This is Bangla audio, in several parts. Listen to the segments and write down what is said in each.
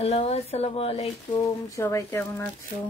হ্যালো, আসসালামু আলাইকুম। সবাই কেমন আছো?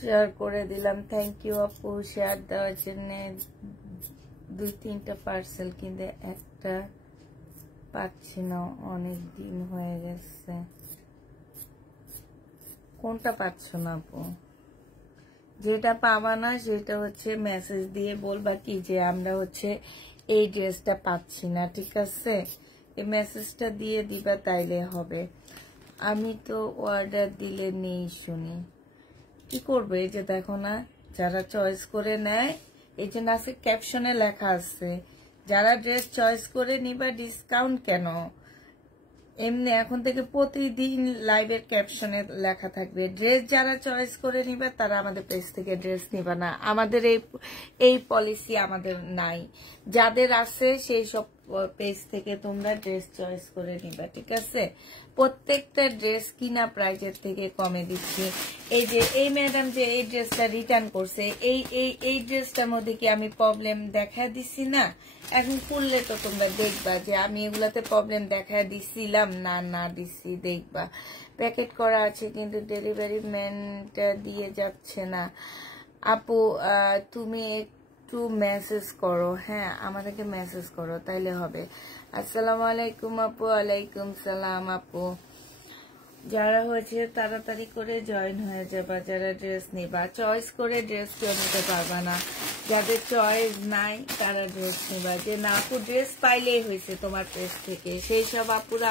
শেয়ার করে দিলাম। থ্যাংক ইউ আপু শেয়ার দেওয়ার জন্য। 2-3টা পার্সেল কিন্তু একটা পাচ্ছি না, অনেক দিন হয়ে গেছে। কোনটা পাচ্ছ না আপু? যেটা পাবা না সেটা হচ্ছে মেসেজ দিয়ে বলবা কি যে আমরা হচ্ছে এই ড্রেসটা পাচ্ছি না, ঠিক আছে? এই মেসেজটা দিয়ে দিবা, তাইলে হবে। আমি তো অর্ডার দিলে নেই শুনি, কি করবে? এই যে দেখো না, যারা চয়েস করে নেয়, এই জন্য আজকে ক্যাপশনে লেখা আছে যারা ড্রেস চয়েস করে নিবা ডিসকাউন্ট কেন। এমনি এখন থেকে প্রতিদিন লাইভের ক্যাপশনে লেখা থাকবে ড্রেস যারা চয়েস করে নিবা তারা আমাদের পেজ থেকে ড্রেস নিবা না। আমাদের এই পলিসি আমাদের নাই। যাদের আছে সেই সব পেজ থেকে তোমরা ড্রেস চয়েস করে নিবা, ঠিক আছে? প্রত্যেকটা ড্রেস কিনা প্রাইজের থেকে কমে দিচ্ছি। এই যে এই ম্যাডাম যে এই ড্রেসটা রিটার্ন করছে, এই ড্রেসটার মধ্যে কি আমি প্রবলেম দেখা দিছি না? এখন খুললে তো তোমরা দেখবা যে আমি এগুলাতে প্রবলেম দেখা দিছিলাম না দিছি, দেখবা। প্যাকেট করা আছে কিন্তু ডেলিভারি ম্যানটা দিয়ে যাচ্ছে না। আপু তুমি একটু মেসেজ করো। হ্যাঁ, আমাদেরকে মেসেজ করো, তাইলে হবে। আসসালামু আলাইকুম আপু। ওয়ালাইকুম সালাম আপু। যারা হয়েছে তাড়াতাড়ি করে জয়েন হয়ে যাবা। যারা ড্রেস নিবা, চয়েস করে ড্রেস কেউ নিতে পারবা না। যাদের চয়েস নাই তারা ড্রেস নিবা। যে না আপু ড্রেস পাইলেই হয়েছে তোমার পেজ থেকে, সেই সব আপুরা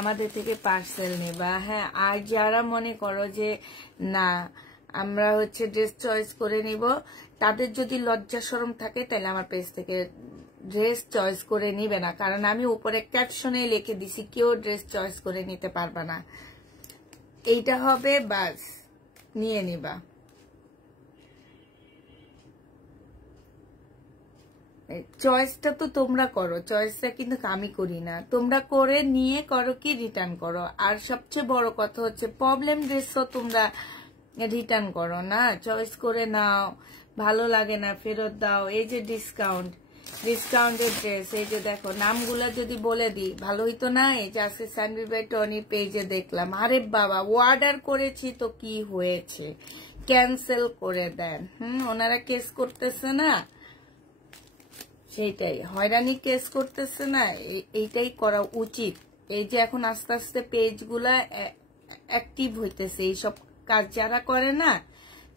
আমাদের থেকে পার্সেল নেবা। হ্যাঁ, আর যারা মনে করো যে না আমরা হচ্ছে ড্রেস চয়েস করে নিব, তাদের যদি লজ্জা শরম থাকে তাহলে আমার পেজ থেকে ড্রেস চয়েস করে নিবে না। কারণ আমি উপরে ক্যাপশনে লিখে দিছি কেউ ড্রেস চয়েস করে নিতে পারবা না। এইটা হবে, বাস নিয়ে নিবা। চয়েসটা তো তোমরা করো, চয়েসটা কিন্তু আমি করি না। তোমরা করে নিয়ে করো কি রিটার্ন করো। আর সবচেয়ে বড় কথা হচ্ছে প্রবলেম ড্রেসও তোমরা রিটার্ন করো না, চয়েস করে নাও, ভালো লাগে না ফেরত দাও। এই যে ডিসকাউন্টের ড্রেস, এই যে দেখো নামগুলা যদি বলে দিই ভালো হইতো না? এই যে আজকে সানভি বাই টনি পেজে দেখলাম, আরে বাবা অর্ডার করেছি তো কি হয়েছে, ক্যান্সেল করে দেন। ওনারা কেস করতেছে না, সেইটাই হয়রানি কেস করতেছে না, এইটাই করা উচিত। এই যে এখন আস্তে আস্তে পেজগুলা অ্যাক্টিভ হইতেছে, এইসব কাজ যারা করে না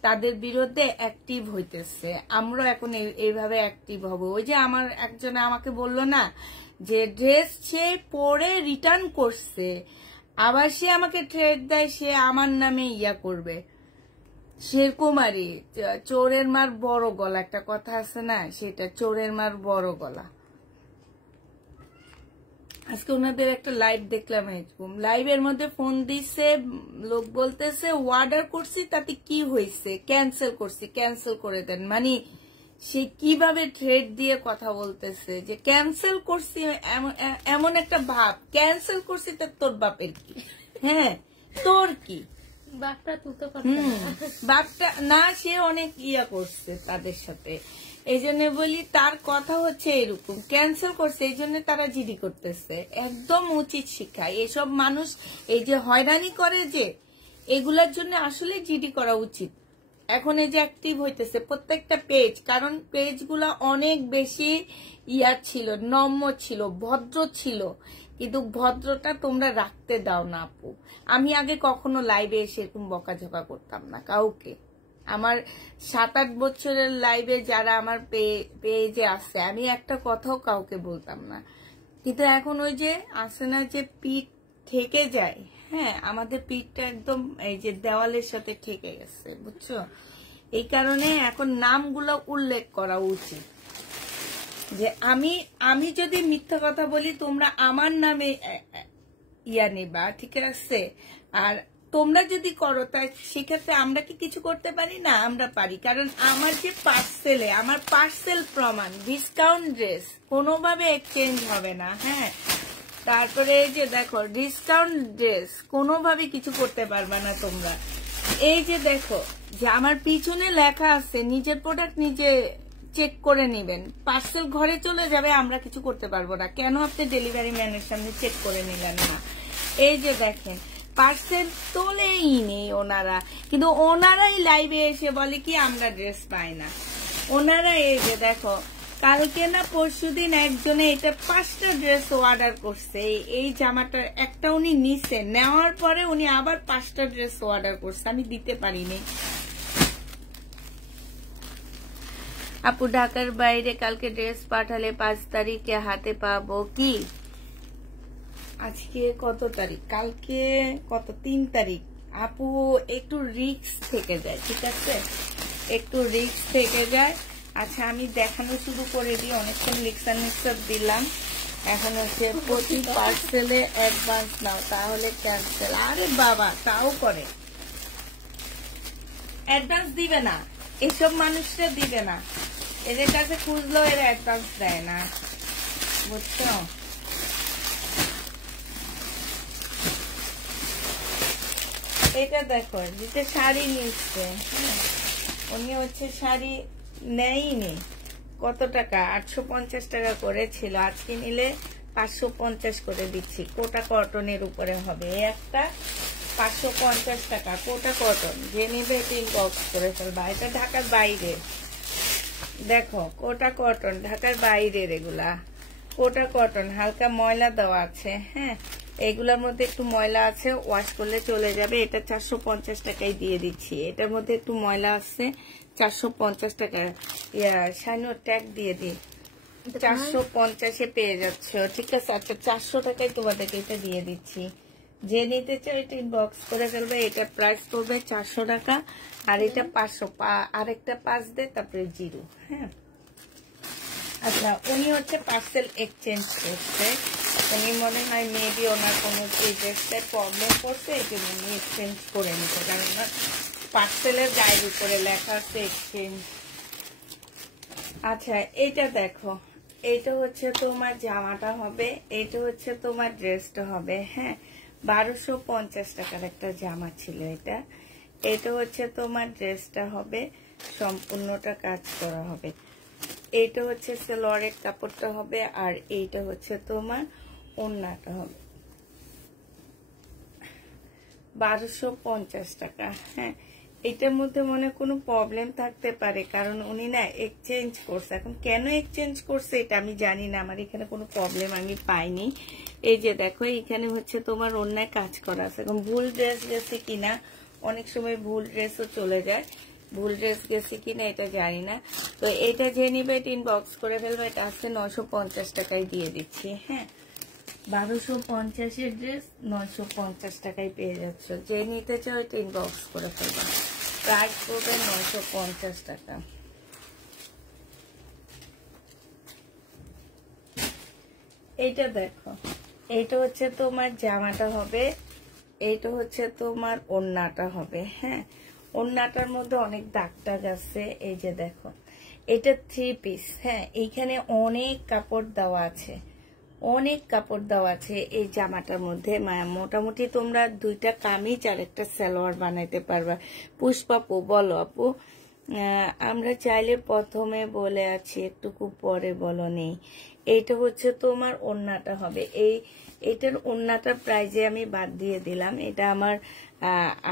তাদের বিরুদ্ধে অ্যাক্টিভ হইতেছে। আমরা এখন এইভাবে অ্যাক্টিভ হব। ওই যে আমার একজনে আমাকে বললো না যে ড্রেস সে পরে রিটার্ন করছে, আবার সে আমাকে থ্রেট দেয় সে আমার নামে ইয়া করবে। শেরকুমারী, চোরের মার বড় গলা, একটা কথা আছে না, সেটা চোরের মার বড় গলা। আজকে ওনাদের একটা লাইভ দেখলাম, এরকম লাইভের মধ্যে ফোন দিছে লোক, বলতেছে অর্ডার করছি তাতে কি হয়েছে, ক্যান্সেল করছি, ক্যান্সেল করে দেন। মানে সে কিভাবে থ্রেট দিয়ে কথা বলতেছে যে ক্যান্সেল করছি, এমন একটা ভাব, ক্যান্সেল করছি তা তোর বাপের কি? হ্যাঁ, তোর কি বাপটা তুলতে পারছে না, বাপটা না, সে অনেক ইয়া করছে তাদের সাথে। এই জন্য বলি তার কথা হচ্ছে এরকম, ক্যান্সেল করছে, এই জন্য তারা জিডি করতেছে। একদম উচিত শিক্ষা। এসব মানুষ এই যে হয়রানি করে যে, এগুলার জন্য আসলে জিডি করা উচিত। এখন এই যে অ্যাক্টিভ হইতেছে প্রত্যেকটা পেজ, কারণ পেজগুলো অনেক বেশি ছিল, নম্র ছিল, ভদ্র ছিল, কিন্তু ভদ্রটা তোমরা রাখতে দাও না আপু। আমি আগে কখনো লাইভে এসে এরকম বকাঝকা করতাম না কাউকে। আমার 7-8 বছরের লাইভে যারা আমার পেজে আছে, আমি একটা কথাও কাউকে বলতাম না। কিন্তু এখন ওই যে আসে না যে পিঠ ঠেকে যায়, হ্যাঁ, আমাদের পিঠটা একদম এই যে দেওয়ালের সাথে ঠেকে গেছে, বুঝছো? এই কারণে এখন নামগুলো উল্লেখ করা উচিত, যে আমি যদি মিথ্যা কথা বলি তোমরা আমার নামে নিবা, ঠিক আছে? আর তোমরা যদি করো তাই সেক্ষেত্রে আমরা কি কিছু করতে পারি না? আমরা পারি, কারণ আমার যে পার্সেলে, আমার পার্সেল প্রমাণ ডিসকাউন্ট ড্রেস কোনোভাবে এক্সচেঞ্জ হবে না, হ্যাঁ। তারপরে এই যে দেখো ডিসকাউন্ট ড্রেস কোনোভাবে কিছু করতে পারবে না তোমরা। এই যে দেখো যে আমার পিছনে লেখা আছে নিজের প্রোডাক্ট নিজে চেক করে নেবেন, পার্সেল ঘরে চলে যাবে, আমরা কিছু করতে পারবো না। কেন আপনি ডেলিভারি ম্যানের সামনে চেক করে নিলেন না? এই যে দেখেন পার্সেল তোলেই নেই ওনারা, কিন্তু ওনারাই লাইভে এসে বলে কি আমরা ড্রেস পাই না। ওনারা এই যে দেখো কালকে না পরশুদিন একজনে এটা 5টা ড্রেস অর্ডার করছে, এই জামাটার একটা উনি নিছে, নেওয়ার পরে উনি আবার 5টা ড্রেস অর্ডার করছে, আমি দিতে পারিনি। আপু ঢাকার বাইরে কালকে ড্রেস পাঠালে 5 তারিখে হাতে পাবো কি? আজকে কত তারিখ? কালকে কত? 3 তারিখ। আপু একটু রিস্ক থেকে যায়, ঠিক আছে, একটু রিস্ক থেকে যায়। আচ্ছা আমি দেখানো শুরু করে দিই, অনেকক্ষণ লিক্সার দিলাম। এখন হচ্ছে প্রতি পার্সেলে অ্যাডভান্স নাও তাহলে ক্যান্সেল। আরে বাবা তাও করে, অ্যাডভান্স দিবে না, এসব মানুষরা দিবে না, এদের কাছে খুঁজলেও এরা অ্যাডভান্স দেয় না, বুঝছো? এটা দেখো যেটা শাড়ি নিচ্ছে, উনি হচ্ছে শাড়ি নেয়নি, কত টাকা? 850 টাকা করেছিল, আজকে নিলে 550 করে দিচ্ছি। কোটা কটনের উপরে হবে একটা, 550 টাকা কোটা কটন। যে নিবে ইনবক্স করে ফেলবা। এটা ঢাকার বাইরে, দেখো কোটা কটন ঢাকার বাইরের, এগুলা কোটা কটন, হালকা ময়লা দেওয়া আছে, হ্যাঁ, এগুলোর মধ্যে একটু ময়লা আছে, ওয়াশ করলে চলে যাবে। এটা 450 টাকায় দিয়ে দিচ্ছি। এটার মধ্যে একটু ময়লা আছে, 450 টাকা শাইনো ট্যাগ দিয়ে দিই, 450-এ পেয়ে যাচ্ছ, ঠিক আছে? আচ্ছা 400 টাকায় তোমাদেরকে এটা দিয়ে দিচ্ছি। যে নিতে চাও এটা ইনবক্স করে ফেলবে। এটা প্রাইস পড়বে 400 টাকা, আর এটা 500, আরেকটা 5 দে তারপরে 0, হ্যাঁ। আচ্ছা উনি হচ্ছে পার্সেল এক্সচেঞ্জ করছে, উনি মনে হয় মেবি ওনার কোনো ড্রেসটায় প্রবলেম করছে, এই জন্য উনি এক্সচেঞ্জ করে নিতে, কারণ পার্সেলের গায়ের উপরে লেখা আছে এক্সচেঞ্জ। আচ্ছা এইটা দেখো, এইটা হচ্ছে তোমার জামাটা হবে, এইটা হচ্ছে তোমার ড্রেসটা হবে, হ্যাঁ। 1250 টাকার একটা জামা ছিল এটা। এটা হচ্ছে তোমার ড্রেসটা হবে, সম্পূর্ণটা কাজ করা হবে। এইটা হচ্ছে সেলোয়ারের কাপড়টা হবে, আর এইটা হচ্ছে তোমার ওড়নাটা হবে। 1250 টাকা, হ্যাঁ। এটার মধ্যে মনে কোনো প্রবলেম থাকতে পারে, কারণ উনি না এক্সচেঞ্জ করছে। এখন কেন এক্সচেঞ্জ করছে এটা আমি জানি না, আমার এখানে কোনো প্রবলেম আমি পাইনি। এই যে দেখো এখানে হচ্ছে তোমার ওড়নায় কাজ করা আছে। এখন ভুল ড্রেস গেছে কিনা, অনেক সময় ভুল ড্রেসও চলে যায়, ভুল ড্রেস গেছে কিনা এটা জানি না। তো এটা যে নিবে এটা ইনবক্স করে ফেলবে। এটা আছে 950 টাকায় দিয়ে দিচ্ছি, হ্যাঁ। 1250-এর ড্রেস 950 টাকায় পেয়ে যাচ্ছ। যে নিতে চাও এটা ইনবক্স করে ফেলবা। প্রাইস পড়বে 950 টাকা। এইটা দেখো, এইটা হচ্ছে তোমার জামাটা হবে, এইটা হচ্ছে তোমার ওড়নাটা হবে, হ্যাঁ। ওড়নাটার মধ্যে অনেক দাগ টাগ আছে, এই যে দেখো এটা 3 পিস, হ্যাঁ। এইখানে অনেক কাপড় দেওয়া আছে, অনেক কাপড় দেওয়া আছে এই জামাটার মধ্যে। মোটামুটি তোমরা 2টা কামিজ আর একটা সালোয়ার বানাইতে পারবা। পুষ্পাপু বলো আপু, আমরা চাইলে প্রথমে বলে আছি, একটু পরে বলো নেই। এইটা হচ্ছে তোমার ওড়নাটা হবে, এটার ওড়নাটা প্রাইজে আমি বাদ দিয়ে দিলাম। এটা আমার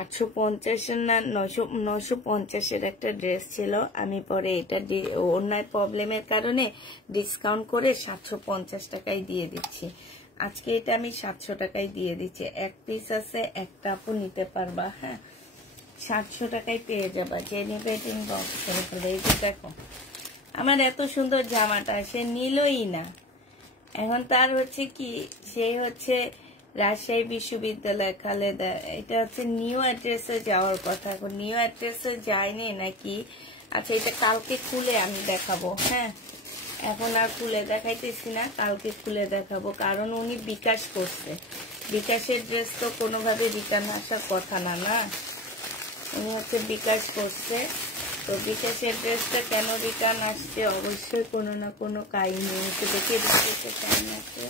850 না 950 একটা ড্রেস ছিল, আমি পরে এটা ওড়নার প্রবলেমের কারণে ডিসকাউন্ট করে 750 টাকায় দিয়ে দিচ্ছি। আজকে এটা আমি 700 টাকায় দিয়ে দিচ্ছি। এক পিস আছে, একটা আপু নিতে পারবা। হ্যাঁ, 700 টাকায় পেয়ে যাবা। যে নিবে ইনবক্স করে ফেলে। এই যে দেখো আমার এত সুন্দর জামাটা, সে নিলই না। এখন তার হচ্ছে কি, সে হচ্ছে রাজশাহী বিশ্ববিদ্যালয় খালেদা, এটা হচ্ছে নিউ অ্যাড্রেসে যাওয়ার কথা। এখন নিউ অ্যাড্রেসে যায়নি নাকি। আচ্ছা, এটা কালকে খুলে আমি দেখাবো। হ্যাঁ, এখন আর খুলে দেখাইতেছি না, কালকে খুলে দেখাবো। কারণ উনি বিকাশ করছে, বিকাশের ড্রেস তো কোনোভাবে রিটার্ন আসার কথা না। না, উনি হচ্ছে বিকাশ করছে, তো বিকাশের ড্রেসটা কেন রিটার্ন আসছে, অবশ্যই কোনো না কোনো কাহিনী হচ্ছে। দেখে দিতে টাইম আছে।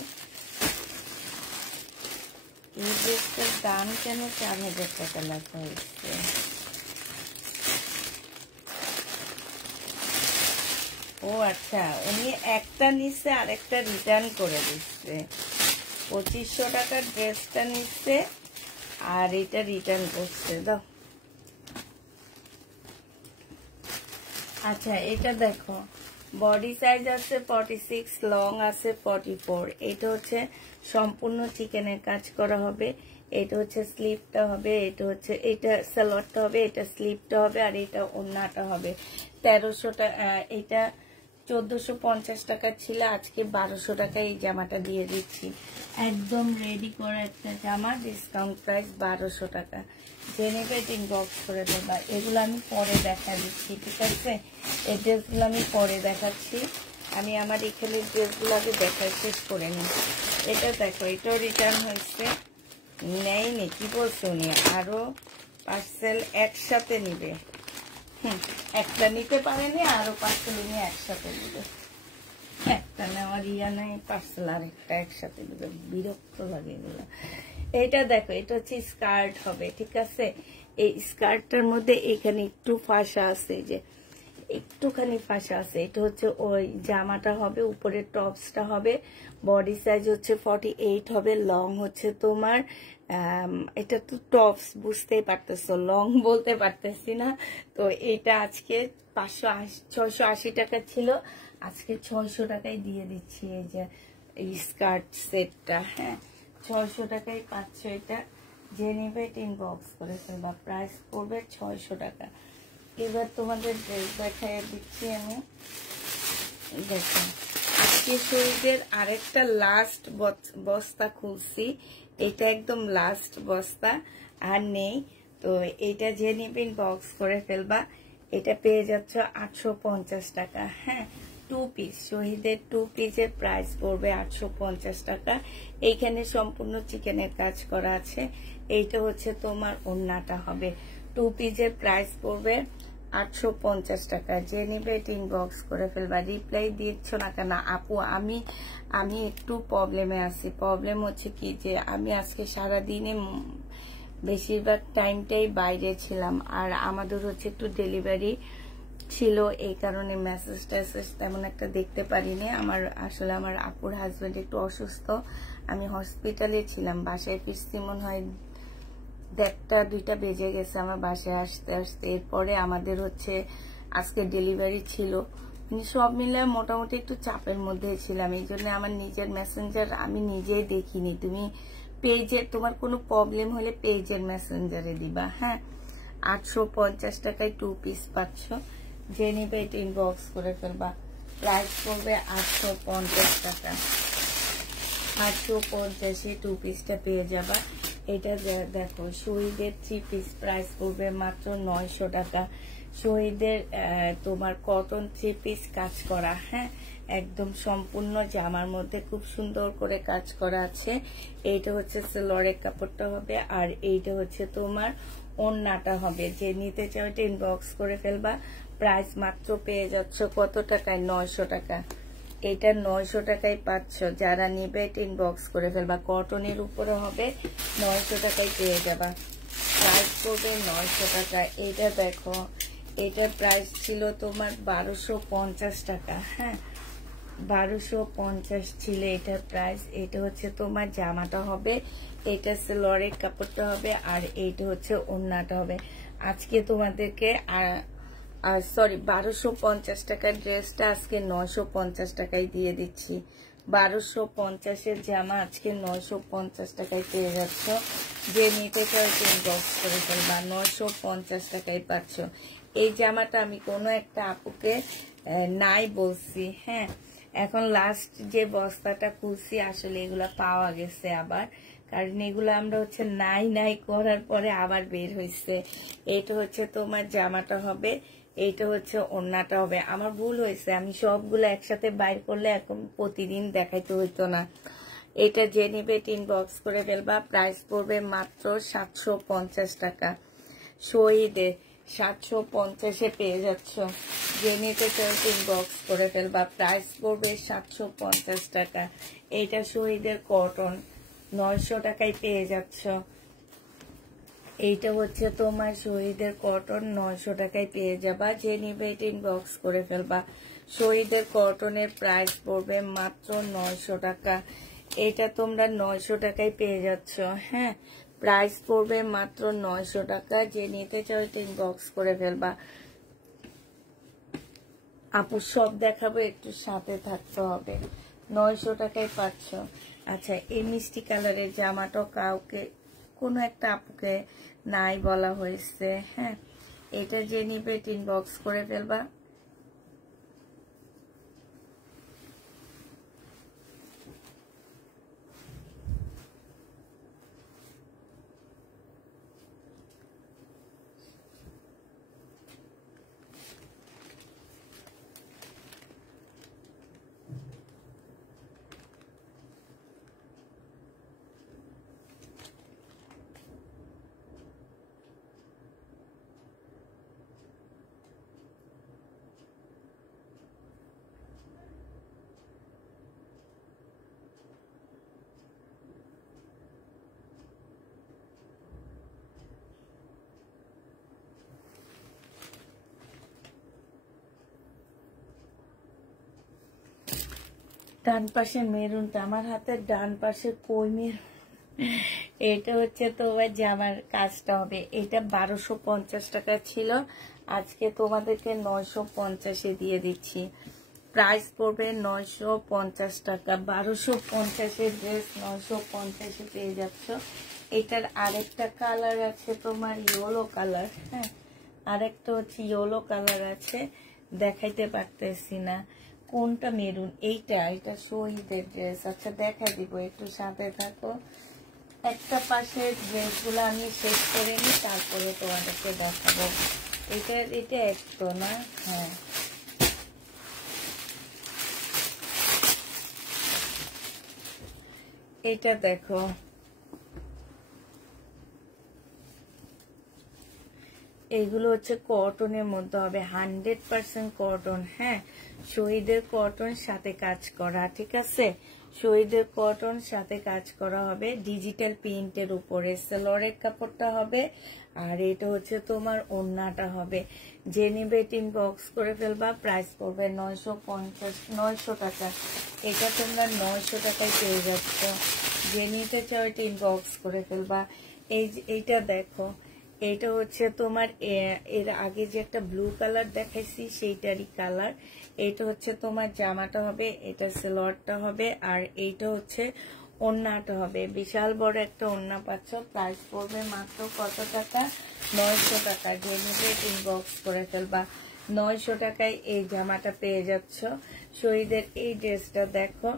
এই ড্রেসটার দাম কেন 4000 টাকা লেখা হয়েছে। ও আচ্ছা, উনি একটা নিচ্ছে আর একটা রিটার্ন করে দিচ্ছে। 2500 টাকার ড্রেসটা নিচ্ছে আর এটা রিটার্ন করছে। দাও। আচ্ছা, এটা দেখো বডি সাইজ আছে 46, লং আছে 44। এটা হচ্ছে সম্পূর্ণ চিকেনের কাজ করা হবে। এটা হচ্ছে স্লিপটা হবে, এটা হচ্ছে এটা সালোয়ারটা হবে, এটা স্লিপটা হবে, আর এটা ওড়নাটা হবে। 1300 টাকা, এটা 1450 টাকা ছিল, আজকে 1200 টাকায় এই জামাটা দিয়ে দিচ্ছি। একদম রেডি করা একটা জামা, ডিসকাউন্ট প্রাইস 1200 টাকা। জেনেভেট ইনবক্স করে দেবা। এগুলো আমি পরে দেখা দিচ্ছি, ঠিক আছে? এই ড্রেসগুলো আমি পরে দেখাচ্ছি। আমি আমার এখানে ড্রেসগুলো আগে দেখা শেষ করে নিই। এটা দেখো, এটাও রিটার্ন হয়েছে, নেয়নি। কি বলছে উনি, আরো পার্সেল একসাথে নিবে। একটা নিতে পারেনি, আরো পার্সেল নিয়ে একসাথে নিবে। একটা নেওয়ার ইয়া নাই, পার্সেল আর একটা একসাথে নিবে। বিরক্ত লাগে এগুলো। এটা দেখো, এটা হচ্ছে স্কার্ট হবে, ঠিক আছে? এই স্কার্টটার মধ্যে এখানে একটু ফাঁসা আছে, যে একটুখানি ফাঁসা আছে। এটা হচ্ছে ওই জামাটা হবে, উপরে টপসটা হবে। বডি সাইজ হচ্ছে 48 হবে, লং হচ্ছে তোমার এটা তো টপস, বুঝতেই পারতেছো, লং বলতে পারতেছি না। তো এটা আজকে 680 টাকা ছিল, আজকে 600 টাকায় দিয়ে দিচ্ছি। এই যে এই স্কার্ট সেটটা, হ্যাঁ 600 টাকায় পাচ্ছ। এটা যে নিবে ইনবক্স করে ফেলবা। প্রাইস পড়বে 600 টাকা। এবার তোমাদের ড্রেস দেখায় দিচ্ছি আমি। দেখো, আজকে শরীরের আরেকটা লাস্ট বস্তা খুলছি। এটা একদম লাস্ট বস্তা, আর নেই। তো এটা যে নিবে ইনবক্স করে ফেলবা। এটা পেয়ে যাচ্ছ 850 টাকা। হ্যাঁ, 2 পিস, শহীদের 2 পিসের প্রাইস পড়বে 850 টাকা। এইখানে সম্পূর্ণ চিকেনের কাজ করা আছে। এইটা হচ্ছে তোমার ওড়নাটা হবে। 2 পিসের প্রাইস পড়বে 850 টাকা। যে নিবে ইনবক্স করে ফেলবা। রিপ্লাই দিচ্ছ না কেন আপু? আমি একটু প্রবলেমে আছি। প্রবলেম হচ্ছে কি, যে আমি আজকে সারাদিনে বেশিরভাগ টাইমটাই বাইরে ছিলাম, আর আমাদের হচ্ছে একটু ডেলিভারি ছিল, এই কারণে মেসেজ টেসেজ তেমন একটা দেখতে পারিনি। আসলে আমার আপুর হাজবেন্ড একটু অসুস্থ, আমি হসপিটালে ছিলাম। বাসায় ফিরছি মনে হয় 1:30-2টা বেজে গেছে আমার বাসায় আসতে আসতে। এরপরে আমাদের হচ্ছে আজকে ডেলিভারি ছিল, সব মিলে মোটামুটি একটু চাপের মধ্যে ছিলাম। এই জন্য আমার নিজের মেসেঞ্জার আমি নিজেই দেখিনি। তুমি পেজের, তোমার কোনো প্রবলেম হলে পেজের মেসেঞ্জারে দিবা। হ্যাঁ, 850 টাকায় 2 পিস পাচ্ছ। যে নিবে এটা ইনবক্স করে ফেলবা। প্রাইস পড়বে 850 টাকা। 850 2 পিসটা পেয়ে যাবা। এটা দেখো, শহীদের 3 পিস প্রাইস পড়বে মাত্র 900 টাকা। শহীদের তোমার কটন 3 পিস কাজ করা, হ্যাঁ একদম সম্পূর্ণ জামার মধ্যে খুব সুন্দর করে কাজ করা আছে। এইটা হচ্ছে সালোয়ারের কাপড়টা হবে, আর এইটা হচ্ছে তোমার ওড়নাটা হবে। যে নিতে চাও এটা ইনবক্স করে ফেলবা। প্রাইস মাত্র পেয়ে যাচ্ছ কত টাকায়? 900 টাকা। এটা 900 টাকায় পাচ্ছ। যারা নিবে এটা ইনবক্স করে ফেলবা। কটনের উপরে হবে, 900 টাকায় পেয়ে যাবা। প্রাইস পড়বে 900 টাকা। এটা দেখো, এটার প্রাইস ছিল তোমার 1250 টাকা। হ্যাঁ, 1250 ছিল এটার প্রাইস। এটা হচ্ছে তোমার জামাটা হবে, এটা সেলোয়ারের কাপড়টা হবে, আর এইটা হচ্ছে ওড়নাটা হবে। আজকে তোমাদেরকে সরি 1250 টাকার ড্রেসটা আজকে 950 টাকায় দিয়ে দিচ্ছি। 1250-এর জামা আজকে 950 টাকায় পেয়ে যাচ্ছ। যে নিতে চাও ইনবক্স করে ফেলবা, 950 টাকায় পাচ্ছ। এই জামাটা আমি কোনো একটা আপুকে নাই বলছি। হ্যাঁ, এখন লাস্ট যে বস্তাটা খুলছি আসলে এগুলা পাওয়া গেছে আবার, কারণ এগুলো আমরা হচ্ছে নাই করার পরে আবার বের হয়েছে। এটা হচ্ছে তোমার জামাটা হবে, এইটা হচ্ছে ওড়নাটা হবে। আমার ভুল হয়েছে, আমি সবগুলো একসাথে বাইর করলে এখন প্রতিদিন দেখাইতে হইতো না। এটা যে নিবে ইনবক্স করে ফেলবা। প্রাইস পড়বে মাত্র 750 টাকা। শহীদে 750-এ পেয়ে যাচ্ছ। যে নিতে চাও ইনবক্স করে ফেলবা। প্রাইস পড়বে 750 টাকা। এইটা শহীদের কটন, 900 টাকায় পেয়ে যাচ্ছ। এইটা হচ্ছে তোমার শহীদের কটন, 900 টাকায় পেয়ে যাবা। যে নিবে ইনবক্স করে ফেলবা। শহীদের কটনের প্রাইস পড়বে মাত্র 900 টাকা। এটা তোমরা 900 টাকায় পেয়ে যাচ্ছ। হ্যাঁ, প্রাইস পড়বে মাত্র 900 টাকা। যে নিতে চাও ইনবক্স করে ফেলবা। আপু সব দেখাবো, একটু সাথে থাকতে হবে। 900 টাকায় পাচ্ছ। আচ্ছা, এই মিষ্টি কালারের জামাটা কাউকে কোনো একটা আপুকে নাই বলা হয়েছে। হ্যাঁ, এটা যে নিবে ইনবক্স করে ফেলবা। ডান পাশে মেরুনটা, আমার হাতের ডান পাশে কই মেরুন। এটা হচ্ছে তোমার জামার কাজটা হবে। এটা 1250 টাকা ছিল, আজকে তোমাদেরকে 950-এ দিয়ে দিচ্ছি। প্রাইস পড়বে 950 টাকা। 1250-এর ড্রেস 950-এ পেয়ে যাচ্ছ। এটার আরেকটা কালার আছে তোমার ইয়েলো কালার। হ্যাঁ, আরেকটা হচ্ছে ইয়েলো কালার আছে, দেখাইতে পারতেছি না কোনটা মেরুন। এটা শহীদের ড্রেস। আচ্ছা, দেখা দিব, একটু সাথে থাকো। একটা পাশে ড্রেসগুলো আমি শেষ করে নিই, তারপরে তোমাদেরকে দেখাবো। এটা একটু না। হ্যাঁ, এটা দেখো, এইগুলো হচ্ছে কটনের মধ্যে হবে, 100% কটন। হ্যাঁ, শহীদের কটন সাথে কাজ করা, ঠিক আছে। শহীদের কটন সাথে কাজ করা হবে ডিজিটাল প্রিন্টের উপরে। সেলোয়ারের কাপড়টা হবে, আর এটা হচ্ছে তোমার ওড়নাটা হবে। যে নিবে ইনবক্স করে ফেলবা। প্রাইস পড়বে 900 টাকা। এটা তোমরা 900 টাকায় পেয়ে যাচ্ছ। যে নিতে চাও এটা ইনবক্স করে ফেলবা। এইটা দেখো, এটা হচ্ছে তোমার এর আগে যে একটা ব্লু কালার দেখাইছি সেইটারই কালার। এটা হচ্ছে তোমার জামাটা হবে, এটা সেলোয়ারটা হবে, আর এইটা হচ্ছে ওড়নাটা হবে। বিশাল বড় একটা ওড়না পাচ্ছ। প্রাইস পড়বে মাত্র কত টাকা? 900 টাকা। যে নিবে ইনবক্স করে ফেলবা। 900 টাকায় এই জামাটা পেয়ে যাচ্ছ। শহীদের এই ড্রেসটা দেখো,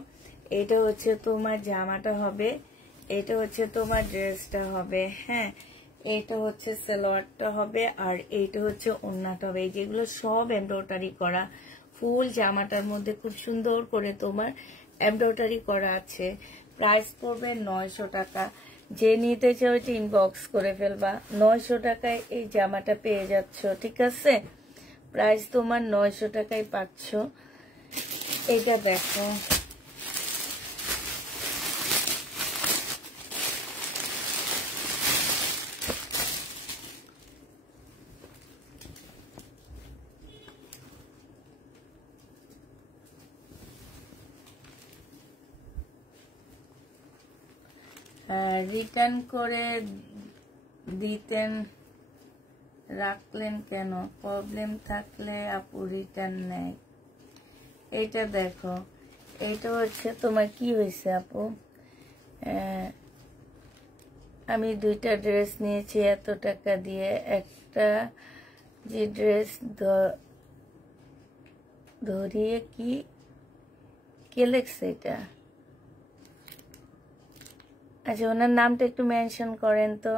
এটা হচ্ছে তোমার জামাটা হবে, এটা হচ্ছে তোমার ড্রেসটা হবে। হ্যাঁ, এইটা হচ্ছে সালোয়ারটা হবে, আর এইটা হচ্ছে ওড়নাটা হবে। যেগুলো সব এমব্রয়ডারি করা, ফুল জামাটার মধ্যে খুব সুন্দর করে তোমার এমব্রয়ডারি করা আছে। প্রাইস পড়বে 900 টাকা। যে নিতে চাও ইনবক্স করে ফেলবা। 900 টাকায় এই জামাটা পেয়ে যাচ্ছ, ঠিক আছে। প্রাইস তোমার 900 টাকায় পাচ্ছ। এটা দেখো, রিটার্ন করে দিতেন, রাখলেন কেন? প্রবলেম থাকলে আপু রিটার্ন নেয়। এটা দেখো, এটা হচ্ছে তোমার কি হয়েছে আপু, আমি 2টা ড্রেস নিয়েছি এত টাকা দিয়ে, একটা যে ড্রেস ধরিয়ে কি কে লেখছে এটা? আচ্ছা, ওনার নামটা একটু মেনশন করেন তো,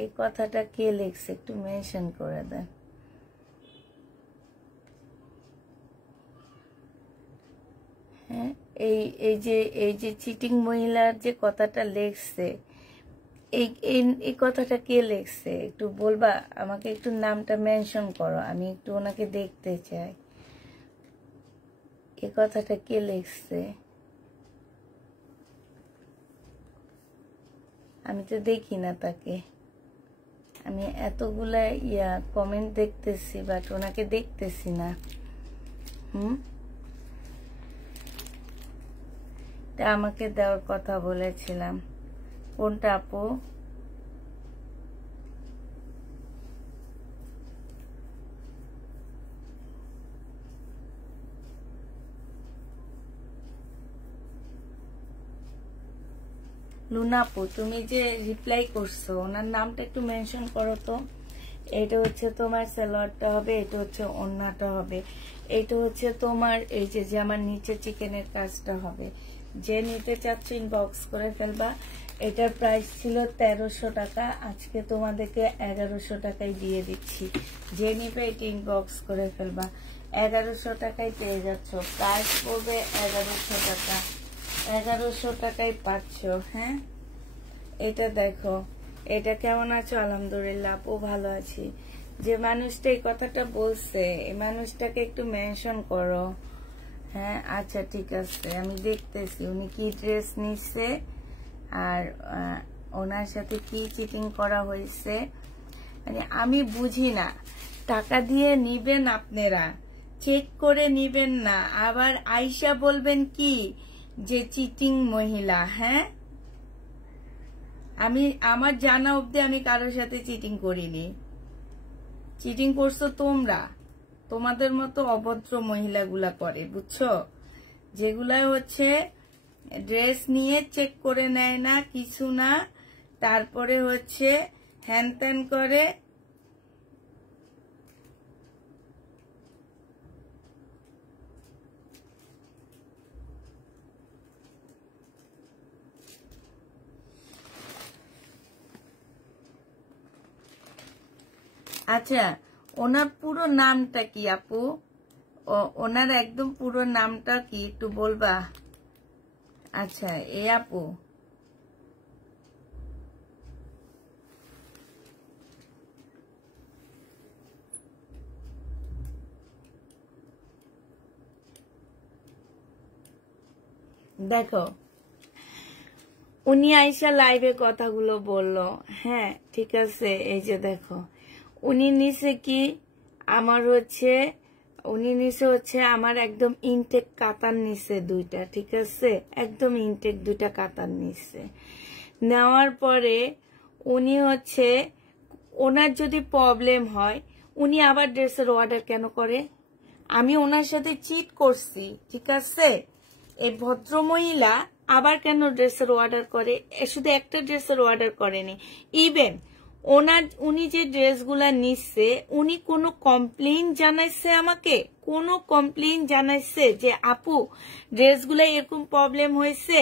এই কথাটা কে লিখছে একটু মেনশন করে দেন। হ্যাঁ, এই যে চিটিং মহিলার যে কথাটা লিখছে, এই কথাটা কে লিখছে একটু বলবা আমাকে, একটু নামটা মেনশন করো, আমি একটু ওনাকে দেখতে চাই। এই কথাটা কে লিখছে? আমি তো দেখি না তাকে, আমি এতগুলা কমেন্ট দেখতেছি বাট ওনাকে দেখতেছি না। তা আমাকে দেওয়ার কথা বলেছিলাম। কোনটা আপু? লুনা আপু, তুমি যে রিপ্লাই করছো ওনার নামটা একটু মেনশন করো তো। এটা হচ্ছে তোমার সালোয়ারটা হবে, এটা হচ্ছে ওড়নাটা হবে, এটা হচ্ছে তোমার এই যে আমার নিচে চিকেনের কাজটা হবে। যে নিতে চাচ্ছ ইনবক্স করে ফেলবা। এটার প্রাইস ছিল 1300 টাকা, আজকে তোমাদেরকে 1100 টাকায় দিয়ে দিচ্ছি। যে নিবে এটা ইনবক্স করে ফেলবা, 1100 টাকায় পেয়ে যাচ্ছ। প্রাইস পড়বে 1100 টাকা, 1100 টাকায় পাচ্ছ। হ্যাঁ, এটা দেখো, এটা কেমন আছো? আলহামদুলিল্লাহ আপু ভালো আছি। যে মানুষটা এই কথাটা বলছে এই মানুষটাকে একটু মেনশন করো। হ্যাঁ আচ্ছা ঠিক আছে, আমি দেখতেছি উনি কি ড্রেস নিচ্ছে আর ওনার সাথে কি চিটিং করা হয়েছে। মানে আমি বুঝি না, টাকা দিয়ে নিবেন আপনারা, চেক করে নিবেন না, আবার আয়শা বলবেন কি যে চিটিং মহিলা। হ্যাঁ, আমি আমার জানা অবধি আমি কারোর সাথে চিটিং করিনি। চিটিং করছো তোমরা, তোমাদের মতো অভদ্র মহিলাগুলা করে, বুঝছো? যেগুলা হচ্ছে ড্রেস নিয়ে চেক করে নেয় না, কিছু না, তারপরে হচ্ছে হ্যান ত্যান করে। আচ্ছা, ওনার পুরো নামটা কি আপু? ওনার একদম পুরো নামটা কি একটু বলবা? আচ্ছা, এ আপু দেখো, উনি আইসা লাইভে কথাগুলো বললো। হ্যাঁ ঠিক আছে, এই যে দেখো উনি নিচে কি আমার হচ্ছে, উনি নিচে হচ্ছে আমার একদম ইনটেক কাতার নিচে 2টা, ঠিক আছে, একদম ইনটেক 2টা কাতার নিচে নেওয়ার পরে উনি হচ্ছে, ওনার যদি প্রবলেম হয় উনি আবার ড্রেসের অর্ডার কেন করে? আমি ওনার সাথে চিট করছি, ঠিক আছে, এই ভদ্রমহিলা আবার কেন ড্রেসের অর্ডার করে? শুধু একটা ড্রেসের অর্ডার করেনি, ইভেন উনি যে ড্রেসগুলা নিচ্ছে উনি কোনো কমপ্লেইন জানাইছে আমাকে? কোনো কমপ্লেইন জানাইছে যে আপু ড্রেসগুলা এরকম প্রবলেম হয়েছে,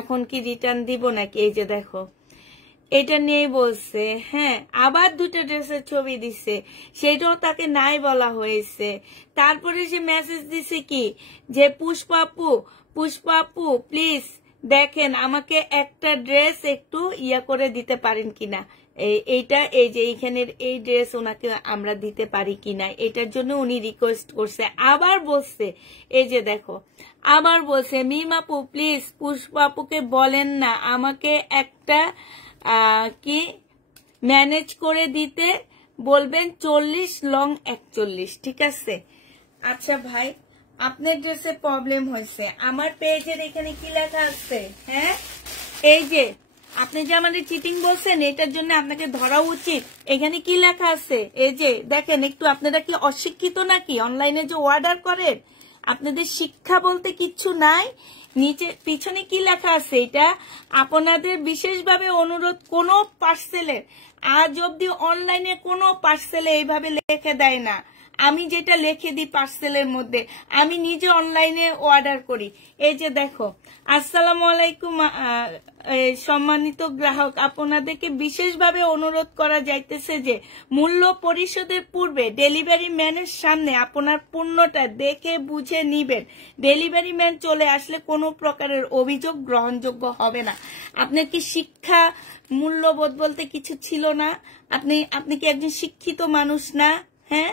এখন কি রিটার্ন দিব নাকি? এই যে দেখো এটা নিয়েই বলছে। হ্যাঁ, আবার 2টা ড্রেসের ছবি দিছে, সেটাও তাকে নাই বলা হয়েছে। তারপরে সে মেসেজ দিছে কি যে পুষ্পা আপু প্লিজ দেখেন আমাকে একটা ড্রেস একটু করে দিতে পারেন কিনা, এইটা এই যে এইখানের এই ড্রেস ওনাকে আমরা দিতে পারি কিনা, এটার জন্য উনি রিকোয়েস্ট করছে। আবার বলছে, এই যে দেখো আবার বলছে মিম আপু প্লিজ পুষ্পা আপুকে বলেন না আমাকে একটা কি ম্যানেজ করে দিতে বলবেন, 40 লং 41, ঠিক আছে। আচ্ছা ভাই, আপনার ড্রেসে প্রবলেম হয়েছে, আমার পেজের এখানে কি লেখা আছে? হ্যাঁ, এই যে আপনি যে আমাদের চিটিং বলছেন এটার জন্য আপনাকে ধরা উচিত। এখানে কি লেখা আছে এই যে দেখেন একটু, আপনারা কি অশিক্ষিত নাকি? অনলাইনে যে অর্ডার করেন আপনাদের শিক্ষা বলতে কিচ্ছু নাই। নিচে পিছনে কি লেখা আছে, এটা আপনাদের বিশেষভাবে অনুরোধ, কোনো পার্সেলের আজ অব্দি অনলাইনে কোনো পার্সেলে এইভাবে লিখে দেয় না। আমি যেটা লিখে দিই পার্সেলের মধ্যে, আমি নিজে অনলাইনে অর্ডার করি। এই যে দেখো, আসসালামু আলাইকুম সম্মানিত গ্রাহক, আপনাদেরকে বিশেষভাবে অনুরোধ করা যাইতেছে যে মূল্য পরিশোধের পূর্বে ডেলিভারি ম্যানের সামনে আপনার পণ্যটা দেখে বুঝে নিবেন। ডেলিভারি ম্যান চলে আসলে কোনো প্রকারের অভিযোগ গ্রহণযোগ্য হবে না। আপনার কি শিক্ষা মূল্যবোধ বলতে কিছু ছিল না? আপনি কি একজন শিক্ষিত মানুষ না? হ্যাঁ,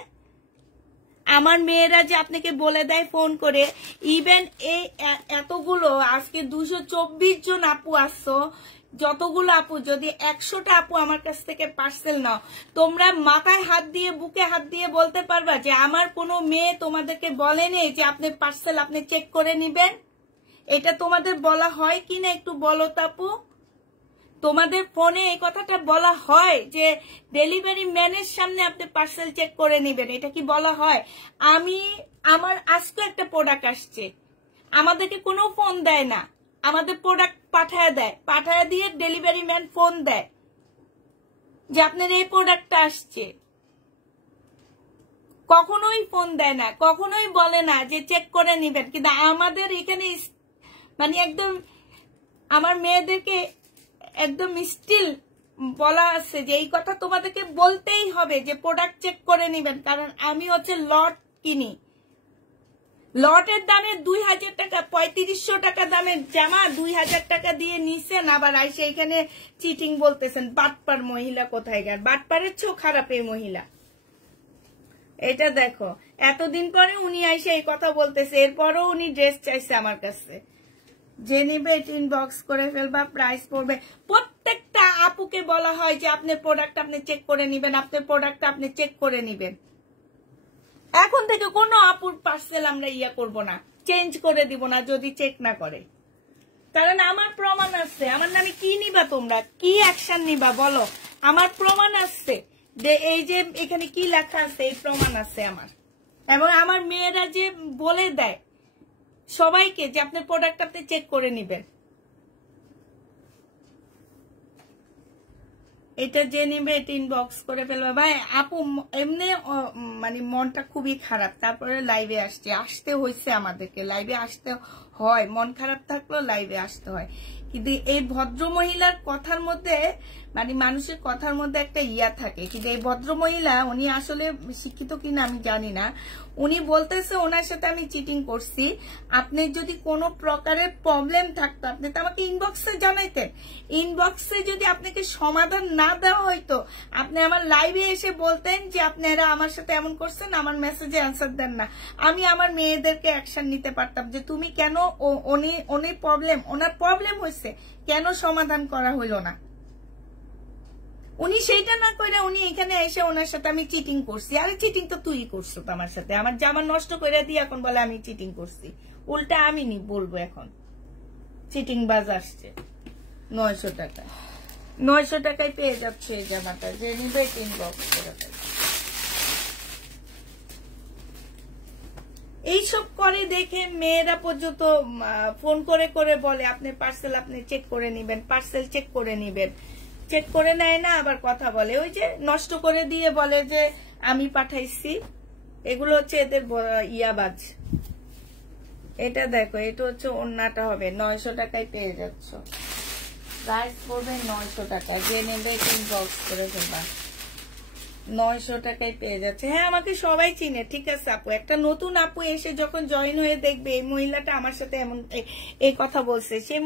আমার মেয়েরা যে আপনাকে বলে দেয় ফোন করে, ইভেন এই এতগুলো আজকে 224 জন আপু আসছো, যতগুলো আপু, যদি 100টা আপু আমার কাছ থেকে পার্সেল নাও, তোমরা মাথায় হাত দিয়ে বুকে হাত দিয়ে বলতে পারবা যে আমার কোনো মেয়ে তোমাদেরকে বলেনি যে আপনি পার্সেল আপনি চেক করে নিবেন? এটা তোমাদের বলা হয় কিনা একটু বলো তো আপু। তোমাদের ফোনে এই কথাটা বলা হয় যে ডেলিভারি ম্যানের সামনে আপনি পার্সেল চেক করে নেবেন? এটা কি বলা হয়? আমার আজকে একটা প্রোডাক্ট আসছে, আমাদেরকে কোনো ফোন দেয় না, আমাদের প্রোডাক্ট পাঠায় দেয়, পাঠায় দিয়ে ডেলিভারি ম্যান ফোন দেয় যে আপনার এই প্রোডাক্টটা আসছে। কখনোই ফোন দেয় না, কখনোই বলে না যে চেক করে নিবেন। কিন্তু আমাদের এখানে মানে একদম আমার মেয়েদেরকে একদম স্টিল বলা আছে যে এই কথা তোমাদেরকে বলতেই হবে যে প্রোডাক্ট চেক করে নিবেন। কারণ আমি হচ্ছে লট কিনি, লটের দামে 2000 টাকা, 3500 টাকা দামের জামা 2000 টাকা দিয়ে নিছেন, আবার আইসে এখানে চিটিং বলতেছেন। বাটপার মহিলা কোথায়কার, বাটপারের চেয়েও খারাপ এই মহিলা। এটা দেখো, এতদিন পরে উনি আইসে এই কথা বলতেছে, এরপরও উনি ড্রেস চাইছে আমার কাছে। যে নিবে ইনবক্স করে ফেলবা, প্রাইস পড়বে। প্রত্যেকটা আপুকে বলা হয় যে আপনার প্রোডাক্ট আপনি চেক করে নিবেন, আপনার প্রোডাক্ট আপনি চেক করে নিবেন। এখন থেকে কোনো আপুর পার্সেল আমরা করব না, চেঞ্জ করে দিব না যদি চেক না করে। কারণ আমার প্রমাণ আছে। আমার নামে কি নিবা তোমরা, কি অ্যাকশন নিবা বলো? আমার প্রমাণ আছে যে এই যে এখানে কি লেখা আছে, এই প্রমাণ আছে আমার। এবং আমার মেয়েরা যে বলে দেয় সবাইকে যে আপনার প্রোডাক্ট আপনি চেক করে নিবেন। এটা যে নিবে এটা ইনবক্স করে ফেলবে। ভাই আপু এমনি মানে মনটা খুবই খারাপ, তারপরে লাইভে আসতে হয়েছে, আমাদেরকে লাইভে আসতে হয়। মন খারাপ থাকলেও লাইভে আসতে হয়। কিন্তু এই ভদ্র মহিলার কথার মধ্যে মানে মানুষের কথার মধ্যে একটা থাকে। কিন্তু এই ভদ্র মহিলা উনি আসলে শিক্ষিত কিনা আমি জানি না। উনি বলতেছে ওনার সাথে আমি চিটিং করছি। আপনি যদি কোনো প্রকারের প্রবলেম থাকতো আপনি তো আমাকে ইনবক্সে জানাইতেন। ইনবক্সে যদি আপনাকে সমাধান না দেওয়া হইতো আপনি আমার লাইভে এসে বলতেন যে আপনারা আমার সাথে এমন করছেন, আমার মেসেজে অ্যান্সার দেন না। আমি আমার মেয়েদেরকে অ্যাকশন নিতে পারতাম যে তুমি কেন ওনার প্রবলেম হয়েছে কেন সমাধান করা হইলো না। উনি সেইটা না করে উনি এখানে এসে ওনার সাথে আমি চিটিং করছি। আরে চিটিং তো তুই করছো তো আমার সাথে, আমার জামা নষ্ট করে দিয়ে এখন বলে আমি চিটিং করছি। উল্টা আমি বলবো এখন চিটিং বাজ আসছে। 900 টাকা, 900 টাকায় পেয়ে যাচ্ছে এই জামাটা। যে নিবে ইনবক্স করে দেবে। এইসব করে দেখে মেয়েরা পর্যন্ত ফোন করে করে বলে আপনি পার্সেল আপনি চেক করে নিবেন, পার্সেল চেক করে নিবেন। চেক করে নেয় না, আবার কথা বলে ওই যে নষ্ট করে দিয়ে বলে যে আমি পাঠাইছি। এগুলো হচ্ছে এদের ইয়াবাজ। এটা দেখো, এটা হচ্ছে ওন্নাটা হবে 900 টাকায় পেয়ে যাচ্ছ। প্রাইস পড়বে 900 টাকা। যে নেবে ইনবক্স করে ফেলবা। 900 টাকায় পেয়ে যাচ্ছে। হ্যাঁ, আমাকে সবাই চিনে, ঠিক আছে আপু। একটা নতুন আপু এসে যখন জয়েন হয়ে দেখবে এই মহিলাটা আমার সাথে এমন এই কথা বলছে, সেই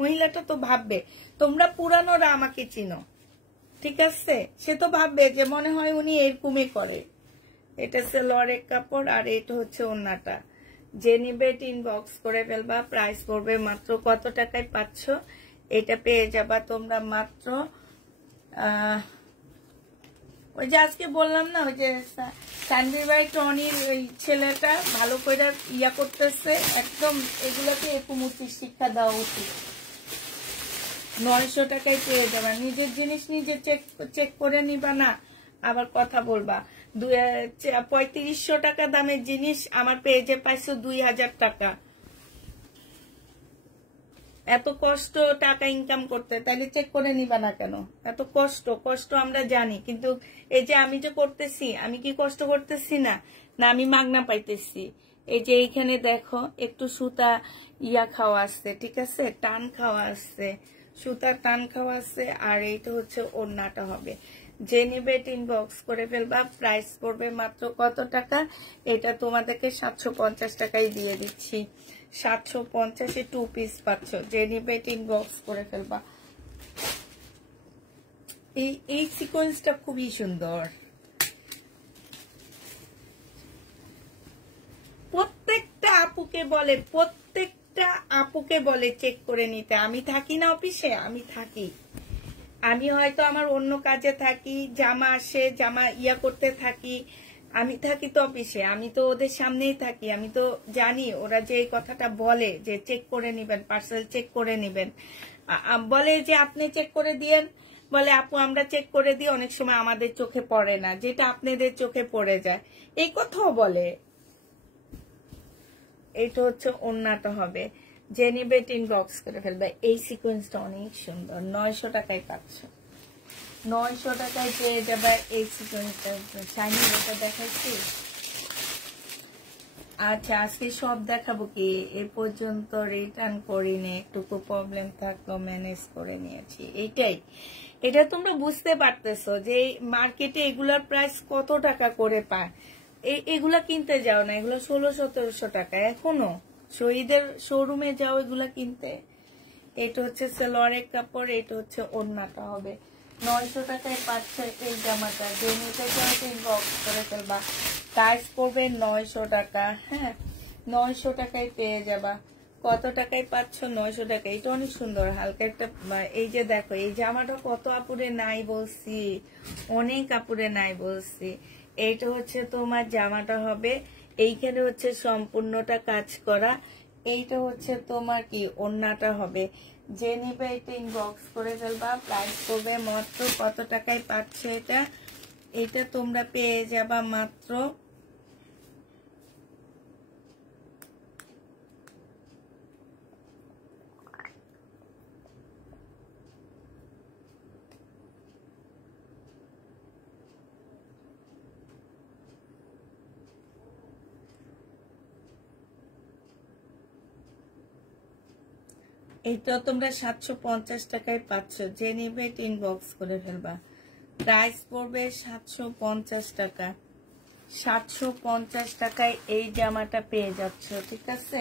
মহিলাটা তো ভাববে তোমরা পুরানোরা আমাকে চিনো, ঠিক আছে? সে তো ভাববে যে মনে হয় উনি এরকমই করে। এটা সেলোয়ারের কাপড় আর এটা হচ্ছে ওন্নাটা। যে নিবে ইনবক্স করে ফেলবা। প্রাইস পড়বে মাত্র কত টাকায় পাচ্ছ? এটা পেয়ে যাবা তোমরা মাত্র ওই যে আজকে বললাম না, ওই যে সানভি ভাই টনির ওই ছেলেটা ভালো করে করতেছে। একদম এগুলোকে এরকম উচিত শিক্ষা দেওয়া উচিত। 900 টাকায় পেয়ে যাবা। নিজের জিনিস নিজে চেক করে নিবা না, আবার কথা বলবা 3500 টাকা দামের জিনিস আমার পেজে পাইছো 2000 টাকা। এত কষ্ট টাকা ইনকাম করতে, তাহলে চেক করে নিবা না কেন? এত কষ্ট আমরা জানি, কিন্তু এই যে আমি যে করতেছি, আমি কি কষ্ট করতেছি না? না আমি মাগনা পাইতেছি? এই যে এইখানে দেখো একটু সুতা খাওয়া আসছে, ঠিক আছে, টান খাওয়া আসছে, সুতার টান খাওয়া আসছে। আর এইটা হচ্ছে ওড়নাটা হবে। যে নিবে ইনবক্স করে ফেলবা। প্রাইস পড়বে মাত্র কত টাকা? এটা তোমাদেরকে 750 টাকায় দিয়ে দিচ্ছি। 750-এ 2 পিস পাচ্ছ। যে নিবে ইনবক্স করে ফেলবা। এই সিকোয়েন্সটা খুবই সুন্দর। প্রত্যেকটা আপুকে বলে চেক করে নিতে। আমি থাকি না অফিসে, আমি থাকি, আমি হয়তো আমার অন্য কাজে থাকি, জামা আসে, জামা করতে থাকি, আমি থাকি তো অফিসে, আমি তো ওদের সামনেই থাকি। আমি তো জানি ওরা যে এই কথাটা বলে যে চেক করে নিবেন, পার্সেল চেক করে নিবেন, বলে যে আপনি চেক করে দিয়েন, বলে আপু আমরা চেক করে দিই, অনেক সময় আমাদের চোখে পড়ে না, যেটা আপনাদের চোখে পড়ে যায়, এই কথাও বলে। এইটা হচ্ছে ওড়নাটা হবে। যে নিবে ইনবক্স করে ফেলবে। এই সিকোয়েন্সটা অনেক সুন্দর, 900 টাকায় পাচ্ছ। 900 টাকায় পেয়ে যাবে এই সিকোয়েন্সটা। শাইনি এটা দেখাচ্ছি। আচ্ছা আজকে সব দেখাবো কি? এ পর্যন্ত রিটার্ন করিনি, একটুকু প্রবলেম থাকলো, ম্যানেজ করে নিয়েছি। এইটাই, এটা তোমরা বুঝতে পারতেছো যে মার্কেটে এগুলার প্রাইস কত টাকা করে পায়। এগুলা কিনতে যাও না, এগুলো 1600-1700 টাকা। এখনো শহীদের শোরুমে যাও এগুলা কিনতে। এটা হচ্ছে সালোয়ারের কাপড়, এটা হচ্ছে ওড়নাটা হবে। 900 টাকায় পাচ্ছে এই জামাটা। যে নিতে চাও ইনবক্স করে ফেলবা। প্রাইস পড়বে 900 টাকা। হ্যাঁ 900 টাকায় পেয়ে যাবা। কত টাকায় পাচ্ছ? 900 টাকা। এটা অনেক সুন্দর, হালকা একটা। এই যে দেখো এই জামাটা কত আপুরে নাই বলছি, অনেক আপুরে নাই বলছি। এইটা হচ্ছে তোমার জামাটা হবে। এইখানে হচ্ছে সম্পূর্ণটা কাজ করা। এইটা হচ্ছে তোমার কি ওড়নাটা হবে। যে নিবে এটা ইনবক্স করে ফেলবা। প্রাইস করবে মাত্র কত টাকায় পাচ্ছ এটা? এটা তোমরা পেয়ে যাবা মাত্র এইটা তোমরা 750 টাকায় পাচ্ছ। যে নিবে ইনবক্স করে ফেলবা। প্রাইস পড়বে 750 টাকা। 750 টাকায় এই জামাটা পেয়ে যাচ্ছ, ঠিক আছে।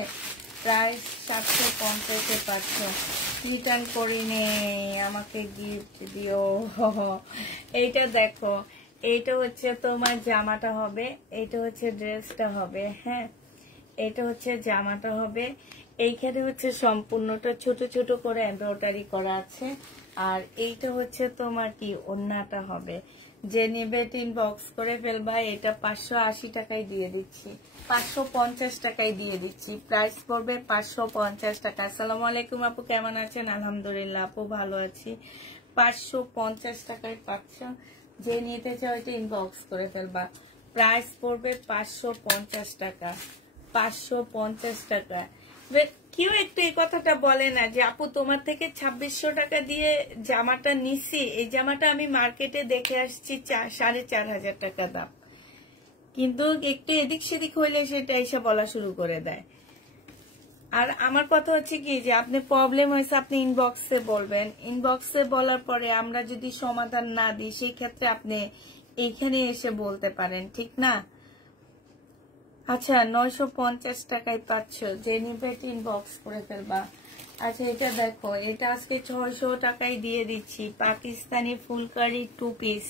প্রাইস 750-এ পাচ্ছ। রিটার্ন করিনি, আমাকে গিফট দিও। এইটা দেখো, এইটা হচ্ছে তোমার জামাটা হবে, এইটা হচ্ছে ড্রেসটা হবে। হ্যাঁ এটা হচ্ছে জামাটা হবে। এইখানে হচ্ছে সম্পূর্ণটা ছোট ছোট করে এমব্রয়ডারি করা আছে। আর এইটা হচ্ছে তোমার কি ওড়নাটা হবে। যে নেবে ইনবক্স করে ফেলবা। এটা 580 টাকায় দিয়ে দিচ্ছি, 550 টাকায় দিয়ে দিচ্ছি। প্রাইস পড়বে 550 টাকা। আসসালামু আলাইকুম আপু, কেমন আছেন? আলহামদুলিল্লাহ আপু ভালো আছি। 550 টাকায় পাচ্ছ। যে নিতে চাও এটা ইনবক্স করে ফেলবা। প্রাইস পড়বে 550 টাকা। 550 টাকা। কেউ একটু এই কথাটা বলে না যে আপু তোমার থেকে 2600 টাকা দিয়ে জামাটা নিছি, এই জামাটা আমি মার্কেটে দেখে আসছি 4500 টাকা দাম, কিন্তু একটু এদিক সেদিক হইলে সেটা এসে বলা শুরু করে দেয়। আর আমার কথা হচ্ছে কি যে আপনি প্রবলেম হয়েছে আপনি ইনবক্সে বলবেন। ইনবক্সে বলার পরে আমরা যদি সমাধান না দিই সেই ক্ষেত্রে আপনি এইখানে এসে বলতে পারেন, ঠিক না? আচ্ছা 950 টাকায় পাচ্ছ। যে নিবে ইনবক্স করে ফেলবা। আচ্ছা এটা দেখো, এটা আজকে 600 টাকায় দিয়ে দিচ্ছি। পাকিস্তানি ফুলকারি 2 পিস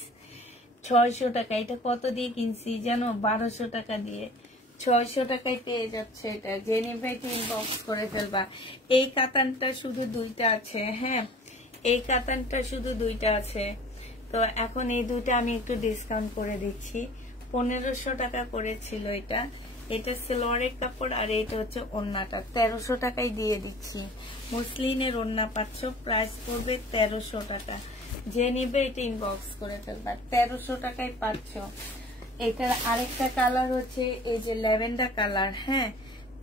600 টাকা। এটা কত দিয়ে কিনছি জানো? 1200 টাকা দিয়ে। 600 টাকায় পেয়ে যাচ্ছে এটা। যে নিবে ইনবক্স করে ফেলবা। এই কাতানটা শুধু 2টা আছে। হ্যাঁ এই কাতানটা শুধু 2টা আছে। তো এখন এই 2টা আমি একটু ডিসকাউন্ট করে দিচ্ছি। 1500 টাকা করেছিল এটা, এটা সালোয়ারের কাপড় আর এটা হচ্ছে ওড়নাটা। 1300 টাকায় দিয়ে দিচ্ছি। মুসলিনের ওড়না পাচ্ছ, প্রাইস পড়বে 1300 টাকা। যে নিবে এটা ইনবক্স করে ফেলবা, 1300 টাকায় পাচ্ছ। এটার আরেকটা কালার হচ্ছে এই যে ল্যাভেন্ডার কালার, হ্যাঁ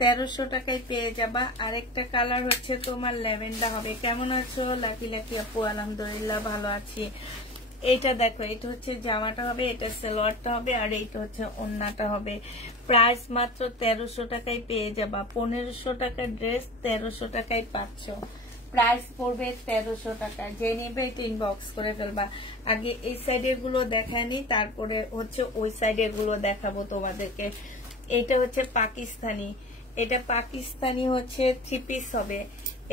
1300 টাকায় পেয়ে যাবা। আরেকটা কালার হচ্ছে তোমার ল্যাভেন্ডার হবে। কেমন আছো লাকি লাকি আপু? আলহামদুলিল্লাহ ভালো আছি। এইটা দেখো, এটা হচ্ছে জামাটা হবে, এটা সালোয়ারটা হবে, আর এইটা হচ্ছে ওড়নাটা হবে। প্রাইস মাত্র 1300 টাকায় পেয়ে যাবা। 1500 টাকার ড্রেস 1300 টাকায় পাচ্ছ। প্রাইস পড়বে 1300 টাকা। যে নিবে এটা ইনবক্স করে ফেলবা। আগে এই সাইডের গুলো দেখায়নি, তারপরে হচ্ছে ওই সাইডের গুলো দেখাবো তোমাদেরকে। এটা হচ্ছে পাকিস্তানি, এটা পাকিস্তানি হচ্ছে 3 পিস হবে।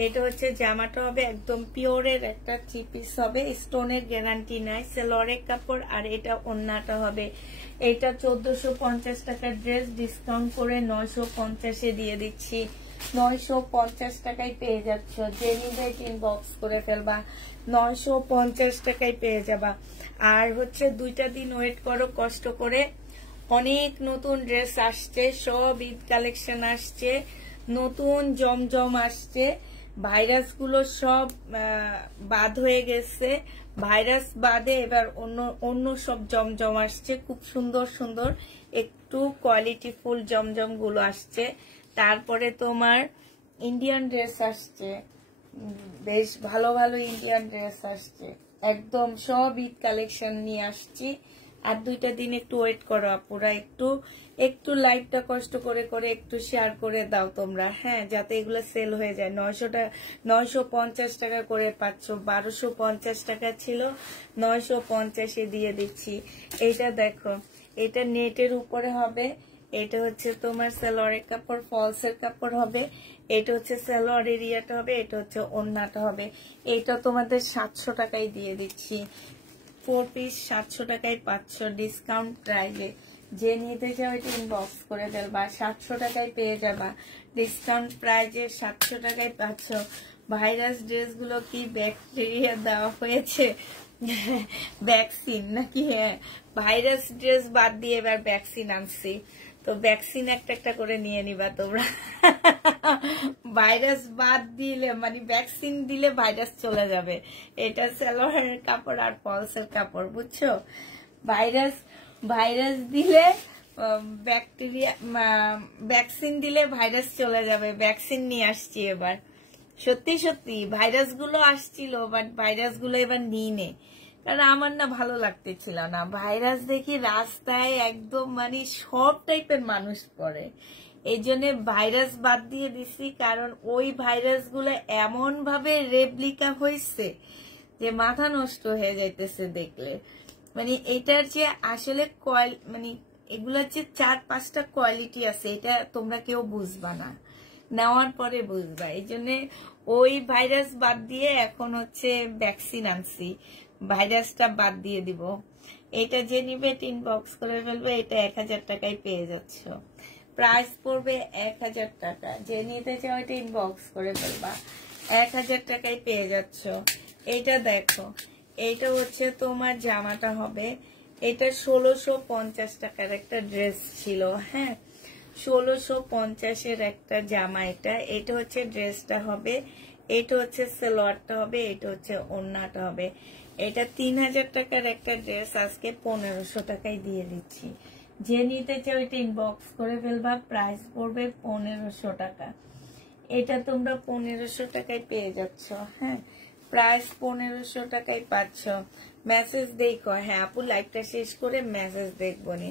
এটা হচ্ছে জামাটা হবে একদম পিওরের একটা 3 পিস হবে, স্টোনের গ্যারান্টি নাই, সালোয়ারের কাপড়, আর এটা ওড়নাটা হবে। এটা 1450 টাকার ড্রেস, ডিসকাউন্ট করে 950 দিয়ে দিচ্ছি। 950 টাকায় পেয়ে যাচ্ছ। যে নিবে ইনবক্স করে ফেলবা, 950 টাকায় পেয়ে যাবা। আর হচ্ছে 2টা দিন ওয়েট করো কষ্ট করে, অনেক নতুন ড্রেস আসছে, সব ঈদ কালেকশন আসছে, নতুন জমজম আসছে। ভাইরাস গুলো সব বাদ হয়ে গেছে, ভাইরাস বাদে এবার অন্য সব জমজম আসছে, খুব সুন্দর সুন্দর একটু কোয়ালিটিফুল জমজম গুলো আসছে। তারপরে তোমার ইন্ডিয়ান ড্রেস আসছে, বেশ ভালো ভালো ইন্ডিয়ান ড্রেস আসছে, একদম সব ঈদ কালেকশন নিয়ে আসছি। আর 2টা দিন একটু ওয়েট করো আপুরা, একটু লাইভটা কষ্ট করে করে একটু শেয়ার করে দাও তোমরা, হ্যাঁ, যাতে এগুলো সেল হয়ে যায়। 950 টাকা করে পাচ্ছ, 1250 টাকা ছিল, 950 দিয়ে দিচ্ছি। এইটা দেখো, এটা নেটের উপরে হবে, এটা হচ্ছে তোমার সালোয়ারের কাপড়, ফলসের কাপড় হবে, এটা হচ্ছে সালোয়ারের ইয়াটা হবে, এটা হচ্ছে ওড়নাটা হবে। এটা তোমাদের 700 টাকায় দিয়ে দিচ্ছি। 4 পিস 700 টাকায় পাচ্ছ ডিসকাউন্ট প্রাইজে। যে নিতে চাও এটা ইনবক্স করে ফেলবা, 700 টাকায় পেয়ে যাবা ডিসকাউন্ট প্রাইজে। 700 টাকায় পাচ্ছ। ভাইরাস ড্রেসগুলো কি ব্যাকটেরিয়া দেওয়া হয়েছে, ভ্যাকসিন নাকি? হ্যাঁ, ভাইরাস ড্রেস বাদ দিয়ে এবার ভ্যাকসিন আনছি, তো ভ্যাকসিন একটা একটা করে নিয়ে নিবা তোমরা। ভাইরাস বাদ দিলে মানে ভ্যাকসিন দিলে ভাইরাস চলে যাবে। এটা সালোয়ারের কাপড় আর ফলসের কাপড়, বুঝছো? ভাইরাস দিলে ব্যাকটেরিয়া, ভ্যাকসিন দিলে ভাইরাস চলে যাবে। ভ্যাকসিন নিয়ে আসছি এবার, সত্যি সত্যি ভাইরাস গুলো আসছিল, বাট ভাইরাস গুলো এবার নিয়ে নে, কারণ আমার না ভালো লাগতেছিল না। ভাইরাস দেখি রাস্তায় একদম মানে সব টাইপের মানুষ পড়ে, এই জন্য ভাইরাস বাদ দিয়ে দিছি। কারণ ওই ভাইরাস গুলো এমন ভাবে রেপ্লিকা হয়েছে যে মাথা নষ্ট হয়ে যাইতেছে দেখলে। মানে এটার যে আসলে মানে এগুলার যে 4-5টা কোয়ালিটি আছে, এটা তোমরা কেউ বুঝবা না, নেওয়ার পরে বুঝবা। এই জন্য ওই ভাইরাস বাদ দিয়ে এখন হচ্ছে ভ্যাকসিন আনছি, ভাইরাসটা বাদ দিয়ে দিব। এটা যে নিবে ইনবক্স করে ফেলবে, এটা 1000 টাকায় পেয়ে যাচ্ছ। প্রাইস পড়বে 1000 টাকা। যে নিতে চাও এটা ইনবক্স করে ফেলবা, 1000 টাকায় পেয়ে যাচ্ছ। এটা দেখো, এইটা হচ্ছে তোমার জামাটা হবে, এটা 1650 টাকার একটা ড্রেস ছিল, হ্যাঁ 1650-এর একটা জামা। এটা হচ্ছে ড্রেসটা হবে, এটা হচ্ছে সালোয়ারটা হবে, এটা হচ্ছে ওড়নাটা হবে। এটা 3000 টাকার একটা ড্রেস, আজকে 1500 টাকায় দিয়ে দিচ্ছি। যে নিতে চাও এটা ইনবক্স করে ফেলবা, প্রাইস পড়বে 1500 টাকা। এটা তোমরা 1500 টাকায় পেয়ে যাচ্ছ, হ্যাঁ, প্রাইস 1500 টাকায় পাচ্ছ। মেসেজ দেখো, হ্যাঁ আপু লাইভটা শেষ করে মেসেজ দেখবো নি।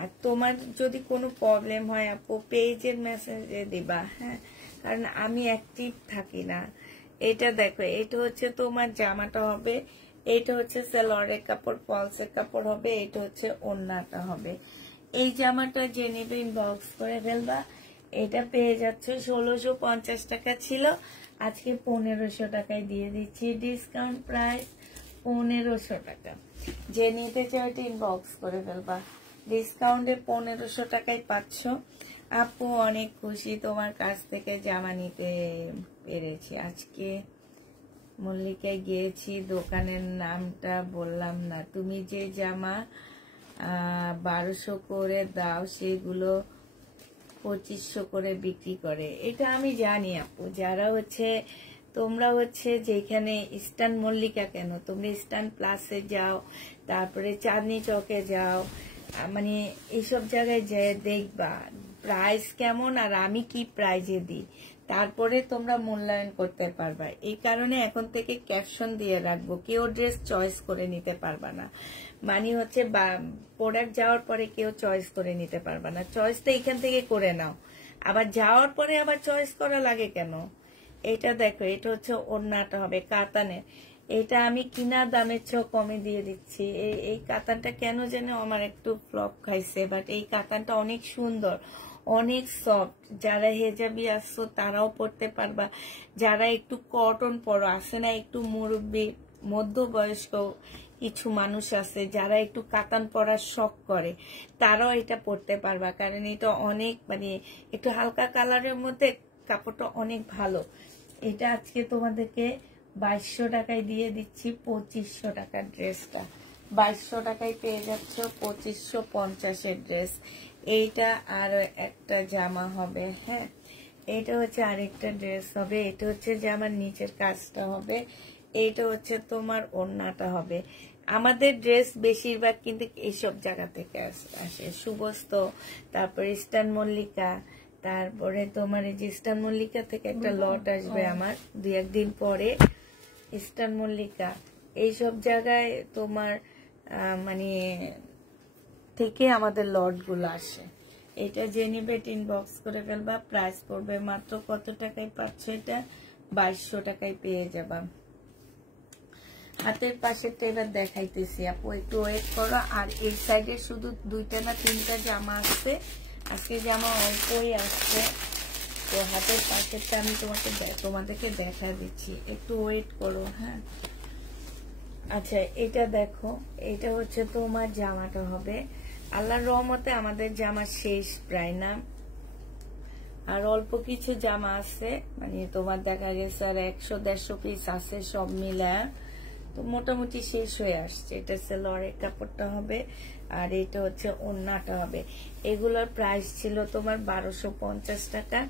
আর তোমার যদি কোনো প্রবলেম হয় আপু পেজের মেসেজে দিবা, হ্যাঁ, কারণ আমি অ্যাক্টিভ থাকি না। এটা দেখো, এটা হচ্ছে তোমার জামাটা হবে, এটা হচ্ছে সালোয়ারের কাপড়, ফলসের কাপড় হবে, এটা হচ্ছে ওড়নাটা হবে। এই জামাটা যে নেবে ইনবক্স করে ফেলবা। এটা পেয়ে যাচ্ছে 1650 টাকা ছিল, আজকে 1500 টাকায় দিয়ে দিচ্ছি, ডিসকাউন্ট প্রাইস 1500 টাকা। যে নিতে চাও এটা ইনবক্স করে ফেলবা, ডিসকাউন্টে 1500 টাকায় পাচ্ছ। আপু অনেক খুশি তোমার কাছ থেকে জামা নিতে পেরেছি। আজকে মল্লিকায় গিয়েছি, দোকানের নামটা বললাম না, তুমি যে জামা 1200 করে দাও সেগুলো 2500 করে বিক্রি করে। এটা আমি জানি আপু, যারা হচ্ছে তোমরা হচ্ছে যেখানে ইস্টার্ন মল্লিকা কেন, তোমরা ইস্টার্ন প্লাসে যাও, তারপরে চাঁদনি চকে যাও, মানে এইসব জায়গায় যে দেখবা প্রাইস কেমন আর আমি কি প্রাইজে দিই, তারপরে তোমরা মূল্যায়ন করতে পারবা। এই কারণে এখন থেকে ক্যাপশন দিয়ে রাখবো, কেউ ড্রেস চয়েস করে নিতে পারবা না, মানে হচ্ছে প্রোডাক্ট যাওয়ার পরে কেউ চয়েস করে নিতে পারবা না। চয়েসটা এখান থেকে করে নাও, আবার যাওয়ার পরে আবার চয়েস করা লাগে কেন? এটা দেখো, এটা হচ্ছে ওড়নাটা হবে কাতানের। এটা আমি কিনা দামের চেয়েও কমে দিয়ে দিচ্ছি। এই কাতানটা কেন যেন আমার একটু ফ্লপ খাইছে, বাট এই কাতানটা অনেক সুন্দর, অনেক সফট। যারা হেজাবি আসছো তারাও পড়তে পারবা, যারা একটু কটন পরো আসে না, একটু মুরব্বী মধ্যবয়স্ক কিছু মানুষ আছে যারা একটু কাতান পরার শখ করে, তারাও এটা পড়তে পারবা। কারণ এটা অনেক মানে একটু হালকা কালারের মধ্যে, কাপড়টা অনেক ভালো। এটা আজকে তোমাদেরকে 2200 টাকায় দিয়ে দিচ্ছি। 2500 টাকার ড্রেসটা 2200 টাকায় পেয়ে যাচ্ছ। 2550-এর ড্রেস এইটা। আর একটা জামা হবে, হ্যাঁ এটা হচ্ছে আরেকটা ড্রেস হবে। এটা হচ্ছে জামার নিচের কাজটা হবে, এইটা হচ্ছে তোমার ওড়নাটা হবে। আমাদের ড্রেস বেশিরভাগ কিন্তু এইসব জায়গা থেকে আসে, সুবস্ত, তারপর ইস্টার্ন মল্লিকা, তারপরে তোমার এই যে ইস্টার্ন মল্লিকা থেকে একটা লট আসবে আমার 2-1 দিন পরে। ইস্টার্ন মল্লিকা এইসব জায়গায় তোমার মানে থেকে আমাদের লট গুলো আসে। এটা যে নিবে ইনবক্স করে ফেলবা। প্রাইস পড়বে মাত্র কত টাকায় পাচ্ছ? এটা 2200 টাকায় পেয়ে যাবা। হাতের পাশেরটা এবার দেখাইতেছি আপু, একটু ওয়েট করো। আর এই সাইডে শুধু 2টা না 3টা জামা আসছে, আজকে জামা অল্পই আসছে, তো হাতের পাশেরটা আমি তোমাদেরকে দেখা দিচ্ছি, একটু ওয়েট করো। হ্যাঁ আচ্ছা, এটা দেখো, এটা হচ্ছে তোমার জামাটা হবে। আল্লাহর রহমতে আমাদের জামা শেষ প্রায় না, আর অল্প কিছু জামা আছে, মানে তোমার দেখা গেছে আর 100-150 পিস আছে সব মিলা, তো মোটামুটি শেষ হয়ে আসছে। এটা সালোয়ারের কাপড়টা হবে, আর এটা হচ্ছে ওড়নাটা হবে। এগুলোর প্রাইস ছিল তোমার 1250 টাকা।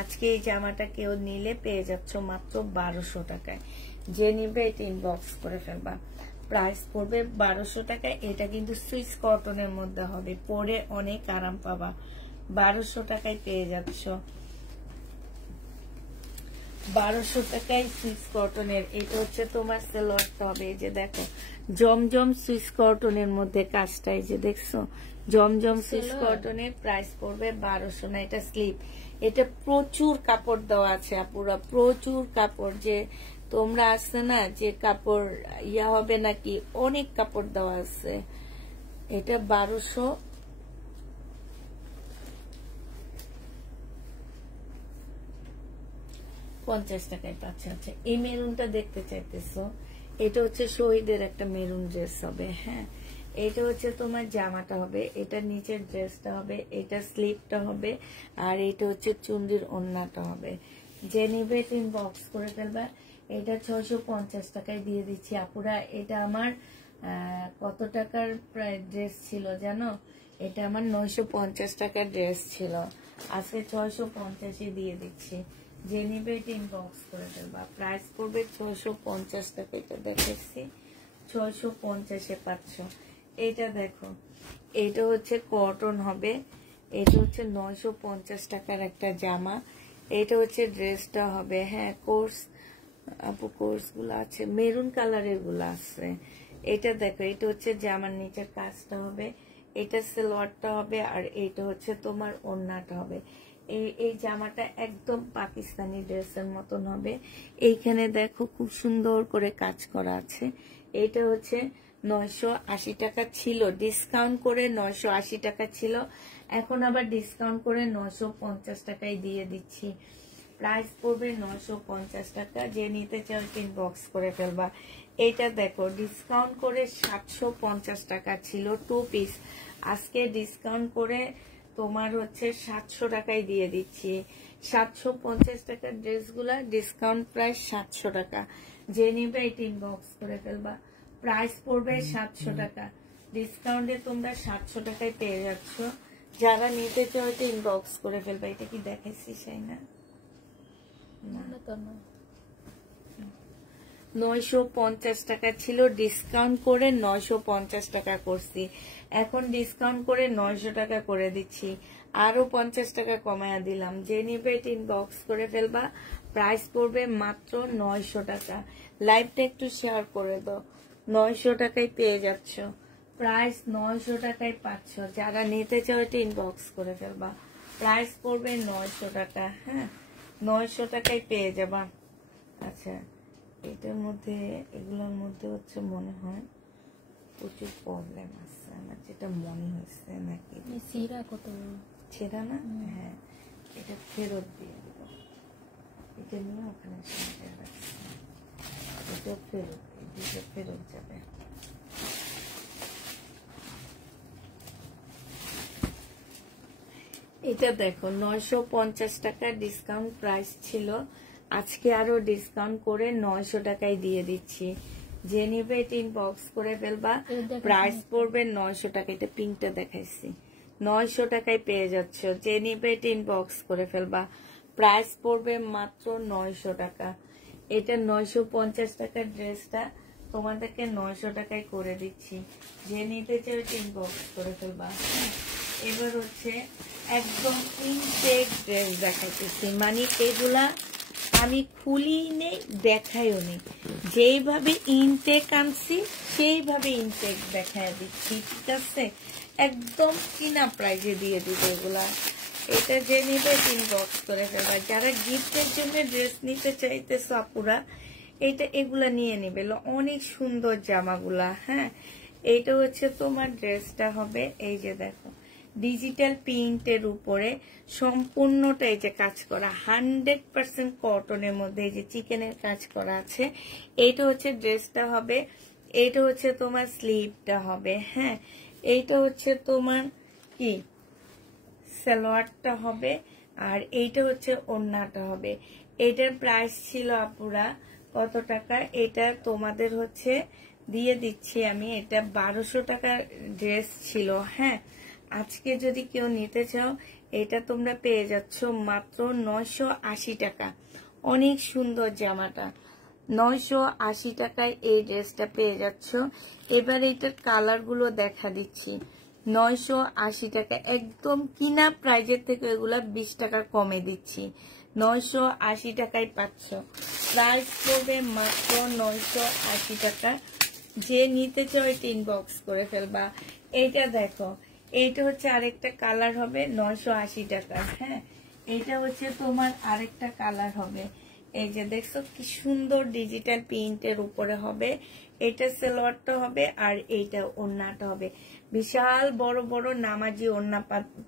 আজকে এই জামাটা কেউ নিলে পেয়ে যাচ্ছ মাত্র 1200 টাকায়। যে নিবে এটা ইনবক্স করে ফেলবা। প্রাইস পড়বে 1200 টাকা। এটা কিন্তু সুইস কটনের মধ্যে হবে, পরে অনেক আরাম পাবা। 1200 টাকায় পেয়ে যাচ্ছ, 1200 টাকায় সুইস কটনের। এটা হচ্ছে তোমার সালোয়ারটা হবে, এই যে দেখো জমজম সুইস কটনের মধ্যে কাজটা, এই যে দেখছো জমজম সুইস কটনের। প্রাইস পড়বে 1200 না, এটা স্লিপ। এটা প্রচুর কাপড় দেওয়া আছে আপুরা, প্রচুর কাপড়, যে তোমরা আসছে না যে কাপড় ইয়া হবে নাকি, অনেক কাপড় দেওয়া আছে। এটা 1250 টাকায় পাচ্ছে। আচ্ছা, এই মেরুনটা দেখতে চাইতেছো, এটা হচ্ছে শহীদের একটা মেরুন ড্রেস হবে। হ্যাঁ, এটা হচ্ছে তোমার জামাটা হবে, এটা নিচের ড্রেসটা হবে, এটা স্লিপটা হবে, আর এটা হচ্ছে চুন্ডির ওড়নাটা হবে। যে নিবে ইনবক্স করে ফেলবা। এটা 650 টাকায় দিয়ে দিচ্ছি আপুরা। এটা আমার কত টাকার প্রায় ড্রেস ছিল জানো? এটা আমার 950 টাকার ড্রেস ছিল, আজকে 650 দিয়ে দিচ্ছি। যে নিবে এটা ইনবক্স করে ফেলবা। প্রাইস পড়বে 650 টাকা। এটা দেখেছি 650-এ পাচ্ছ। এইটা দেখো, এটা হচ্ছে কটন হবে, এটা হচ্ছে 950 টাকার একটা জামা। এটা হচ্ছে ড্রেসটা হবে। হ্যাঁ, কোর্স আপু, কোর্স গুলো আছে, মেরুন কালারের গুলো আছে। এটা দেখো, এটা হচ্ছে জামার নিচের কাজটা হবে, এটা সালোয়ারটা হবে, আর এইটা হচ্ছে তোমার ওড়নাটা হবে। এই জামাটা একদম পাকিস্তানি ড্রেসের মতন হবে। এইখানে দেখো খুব সুন্দর করে কাজ করা আছে। এটা হচ্ছে 980 টাকা ছিল, ডিসকাউন্ট করে 980 টাকা ছিল, এখন আবার ডিসকাউন্ট করে 950 টাকায় দিয়ে দিচ্ছি। প্রাইস পড়বে 950 টাকা। যে নিতে চাও ইনবক্স করে ফেলবা। এইটা দেখো, ডিসকাউন্ট করে 750 টাকা ছিল 2 পিস, আজকে ডিসকাউন্ট করে তোমার হচ্ছে 700 টাকায় দিয়ে দিচ্ছি। 750 টাকার ড্রেসগুলা ডিসকাউন্ট প্রাইস 700 টাকা। যে নিবে এটা ইনবক্স করে ফেলবা। প্রাইস পড়বে 700 টাকা, ডিসকাউন্টে তোমরা 700 টাকায় পেয়ে যাচ্ছ। যারা নিতে চাও এটা ইনবক্স করে ফেলবা। এটা কি দেখাইছি সাইনা? না তো না। 950 টাকা ছিল, ডিসকাউন্ট করে 950 টাকা করছি। এখন ডিসকাউন্ট করে 900 টাকা করে দিচ্ছি, আরো 50 টাকা কমায়া দিলাম। যে নিবে এটা ইনবক্স করে ফেলবা। প্রাইস পড়বে মাত্র 900 টাকা। লাইভটা একটু শেয়ার করে দাও। 900 টাকায় পেয়ে যাচ্ছ, প্রাইস 900 টাকায় পাচ্ছ। যারা নিতে চাও এটা ইনবক্স করে ফেলবা। প্রাইস পড়বে 900 টাকা। হ্যাঁ, 900 টাকায় পেয়ে যাবা। আচ্ছা, এটার মধ্যে এগুলোর মধ্যে হচ্ছে মনে হয় প্রচুর প্রবলেম আছে আমার, যেটা মনে হয়েছে নাকি সিরা কত ছেড়া না। হ্যাঁ, এটা ফেরত দিয়ে দিব। এটা নিয়ে ওখানে সাজিয়ে রাখছি। এটা ফেরত, এটা ফেরত যাবে। এটা দেখো 950 টাকা ডিসকাউন্ট প্রাইস ছিল, আজকে আরো ডিসকাউন্ট করে 900 টাকায় দিয়ে দিচ্ছি। যে নিবে এটা ইনবক্স করে ফেলবা। প্রাইস পড়বে 900 টাকা। এটা পিঙ্কটা দেখাইছি, 900 টাকায় পেয়ে যাচ্ছ। যে নিবে এটা ইনবক্স করে ফেলবা। প্রাইস পড়বে মাত্র 900 টাকা। এটা 950 টাকার ড্রেসটা তোমাদেরকে 900 টাকায় করে দিচ্ছি। যে নিতে চাও এটা ইনবক্স করে ফেলবা। এবার হচ্ছে একদম ইনটেক ড্রেস দেখাইতেছি, মানে এগুলা আমি খুলি নেই, দেখাইও নেই। যেইভাবে ইনটেক আনছি সেইভাবে ইনটেক দেখাই দিচ্ছি, ঠিক আছে? একদম কিনা প্রাইজে দিয়ে দিব এগুলা। এটা যে নিবে ইনবক্স করে ফেলবা। যারা গিফটের জন্য ড্রেস নিতে চাইতেছো আপুরা, এগুলা নিয়ে নিবে। অনেক সুন্দর জামাগুলা। হ্যাঁ, এইটা হচ্ছে তোমার ড্রেসটা হবে। এই যে দেখো, ডিজিটাল প্রিন্টের উপরে সম্পূর্ণটা এই যে কাজ করা, 100% কটনের মধ্যে এই যে চিকেনের কাজ করা আছে। এইটা হচ্ছে ড্রেসটা হবে। এইটা হচ্ছে তোমার স্লিভটা হবে। হ্যাঁ, এইটা হচ্ছে তোমার কি সালোয়ারটা হবে, আর এইটা হচ্ছে ওড়নাটা হবে। এটার প্রাইস ছিল আপুরা কত টাকা? এটা তোমাদের হচ্ছে দিয়ে দিচ্ছি আমি। এটা 1200 টাকার ড্রেস ছিল। হ্যাঁ, আজকে যদি কেউ নিতে চাও এটা তোমরা পেয়ে যাচ্ছ মাত্র 980 টাকা। অনেক সুন্দর জামাটা, 980 টাকায় এই ড্রেসটা পেয়ে যাচ্ছ। এবার এটার কালার গুলো দেখা দিচ্ছি। 980 টাকা একদম কিনা প্রাইজের থেকে এগুলা 20 টাকা কমে দিচ্ছি। 980 টাকায় পাচ্ছ। প্রাইস পড়বে মাত্র 980 টাকা। যে নিতে চাও এটা ইনবক্স করে ফেলবা। এইটা দেখো, এইটা হচ্ছে আরেকটা কালার হবে 980 টাকা। হ্যাঁ, এটা হচ্ছে তোমার আরেকটা কালার হবে। এই যে দেখছো কি সুন্দর ডিজিটাল প্রিন্টের উপরে হবে। এটা সালোয়ারটা হবে আর এইটা ওড়নাটা হবে। বিশাল বড় বড় নামাজি ওড়না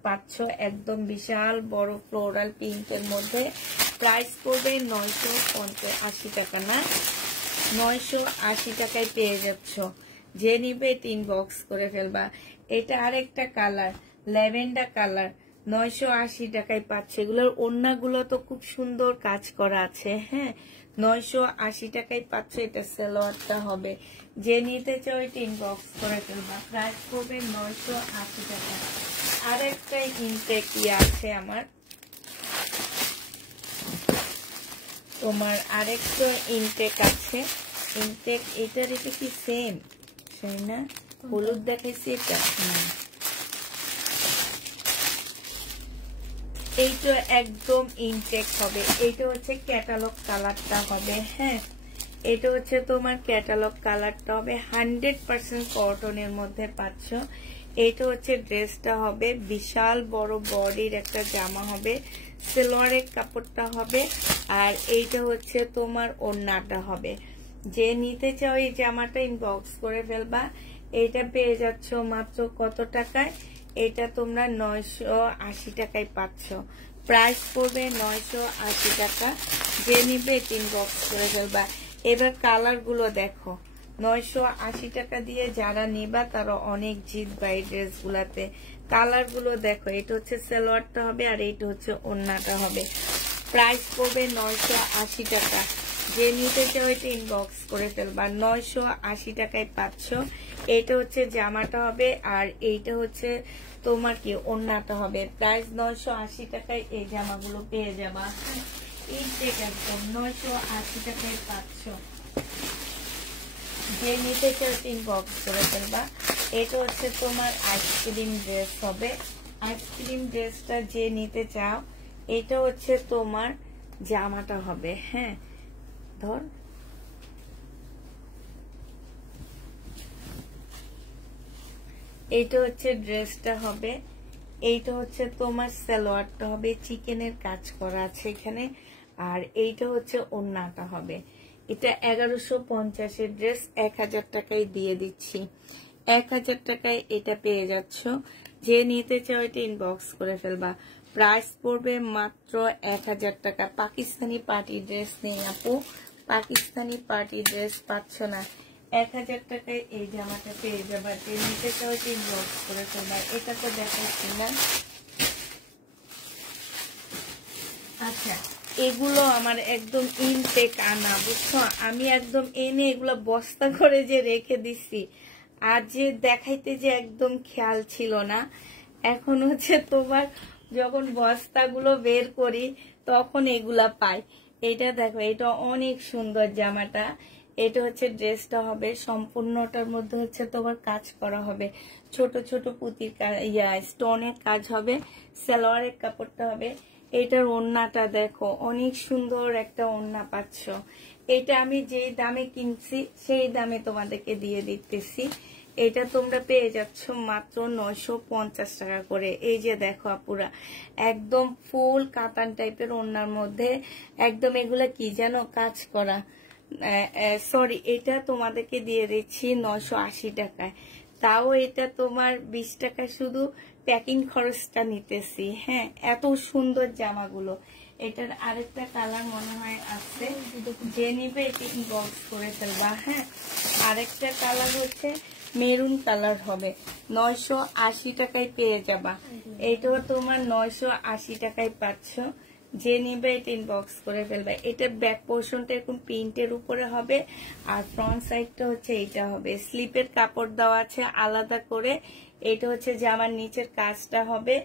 পাচ্ছ, একদম বিশাল বড় ফ্লোরাল প্রিন্টের মধ্যে। প্রাইস পড়বে 980 টাকা। না, 980 টাকায় পেয়ে যাচ্ছ। যে নিবে ইনবক্স করে ফেলবা। এটা আরেকটা কালার, ল্যাভেন্ডার কালার, 980 টাকায় পাচ্ছে। এগুলোর ওড়নাগুলো তো খুব সুন্দর কাজ করা আছে। হ্যাঁ, 980 টাকায় পাচ্ছে। এটা সালোয়ারটা হবে। যে নিতে চাও এটা ইনবক্স করে ফেলবা। প্রাইস পড়বে 980 টাকা। আরেকটা ইনটেক আছে আমার, তোমার আরেকটা ইনটেক আছে। ইনটেক এটার এটা কি সেম? সেই না, হলুদ দেখাইছি এটা। এইটা একদম ইনটেক হবে। এইটা হচ্ছে ক্যাটালগ কালারটা হবে। হ্যাঁ, এটা হচ্ছে তোমার ক্যাটালগ কালারটা হবে। 100% কটনের মধ্যে পাচ্ছ। এইটা হচ্ছে ড্রেসটা হবে। বিশাল বড় বডির একটা জামা হবে। সালোয়ারের কাপড়টা হবে, আর এইটা হচ্ছে তোমার ওড়নাটা হবে। যে নিতে চাও এই জামাটা ইনবক্স করে ফেলবা। এইটা পেয়ে যাচ্ছ মাত্র কত টাকায়? এটা তোমরা 980 টাকায় পাচ্ছ। প্রাইস পড়বে 980 টাকা। যে নিবে ইনবক্স করে ফেলবা। এবার কালার গুলো দেখো, 980 টাকা দিয়ে যারা নিবা তারা অনেক জিতবা এই ড্রেস গুলাতে। কালার গুলো দেখো, এটা হচ্ছে সালোয়ারটা হবে আর এইটা হচ্ছে ওড়নাটা হবে। প্রাইস পড়বে 980 টাকা। যে নিতে চাও এটা ইনবক্স করে ফেলবা। 980 টাকায় পাচ্ছ। এইটা হচ্ছে জামাটা হবে আর এইটা হচ্ছে তোমার কি ওড়নাটা হবে। প্রাইস 980 টাকায় এই জামাগুলো পেয়ে যাবা। ইনটেক একদম 980 টাকায় পাচ্ছ। যে নিতে চাও ইনবক্স করে ফেলবা। এটা হচ্ছে তোমার আইসক্রিম ড্রেস হবে। আইসক্রিম ড্রেসটা যে নিতে চাও, এটা হচ্ছে তোমার জামাটা হবে। হ্যাঁ ধর, এইটা হচ্ছে ড্রেসটা হবে। এইটা হচ্ছে তোমার সালোয়ারটা হবে, চিকেনের কাজ করা আছে এখানে। আর এইটা হচ্ছে ওড়নাটা হবে। এটা 1150 ড্রেস 1000 টাকায় দিয়ে দিচ্ছি। 1000 টাকায় এটা পেয়ে যাচ্ছ। যে নিতে চাও এটা ইনবক্স করে ফেলবা। প্রাইস পড়বে মাত্র 1000 টাকা। পাকিস্তানি পার্টি ড্রেস নেই আপু, পাকিস্তানি পার্টি ড্রেস পাচ্ছ না। 1000 টাকায় এই জামাটা পেয়ে যাবা। যে নিতে চাও এটা ইনবক্স করে ফেলবা। এটা তো দেখাচ্ছি না। আচ্ছা, এগুলো আমার একদম ইনটেক আনা, বুঝছো। আমি একদম এনে এগুলো বস্তা করে যে রেখে দিছি, আর যে দেখাইতে যে একদম খেয়াল ছিল না। এখন হচ্ছে তোমার যখন বস্তাগুলো বের করি তখন এগুলা পাই। এটা দেখো, এটা অনেক সুন্দর জামাটা। এটা হচ্ছে ড্রেসটা হবে, সম্পূর্ণটার মধ্যে হচ্ছে তোমার কাজ করা হবে, ছোট ছোট পুঁতির স্টোনের কাজ হবে। সালোয়ারের কাপড়টা হবে। এটার ওড়নাটা দেখো, অনেক সুন্দর একটা ওড়না পাচ্ছ। এটা আমি যে দামে কিনছি সেই দামে তোমাদেরকে দিয়ে দিতেছি। এটা তোমরা পেয়ে যাচ্ছ মাত্র 950 টাকা করে। এই যে দেখো আপুরা, একদম ফুল কাতান টাইপের ওড়নার মধ্যে একদম এগুলা কি জানো কাজ করা। সরি, এটা তোমাদেরকে দিয়ে দিচ্ছি 980 টাকায়। তাও এটা তোমার 20 টাকা শুধু প্যাকিং খরচটা নিতেছি। হ্যাঁ, এত সুন্দর জামাগুলো। এটার আরেকটা কালার মনে হয় আছে, যে নিবে এটা ইনবক্স করে ফেলবা। হ্যাঁ, আরেকটা কালার হচ্ছে মেরুন কালার হবে। 980 টাকায় পেয়ে যাবা। এইটাও তোমার 980 টাকায় পাচ্ছ। যে নিবে এটা ইনবক্স করে ফেলবে। এটা ব্যাক পোর্শনটা এরকম প্রিন্টের উপরে হবে, আর ফ্রন্ট সাইডটা হচ্ছে এইটা হবে। স্লিপের কাপড় দেওয়া আছে আলাদা করে। এটা হচ্ছে জামার নিচের কাজটা হবে,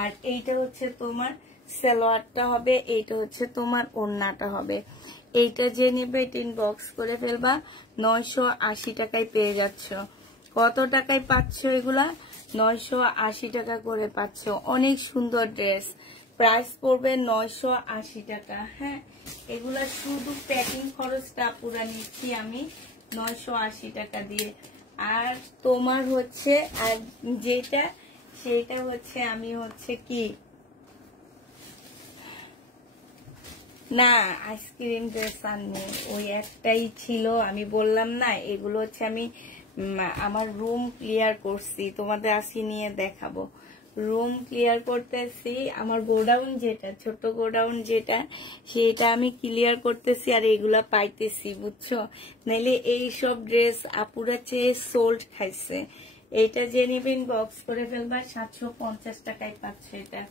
আর এইটা হচ্ছে তোমার সালোয়ারটা হবে। এইটা হচ্ছে তোমার ওড়নাটা হবে। এইটা যে নিবে এটা ইনবক্স করে ফেলবা। 980 টাকায় পেয়ে যাচ্ছ। কত টাকায় পাচ্ছ এগুলা? 980 টাকা করে পাচ্ছ। অনেক সুন্দর ড্রেস। প্রাইস পড়বে 980 টাকা। হ্যাঁ, এগুলা শুধু প্যাকিং খরচটা পুরা নিচ্ছি আমি 980 টাকা দিয়ে। আর তোমার হচ্ছে আর যেটা সেটা হচ্ছে আমি হচ্ছে কি না, আইসক্রিম ড্রেস আননি, ওই একটাই ছিল। আমি বললাম না, এগুলো হচ্ছে আমি আমার রুম ক্লিয়ার করছি, তোমাদের আসি নিয়ে দেখাবো। রুম ক্লিয়ার করতেছি, আমার গোডাউন যেটা ছোট গোডাউন যেটা, সেটা আমি ক্লিয়ার করতেছি আর এগুলা পাইতেছি, বুঝছো। নাইলে এই সব ড্রেস আপুরা চেয়ে সোল্ড খাইছে। এটা যে নিবেন বক্স করে ফেলবা। 750 টাকায় পাচ্ছে এটা।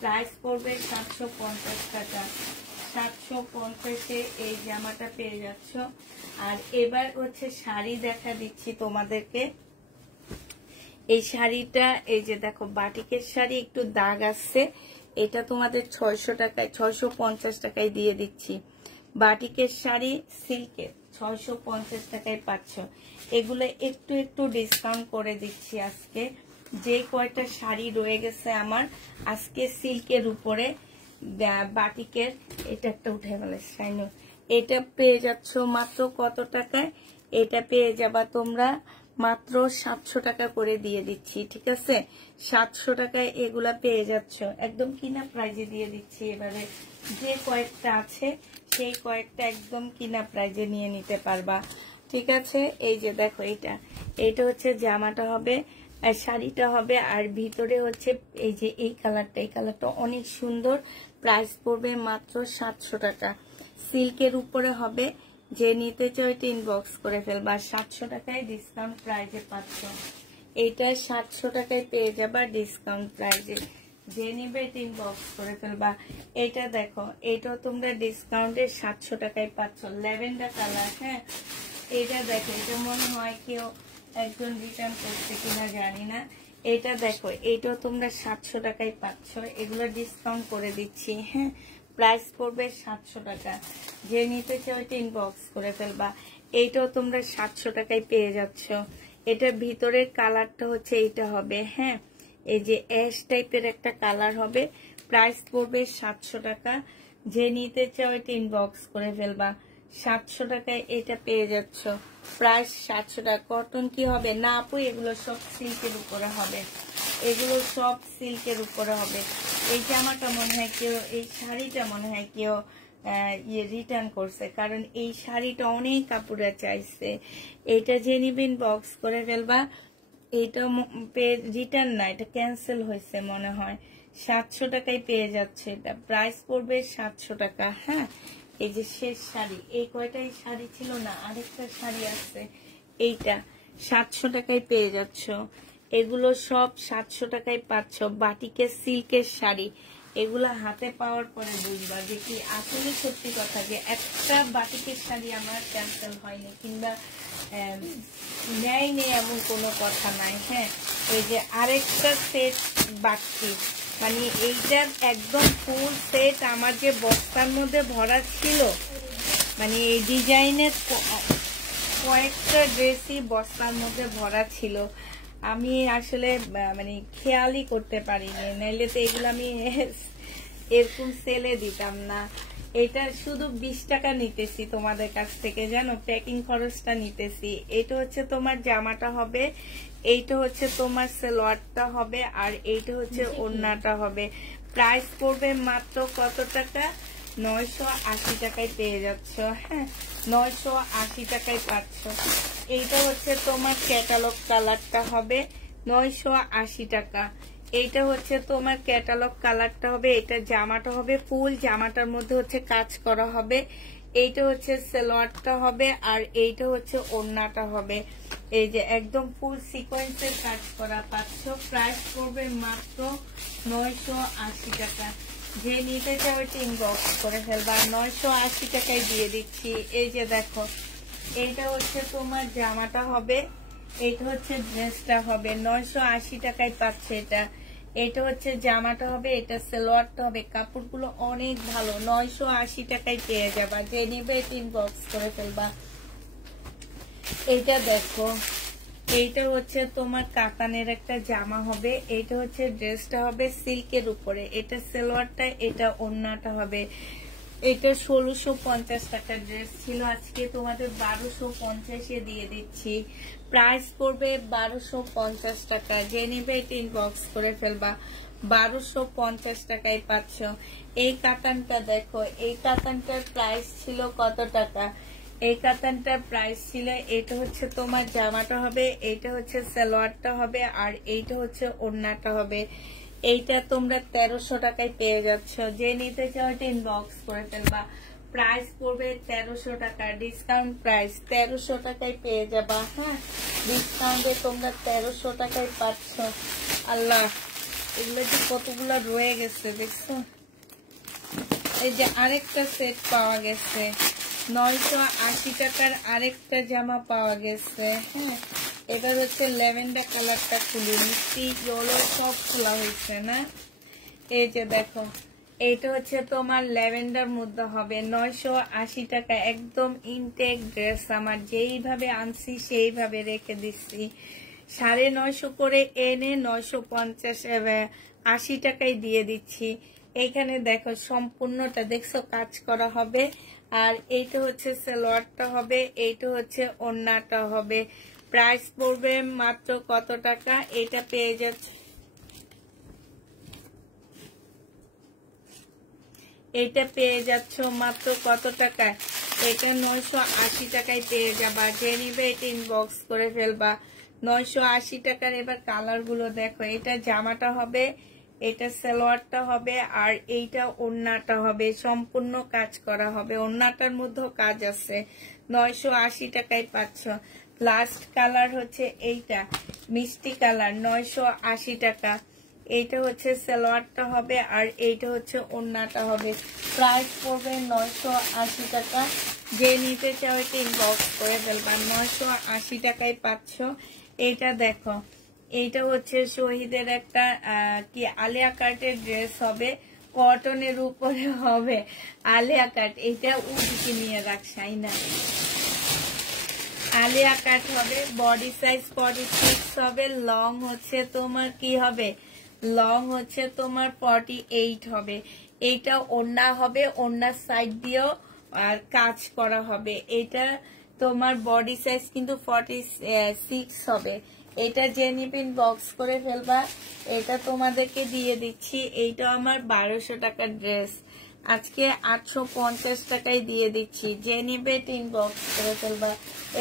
প্রাইস পড়বে 750 টাকা। 750-এ এই জামাটা পেয়ে যাচ্ছ। আর এবার হচ্ছে শাড়ি দেখা দিচ্ছি তোমাদেরকে। এই শাড়িটা এই যে দেখো, বাটিকের শাড়ি, একটু দাগ আসছে। এটা তোমাদের 600 টাকায় 650 টাকায় দিয়ে দিচ্ছি। বাটিকের শাড়ি সিল্কের 650 টাকায় পাচ্ছ। এগুলো একটু একটু ডিসকাউন্ট করে দিচ্ছি আজকে। যে কয়টা শাড়ি রয়ে গেছে আমার আজকে সিল্কের উপরে বাটিকের, এটা একটা উঠে গেলে শাইনো, এটা পেয়ে যাচ্ছ মাত্র কত টাকায়? এটা পেয়ে যাবা তোমরা মাত্র 700 টাকা করে দিয়ে দিচ্ছি। ঠিক আছে, 700 টাকায় এগুলা পেয়ে যাচ্ছ। একদম কিনা প্রাইজে দিয়ে দিচ্ছি। এবারে যে কয়েকটা আছে সেই কয়েকটা একদম কিনা প্রাইজে নিয়ে নিতে পারবা। ঠিক আছে, এই যে দেখো, এইটা হচ্ছে জামাটা হবে, শাড়িটা হবে, আর ভিতরে হচ্ছে এই যে এই কালারটা অনেক সুন্দর। প্রাইস পড়বে মাত্র 700 টাকা। সিল্কের উপরে হবে। যে নিতে চাও এটা ইনবক্স করে ফেলবা। 700 টাকায় ডিসকাউন্ট প্রাইজে পাচ্ছ। এইটা 700 টাকায় পেয়ে যাবা ডিসকাউন্ট প্রাইজে। যে নিবে এটা ইনবক্স করে ফেলবা। এটা দেখো, এটাও তোমরা ডিসকাউন্টে 700 টাকায় পাচ্ছ। Lavender colour. হ্যাঁ, এটা দেখো, এটা মনে হয় কেউ একজন রিটার্ন করছে কিনা জানি না। এটা দেখো, এইটাও তোমরা 700 টাকায় পাচ্ছ। এগুলো ডিসকাউন্ট করে দিচ্ছি, হ্যাঁ। প্রাইস পড়বে 700 টাকা। যে নিতে চাও এটা ইনবক্স করে ফেলবা। এইটাও তোমরা 700 টাকায় পেয়ে যাচ্ছ। এটার ভিতরের কালারটা হচ্ছে এইটা হবে, হ্যাঁ। এই যে অ্যাশ টাইপের একটা কালার হবে। প্রাইস পড়বে 700 টাকা। যে নিতে চাও এটা ইনবক্স করে ফেলবা। 700 টাকায় এটা পেয়ে যাচ্ছ। প্রাইস 700 টাকা। কটন কি হবে না আপু? এগুলো সব সিল্কের উপরে হবে। এগুলো সব সিল্কের উপরে হবে। এই জামাটা মনে হয় কেউ, এই শাড়িটা মনে হয় কেউ রিটার্ন করছে, কারণ এই শাড়িটা অনেক কাপড়ে চাইছে। এটা যে নিবেন বক্স করে ফেলবা। এইটা রিটার্ন না, এটা ক্যান্সেল হয়েছে মনে হয়। 700 টাকায় পেয়ে যাচ্ছে এটা। প্রাইস পড়বে 700 টাকা, হ্যাঁ। এই যে শেষ শাড়ি, এই কয়টাই শাড়ি ছিল না, আরেকটা শাড়ি আছে, এইটা 700 টাকায় পেয়ে যাচ্ছ। এগুলো সব 700 টাকায় পাচ্ছ। বাটিকের সিল্কের শাড়ি, এগুলা হাতে পাওয়ার পরে বুঝবা যে কি আসলে সত্যি কথা, যে একটা বাটিকের শাড়ি আমার ক্যান্সেল হয়নি কিংবা নেয়নি এমন কোনো কথা নাই, হ্যাঁ। এই যে আরেকটা সেট বাটি, মানে এইটার একদম ফুল সেট আমার যে বস্তার মধ্যে ভরা ছিল, মানে এই ডিজাইনের কয়েকটা ড্রেসই বস্তার মধ্যে ভরা ছিল। আমি আসলে মানে খেয়ালই করতে পারিনি, নাইলে তো এগুলো আমি এরকম সেলে দিতাম না। এটা শুধু 20 টাকা নিতেছি তোমাদের কাছ থেকে, জানো, প্যাকিং খরচটা নিতেছি। এটা হচ্ছে তোমার জামাটা হবে, এইটা হচ্ছে তোমার সালোয়ারটা হবে, আর এইটা হচ্ছে ওড়নাটা হবে। প্রাইস পড়বে মাত্র কত টাকা? 980 টাকায় পেয়ে যাচ্ছ, হ্যাঁ। 980 টাকায় পাচ্ছ। এইটা হচ্ছে তোমার ক্যাটালগ কালারটা হবে 980 টাকা। এইটা হচ্ছে তোমার ক্যাটালগ কালারটা হবে। এটা জামাটা হবে ফুল, জামাটার মধ্যে হচ্ছে কাজ করা হবে। এইটা হচ্ছে সালোয়ারটা হবে, আর এইটা হচ্ছে ওড়নাটা হবে। এই যে একদম ফুল সিকোয়েন্সের কাজ করা পাচ্ছ। প্রাইস পড়বে মাত্র 980 টাকা। যে নিতে চাও এটা ইনবক্স করে ফেলবা। 980 টাকায় দিয়ে দিচ্ছি। এই যে দেখো, এইটা হচ্ছে তোমার জামাটা হবে, এইটা হচ্ছে ড্রেসটা হবে। 980 টাকায় পাচ্ছে এটা। এটা হচ্ছে জামাটা হবে, এটা সালোয়ারটা হবে। কাপড়গুলো অনেক ভালো। 980 টাকায় পেয়ে যাবা। যে নিবে এটা ইনবক্স করে ফেলবা। এইটা দেখো, এইটা হচ্ছে তোমার কাতানের একটা জামা হবে। এইটা হচ্ছে ড্রেসটা হবে সিল্কের উপরে। এটা সালোয়ারটা, এটা ওড়নাটা হবে। এটা 1650 টাকার ড্রেস ছিল, আজকে তোমাদের 1250-এ দিয়ে দিচ্ছি। প্রাইস পড়বে 1250 টাকা। যে নিবে এটা ইনবক্স করে ফেলবা। 1250 টাকায় পাচ্ছ। এই কাতানটা দেখো, এই কাতানটার প্রাইস ছিল কত টাকা? এই কাতানটার প্রাইস ছিল, এটা হচ্ছে তোমার জামাটা হবে, এইটা হচ্ছে সালোয়ারটা হবে, আর এইটা হচ্ছে ওড়নাটা হবে। এইটা তোমরা 1300 টাকায় পেয়ে যাচ্ছ। যে নিতে চাও এটা ইনবক্স করে ফেলবা। প্রাইস পড়বে 1300 টাকা। ডিসকাউন্ট প্রাইস 1300 টাকায় পেয়ে যাবা, হ্যাঁ। ডিসকাউন্টে তোমরা 1300 টাকায় পাচ্ছ। আল্লাহ, এগুলো যে কতগুলো রয়ে গেছে দেখছো। এই যে আরেকটা সেট পাওয়া গেছে, 980 টাকার আরেকটা জামা পাওয়া গেছে, হ্যাঁ। এবার হচ্ছে ল্যাভেন্ডার কালারটা খুলি, মিষ্টি ইয়েলো সব খোলা হয়েছে না। এই যে দেখো, এইটা হচ্ছে তোমার ল্যাভেন্ডার মধ্যে হবে। 980 টাকা। একদম ইনটেক ড্রেস, আমার যেইভাবে আনছি সেইভাবে রেখে দিচ্ছি। 950 করে এনে 950-80 টাকায় দিয়ে দিচ্ছি। এইখানে দেখো সম্পূর্ণটা দেখছো কাজ করা হবে, আর এইটা হচ্ছে সালোয়ারটা হবে, এইটা হচ্ছে ওড়নাটা হবে। প্রাইস পড়বে মাত্র কত টাকা? এটা পেয়ে যাচ্ছে, এটা পেয়ে যাচ্ছ মাত্র কত টাকা? এটা 980 টাকায় পেয়ে যাবা। যে নিবে এটা ইনবক্স করে ফেলবা। 980 টাকার। এবার কালার গুলো দেখো, এটা জামাটা হবে, এটা সালোয়ারটা হবে, আর এইটা ওড়নাটা হবে। সম্পূর্ণ কাজ করা হবে, ওড়নাটার মধ্যেও কাজ আছে। 980 টাকায় পাচ্ছ। লাস্ট কালার হচ্ছে এইটা মিষ্টি কালার, 980 টাকা। এইটা হচ্ছে সালোয়ারটা হবে, আর এইটা হচ্ছে ওড়নাটা হবে। প্রাইস পড়বে 980 টাকা। যে নিতে চাও এটা ইনবক্স করে ফেলবা। 980 টাকায় পাচ্ছ। এইটা দেখো, এইটা হচ্ছে শহীদের একটা কি আলিয়া কাটের ড্রেস হবে, কটনের উপরে হবে আলিয়া কাট। এটা উদিকে নিয়ে রাখছাই না, আলিয়া কাট হবে, বডি সাইজ 46 হবে, লং হচ্ছে তোমার কি হবে, লং হচ্ছে তোমার 48 হবে। এইটা ওড়না হবে, ওড়নার সাইড দিয়েও আর কাজ করা হবে। এটা তোমার বডি সাইজ কিন্তু 46 হবে। এটা যে নিবেন বক্স করে ফেলবা। এটা তোমাদেরকে দিয়ে দিচ্ছি, এইটা আমার 1200 টাকার ড্রেস, আজকে 850 টাকায় দিয়ে দিচ্ছি। যে নিবে 3 বক্স করে ফেলবা।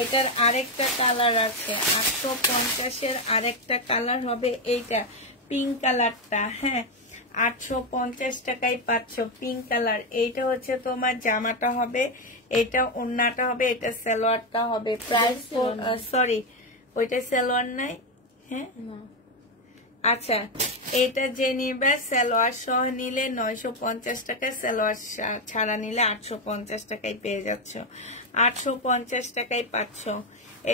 এটার আরেকটা কালার আছে, 850-এর আরেকটা কালার হবে এইটা পিঙ্ক কালারটা। হ্যাঁ, 850 টাকায় পাচ্ছ পিঙ্ক কালার। এইটা হচ্ছে তোমার জামাটা হবে, এটা ওড়নাটা হবে, এটা সালোয়ারটা হবে। প্রাইস সরি ওইটা সালোয়ার নাই। হ্যাঁ আচ্ছা, এটা যে নিবে সালোয়ার সহ নিলে 950 টাকা, সালোয়ার ছাড়া নিলে 850 টাকায় পেয়ে যাচ্ছ। 850 টাকায় পাচ্ছ।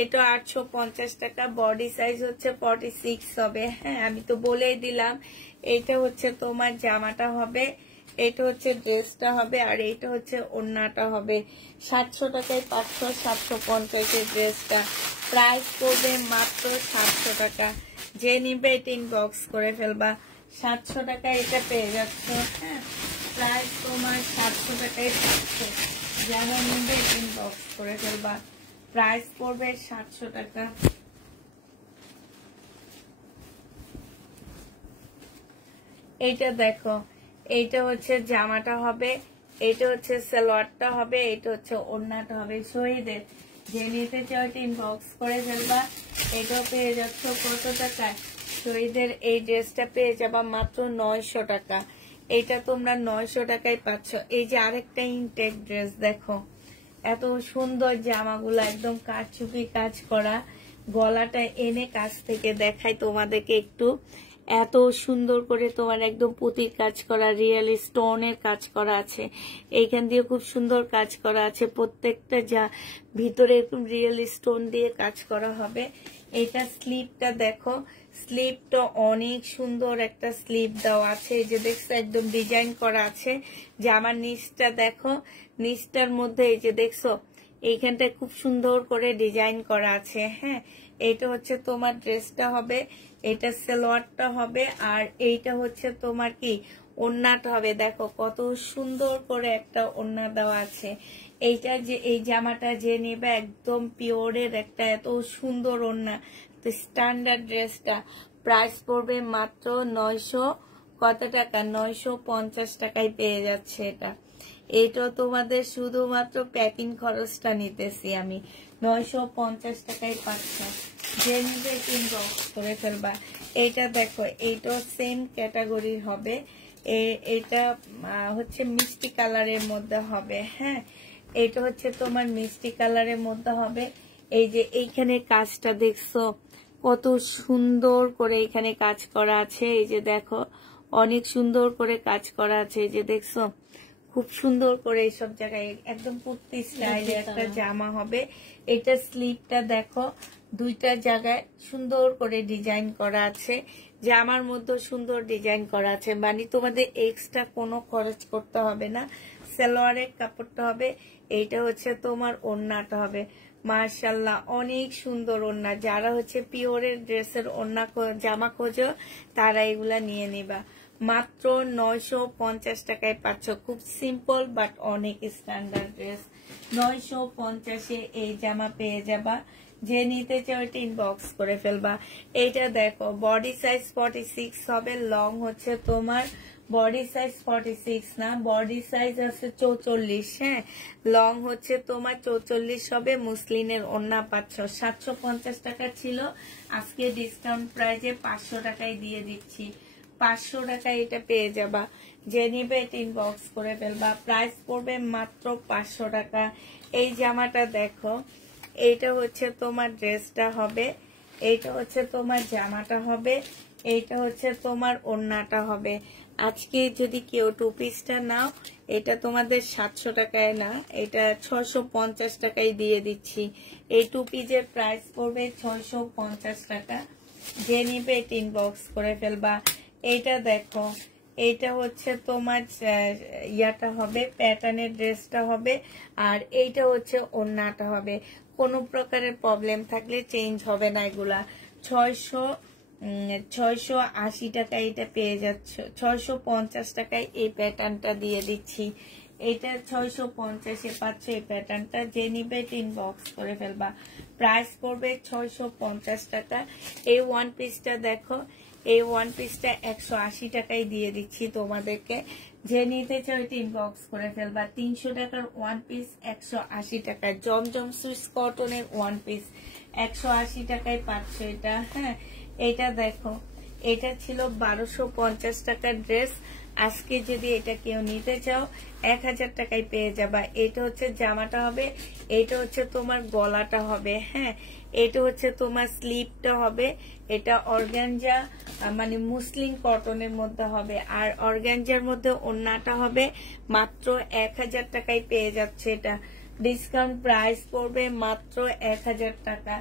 এটা 850 টাকা। বডি সাইজ হচ্ছে 46 হবে। হ্যাঁ, আমি তো বলেই দিলাম। এটা হচ্ছে তোমার জামাটা হবে, এটা হচ্ছে ড্রেসটা হবে, আর এইটা হচ্ছে ওড়নাটা হবে। 700 টাকায় পাচ্ছ 750-এর ড্রেসটা। প্রাইস পড়বে মাত্র 700 টাকা। যে নিবে 3 বক্স করে ফেলবা। 700 টাকায় এটা পেয়ে যাচ্ছ। হ্যাঁ, প্রাইস তোমার 700 টাকায় পাচ্ছ। যারা নিবে 3 বক্স করে ফেলবা। প্রাইস পড়বে 700 টাকা। এইটা দেখো, এইটা হচ্ছে জামাটা হবে, এইটা হচ্ছে সালোয়ারটা হবে, এইটা হচ্ছে ওড়নাটা হবে। শহীদের যে নিতে চাও 3 বক্স করে ফেলবা। এটাও পেয়ে যাচ্ছ কত টাকায়? শহীদের এই ড্রেসটা পেয়ে যাবা মাত্র 900 টাকা। এটা তোমরা 900 টাকায় পাচ্ছ। এই যে আরেকটা ইনটেক ড্রেস দেখো, এত সুন্দর জামাগুলো, একদম কারচুপি কাজ করা। গলাটা এনে কাছ থেকে দেখাই তোমাদেরকে একটু। এত সুন্দর করে তোমার একদম পুঁতির কাজ করা, রিয়েল স্টোনের কাজ করা আছে। এইখান দিয়ে খুব সুন্দর কাজ করা আছে। প্রত্যেকটা যা ভিতরে একদম রিয়েল স্টোন দিয়ে কাজ করা হবে। এটা স্লিপটা দেখো, স্লিপটা অনেক সুন্দর একটা স্লিপ দেওয়া আছে। এই যে দেখছো একদম ডিজাইন করা আছে। জামার নিচটা দেখো, নিচটার মধ্যে এই যে দেখছো এইখানটায় খুব সুন্দর করে ডিজাইন করা আছে। হ্যাঁ, এটা হচ্ছে তোমার ড্রেসটা হবে, এটা সালোয়ারটা হবে, আর এইটা হচ্ছে তোমার কি ওড়নাটা হবে। দেখো কত সুন্দর করে একটা ওড়না দেওয়া আছে। এইটা যে এই জামাটা যে নেবে একদম পিওরের একটা এত সুন্দর ওড়না। তো স্ট্যান্ডার্ড ড্রেসটা প্রাইস পড়বে মাত্র 900 কত টাকা, 950 টাকায় পেয়ে যাচ্ছে এটা। এটা তোমাদের শুধুমাত্র প্যাকিং খরচটা নিতেছি আমি। 950 টাকায় পাচ্ছ। যে নিবে 3 বক্স করে ফেলবা। এইটা দেখো, এইটা সেম ক্যাটাগরির হবে। এটা হচ্ছে মিষ্টি কালারের মধ্যে হবে। হ্যাঁ, এটা হচ্ছে তোমার মিষ্টি কালারের মধ্যে হবে। এই যে এইখানে কাজটা দেখছো কত সুন্দর করে এখানে কাজ করা আছে। এই যে দেখো অনেক সুন্দর করে কাজ করা আছে। এই যে দেখছো খুব সুন্দর করে এইসব জায়গায় একদম কুর্তি স্টাইলে একটা জামা হবে। এটা স্লিপটা দেখো, দুইটা জায়গায় সুন্দর করে ডিজাইন করা আছে। জামার মধ্যে সুন্দর ডিজাইন করা আছে, মানে তোমাদের এক্সট্রা কোনো খরচ করতে হবে না। সালোয়ারের কাপড়টা হবে, এইটা হচ্ছে তোমার ওড়নাটা হবে। মাশাআল্লাহ অনেক সুন্দর ওড়না। যারা হচ্ছে পিওরের ড্রেসের ওড়না জামা খোঁজো তারা এগুলা নিয়ে নিবা। মাত্র 950 টাকায় পাচ্ছ। খুব সিম্পল বাট অনেক স্ট্যান্ডার্ড ড্রেস। 950-এ এই জামা পেয়ে যাবা। যে নিতে চাও 3 বক্স করে ফেলবা। এইটা দেখো বডি সাইজ 46 হবে, লং হচ্ছে তোমার বডি সাইজ 46 না, বডি সাইজ আছে 44। হ্যাঁ, লং হচ্ছে তোমার 44 হবে। মুসলিনের ওড়না পাচ্ছ। 750 টাকা ছিল, আজকে ডিসকাউন্ট প্রাইজে 500 টাকায় দিয়ে দিচ্ছি। 500 টাকায় এটা পেয়ে যাবা। যে নিবে 3 বক্স করে ফেলবা। প্রাইস পড়বে মাত্র 500 টাকা। এই জামাটা দেখো, এইটা হচ্ছে তোমার ড্রেসটা হবে, এইটা হচ্ছে তোমার জামাটা হবে, এইটা হচ্ছে তোমার ওড়নাটা হবে। আজকে যদি কেউ 2 পিসটা নাও, এটা তোমাদের 700 টাকায় না, এটা 650 টাকায় দিয়ে দিচ্ছি। এই 2 পিসের প্রাইস পড়বে 650 টাকা। যে নিবে এটা ইনবক্স করে ফেলবা। এইটা দেখো, এইটা হচ্ছে তোমার ইয়াটা হবে, প্যাটার্নের ড্রেসটা হবে, আর এইটা হচ্ছে ওড়নাটা হবে। কোনো প্রকারের প্রবলেম থাকলে চেঞ্জ হবে না। এগুলা 680 টাকায় এটা পেয়ে যাচ্ছ, 650 টাকায় এই প্যাটার্নটা দিয়ে দিচ্ছি। এটা 650-এ পাচ্ছ এই প্যাটার্নটা। যে নিবে ইনবক্স করে ফেলবা। প্রাইস পড়বে 650 টাকা। এই ওয়ান পিসটা দেখো, এই ওয়ান পিসটা 180 টাকায় দিয়ে দিচ্ছি তোমাদেরকে। যে নিতে চাও এটা ইনবক্স করে ফেলবা। 300 টাকার ওয়ান পিস 180 টাকা। জমজম সুইস কটনের ওয়ান পিস 180 টাকায় পাচ্ছ এটা। হ্যাঁ, এটা দেখো, এটা ছিল 1250 টাকার ড্রেস। আজকে যদি এটা কেউ নিতে চাও 1000 টাকায় পেয়ে যাবা। এটা হচ্ছে জামাটা হবে, এটা হচ্ছে তোমার গলাটা হবে। হ্যাঁ, এটা হচ্ছে তোমার স্লিপটা হবে। এটা অর্গানজা মানে মুসলিম কটনের মধ্যে হবে, আর অর্গানজার মধ্যে ওড়নাটা হবে। মাত্র 1000 টাকায় পেয়ে যাচ্ছে এটা। ডিসকাউন্ট প্রাইস পড়বে মাত্র 1000 টাকা।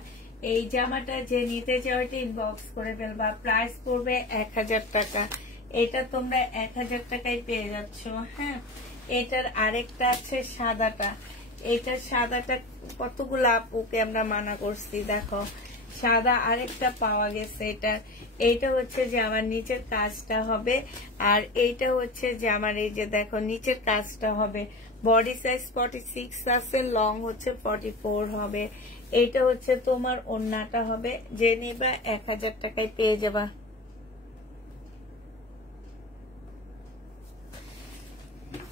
এই জামাটা যে নিতে চাও এটা ইনবক্স করে ফেলবা। প্রাইস পড়বে 1000 টাকা। এটা তোমরা 1000 টাকায় পেয়ে যাচ্ছ। হ্যাঁ, এটার আরেকটা আছে সাদাটা। এটা সাদাটা কতগুলো আপুকে আমরা মানা করছি, দেখো সাদা আরেকটা পাওয়া গেছে। এইটা হচ্ছে যে আমার নিচের কাজটা হবে, আর এইটা হচ্ছে যে আমার এই যে দেখো নিচের কাজটা হবে। বডি সাইজ 46 আছে, লং হচ্ছে 44 হবে। এইটা হচ্ছে তোমার ওড়নাটা হবে। যে নিবা 1000 টাকায় পেয়ে যাবা।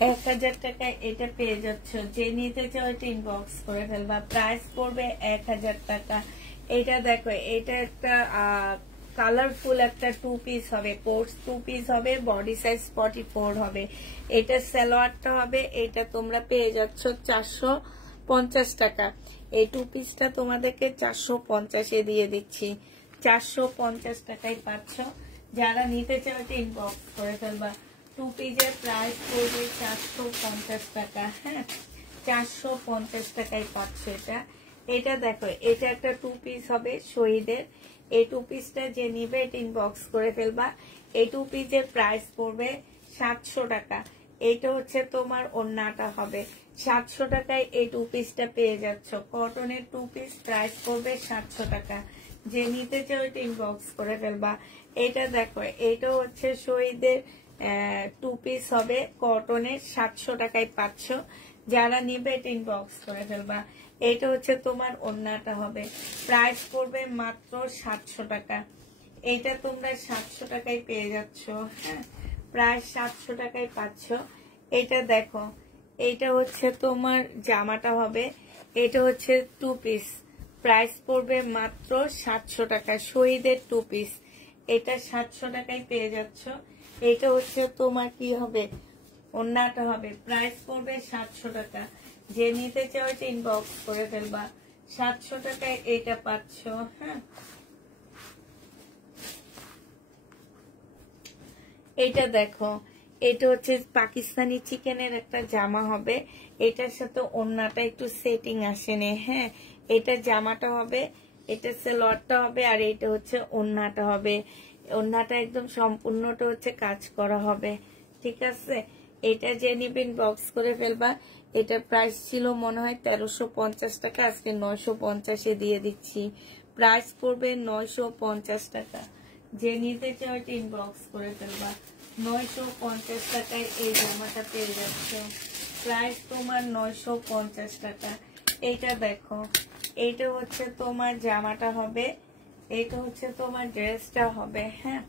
এক 1000 টাকায় এটা পেয়ে যাচ্ছ। যে নিতে চাও এটা ইনবক্স করে ফেলবা। প্রাইস পড়বে 1000 টাকা। এটা দেখো, এটা একটা কালারফুল একটা 2 পিস হবে, কোর্স 2 পিস হবে, বডি সাইজ 44 হবে। এটা সালোয়ারটা হবে। এটা তোমরা পেয়ে যাচ্ছ 450 টাকা। এই 2 পিসটা তোমাদেরকে 450-এ দিয়ে দিচ্ছি। 450 টাকায় পাচ্ছ। যারা নিতে চাও এটা ইনবক্স করে ফেলবা। 2 পিসের প্রাইস পড়বে 450 টাকা। হ্যাঁ, 450 টাকায় পাচ্ছ এটা। এটা দেখো, এটা একটা 2 পিস হবে শহীদের। এই 2 পিসটা যে নিবে এটা ইনবক্স করে ফেলবা। এই 2 পিসের প্রাইস পড়বে 700 টাকা। এটা হচ্ছে তোমার ওড়নাটা হবে। 700 টাকায় এই 2 পিসটা পেয়ে যাচ্ছ। কটনের 2 পিস, প্রাইস পড়বে 700 টাকা। যে নিতে চাও এটা ইনবক্স করে ফেলবা। এটা দেখো, এটা হচ্ছে শহীদের 2 পিস হবে কটনের, 700 টাকায় পাচ্ছ। যারা নিবে এটা ইনবক্স করে ফেলবা। এটা হচ্ছে তোমার ওড়নাটা হবে। প্রাইস পড়বে মাত্র 700 টাকা। এটা তোমরা 700 টাকায় পেয়ে যাচ্ছ। হ্যাঁ, প্রায় 700 টাকায় পাচ্ছ। এটা দেখো, এটা হচ্ছে তোমার জামাটা হবে। এটা হচ্ছে 2 পিস। প্রাইস পড়বে মাত্র 700 টাকা। শহীদের 2 পিস। এটা 700 টাকায় পেয়ে যাচ্ছ। এটা হচ্ছে তোমার কি হবে, ওড়নাটা হবে। প্রাইস পড়বে 700 টাকা। যে নিতে চাও এটা ইনবক্স করে ফেলবা। 700 টাকায় এটা পাচ্ছ। হ্যাঁ, এটা দেখো, এটা হচ্ছে পাকিস্তানি চিকেনের একটা জামা হবে। এটার সাথে ওড়নাটা একটু সেটিং আসেনি। হ্যাঁ, এটা জামাটা হবে, এটা সালোয়ারটা হবে, আর এটা হচ্ছে ওড়নাটা হবে। ওড়নাটা একদম সম্পূর্ণটা হচ্ছে কাজ করা হবে। ঠিক আছে, এটা যে নিবেন বক্স করে ফেলবা। এটা প্রাইস ছিল মনে হয় 1350 টাকা, আজকে 950-এ দিয়ে দিচ্ছি। প্রাইস পড়বে 950 টাকা। যে নিতে চাও এটা ইনবক্স করে ফেলবা। 950 টাকায় এই জামাটা পেয়ে যাচ্ছ। প্রাইস তোমার 950 টাকা। এইটা দেখো, এইটা হচ্ছে তোমার জামাটা হবে, এটা হচ্ছে তোমার ড্রেসটা হবে। হ্যাঁ,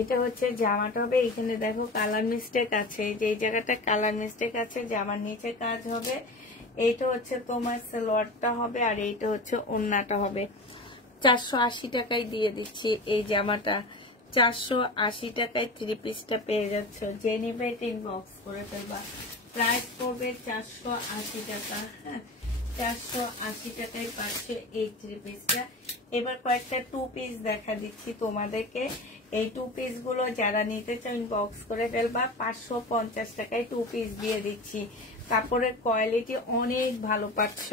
এটা হচ্ছে জামাটা হবে। এখানে দেখো কালার মিস্টেক আছে, যে জায়গাটা কালার মিস্টেক আছে, জামার নিচে কাজ হবে। এইটা হচ্ছে তোমার সালোয়ারটা হবে, আর এইটা হচ্ছে ওড়নাটা হবে। 480 টাকায় দিয়ে দিচ্ছি এই জামাটা। 480 টাকায় 3 পিসটা পেয়ে যাচ্ছ। যে নিবে ইনবক্স করে ফেলবা। প্রাইস পড়বে 480 টাকা। হ্যাঁ, 480 টাকায় পাচ্ছে এই 3 পিসটা। এবার কয়েকটা 2 পিস দেখা দিচ্ছি তোমাদেরকে। এই 2 পিস গুলো যারা নিতে চাও ইনবক্স করে ফেলবা। 550 টাকায় 2 পিস দিয়ে দিচ্ছি। কাপড়ের কোয়ালিটি অনেক ভালো পাচ্ছ।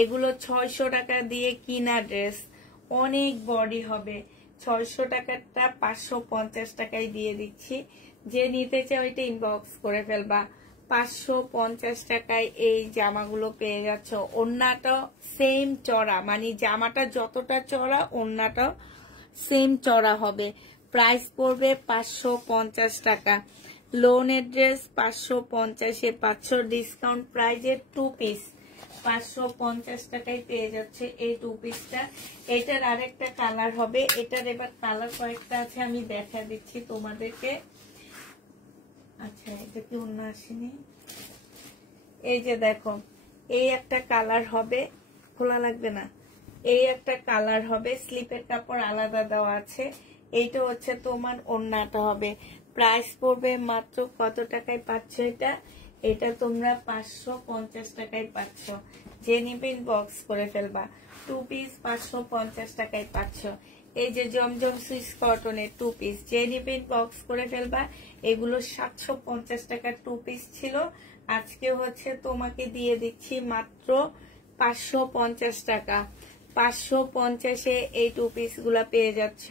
এগুলো 600 টাকা দিয়ে কিনা ড্রেস, অনেক বডি হবে। 600 টাকারটা 550 টাকায় দিয়ে দিচ্ছি। যে নিতে চাও ওইটা ইনবক্স করে ফেলবা। 550 টাকায় এই জামাগুলো পেয়ে যাচ্ছ। ওড়নাটা সেম চড়া, মানে জামাটা যতটা চড়া ওড়নাটা সেম চড়া হবে। প্রাইস পড়বে 550 টাকা। লোনের ড্রেস 550-এ 500 ডিসকাউন্ট প্রাইজে 2 পিস 550 টাকায় পেয়ে যাচ্ছে এই 2 পিসটা। এটার আরেকটা কালার হবে, এটার এবার কালার কয়েকটা আছে, আমি দেখা দিচ্ছি তোমাদেরকে। আচ্ছা, এটা কি অন্য আসেনি? এই যে দেখো, এই একটা কালার হবে, খোলা লাগবে না। এই একটা কালার হবে, স্লিপের কাপড় আলাদা দেওয়া আছে। এইটা হচ্ছে তোমার ওড়নাটা হবে। প্রাইস পড়বে মাত্র কত টাকায় পাচ্ছ এটা? এটা তোমরা 550 টাকায় পাচ্ছ। যে নিবে ইনবক্স করে ফেলবা। 2 পিস 550 টাকায় পাচ্ছ। এই যে জমজম সুইস কটনের 2 পিস, যে নিবে ইনবক্স করে ফেলবা। এগুলো 750 টাকার 2 পিস ছিল, আজকে হচ্ছে তোমাকে দিয়ে দিচ্ছি মাত্র 550 টাকা। 550-এ এই 2 পিস গুলা পেয়ে যাচ্ছ।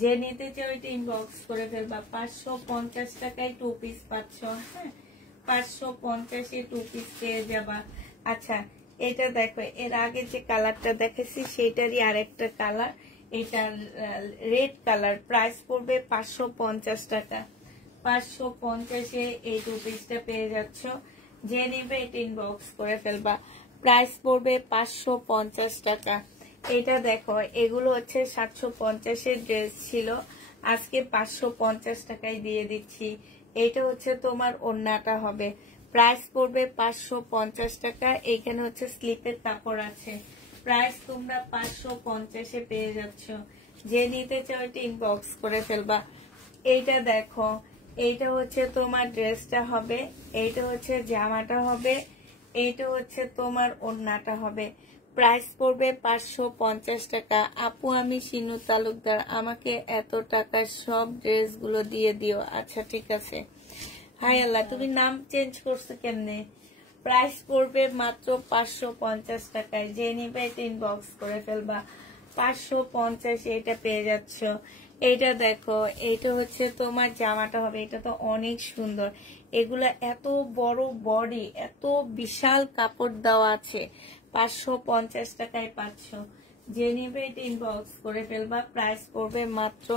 যে নিতে চাও ওইটা ইনবক্স করে ফেলবা। 550 টাকায় 2 পিস পাচ্ছ। হ্যাঁ, 550-এ 2 পিস পেয়ে যাবা। আচ্ছা, এটা দেখো, এর আগে যে কালারটা দেখেছি সেটারই আরেকটা কালার, এটা রেড কালার। প্রাইস পড়বে 550 টাকা। 550-এ এই 2 পিসটা পেয়ে যাচ্ছ। যে নিবে এটা ইনবক্স করে ফেলবা। প্রাইস পড়বে 550 টাকা। এটা দেখো, এগুলো হচ্ছে 750-এর ড্রেস ছিল, আজকে 550 টাকায় দিয়ে দিচ্ছি। এটা হচ্ছে তোমার ওড়নাটা হবে। প্রাইস পড়বে 550 টাকা। এইখানে হচ্ছে স্লিপের কাপড় আছে। প্রাইস তোমরা 550-এ পেয়ে যাচ্ছ। যে নিতে চাও এটা ইনবক্স করে ফেলবা। এইটা দেখো, এইটা হচ্ছে তোমার ড্রেসটা হবে, এইটা হচ্ছে জামাটা হবে, এইটা হচ্ছে তোমার ওড়নাটা হবে। প্রাইস পড়বে 550 টাকা। আপু, আমি শিনু তালুকদার, আমাকে এত টাকা সব ড্রেসগুলো দিয়ে দিও। আচ্ছা, ঠিক আছে। হাই আল্লাহ, তুমি নাম চেঞ্জ করছো কেমনে? প্রাইস পড়বে মাত্র 550 টাকায়। যে নিবে এটা ইনবক্স করে ফেলবা। 550 এটা পেয়ে যাচ্ছ। এইটা দেখো, এইটা হচ্ছে তোমার জামাটা হবে। এটা তো অনেক সুন্দর। এগুলা এত বড় বডি, এত বিশাল কাপড় দেওয়া আছে। 550 টাকায় পাচ্ছ। যে নিবে এটা ইনবক্স করে ফেলবা। প্রাইস পড়বে মাত্র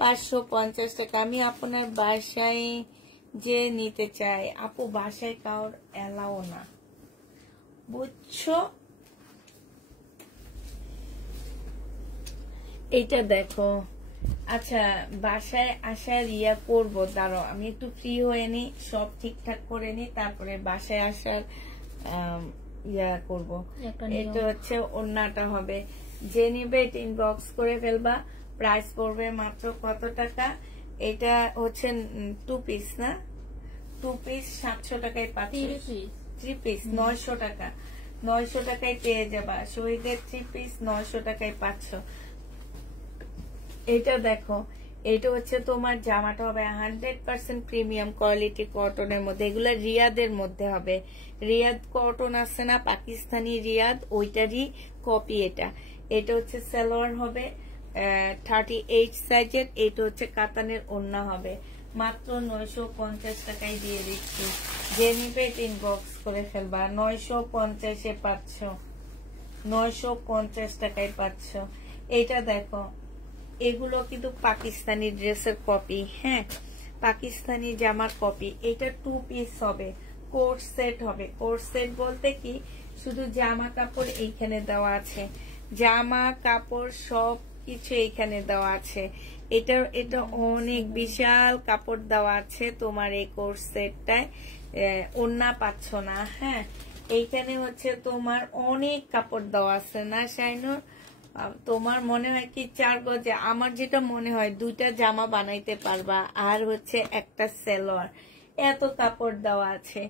550 টাকা। আমি আপনার বাসায় যে নিতে চাই, আপু বাসায় কাউর এলাও না, বুঝছো? এইটা দেখো। আচ্ছা, বাসায় আসার ইয়া করবো, দাঁড়াও আমি একটু ফ্রি হয়ে নি, সব ঠিকঠাক করে নি, তারপরে বাসায় আসার ইয়া করব। এটা হচ্ছে ওড়নাটা হবে। যে নিবে এটা ইনবক্স করে ফেলবা। প্রাইস পড়বে মাত্র কত টাকা? এটা হচ্ছে 2 পিস না, 2 পিস 700 টাকায় পাচ্ছি। 3 পিস 900 টাকা। 900 টাকায় পেয়ে যাবা। শহীদের 3 পিস 900 টাকায় পাচ্ছ। এটা দেখো, এটা হচ্ছে তোমার জামাটা হবে 100% প্রিমিয়াম কোয়ালিটি কটনের মধ্যে। এগুলা রিয়াদের মধ্যে হবে। রিয়াদ কটন আছে না, পাকিস্তানি রিয়াদ, ওইটারই কপি এটা। এটা হচ্ছে সালোয়ার হবে 38 সাইজের। এটা হচ্ছে কাতানের ওড়না হবে। মাত্র 950 টাকায় দিয়ে দিচ্ছি। যে নিবে এটা ইনবক্স করে ফেলবা। 950-এ পাচ্ছ। 950 টাকায় পাচ্ছ। এটা দেখো, এগুলো কিন্তু পাকিস্তানি ড্রেসের কপি। হ্যাঁ, পাকিস্তানি জামার কপি। এটা 2 পিস হবে, কোট সেট হবে। কোট সেট বলতে কি, শুধু জামা কাপড় এইখানে দেওয়া আছে, জামা কাপড় সব কিছু এইখানে দেওয়া আছে। এটা অনেক বিশাল কাপড় দেওয়া আছে তোমার এই কোট সেটটায়। ওড়না পাচ্ছ না। হ্যাঁ, এইখানে হচ্ছে তোমার অনেক কাপড় দেওয়া আছে না শাইনুর? তোমার মনে হয় কি 4 গজে? আমার যেটা মনে হয় 2টা জামা বানাইতে পারবা, আর হচ্ছে একটা সালোয়ার। এত কাপড় দেওয়া আছে।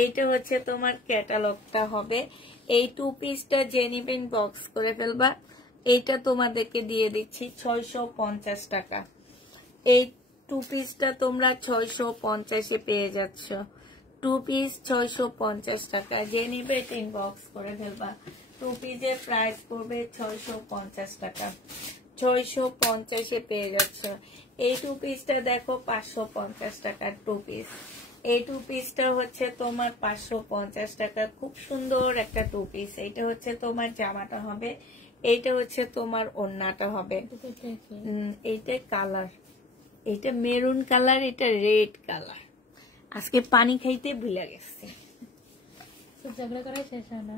এইটা হচ্ছে তোমার ক্যাটালগটা হবে। এই 2 পিসটা যে নিবেন বক্স করে ফেলবা। এইটা তোমাদেরকে দিয়ে দিচ্ছি 650 টাকা। এই 2 পিসটা তোমরা 650-এ পেয়ে যাচ্ছ। 2 পিস 650 টাকা। যে নিবে এটা ইনবক্স করে ফেলবা। 2 পিসের প্রাইস পড়বে 650 টাকা। 650 পেয়ে যাচ্ছ। এই টু পিসটা দেখো 550 টাকার টু পিস। এই টু পিসটা হচ্ছে তোমার 550 টাকা, খুব সুন্দর একটা টু পিস। এইটা হচ্ছে তোমার জামাটা হবে, এইটা হচ্ছে তোমার ওড়নাটা হবে। এইটা কালার, এইটা মেরুন কালার, এটা রেড কালার। আজকে পানি খাইতে ভুলে গেছে। ঝগড়া করাই শেষ হয় না।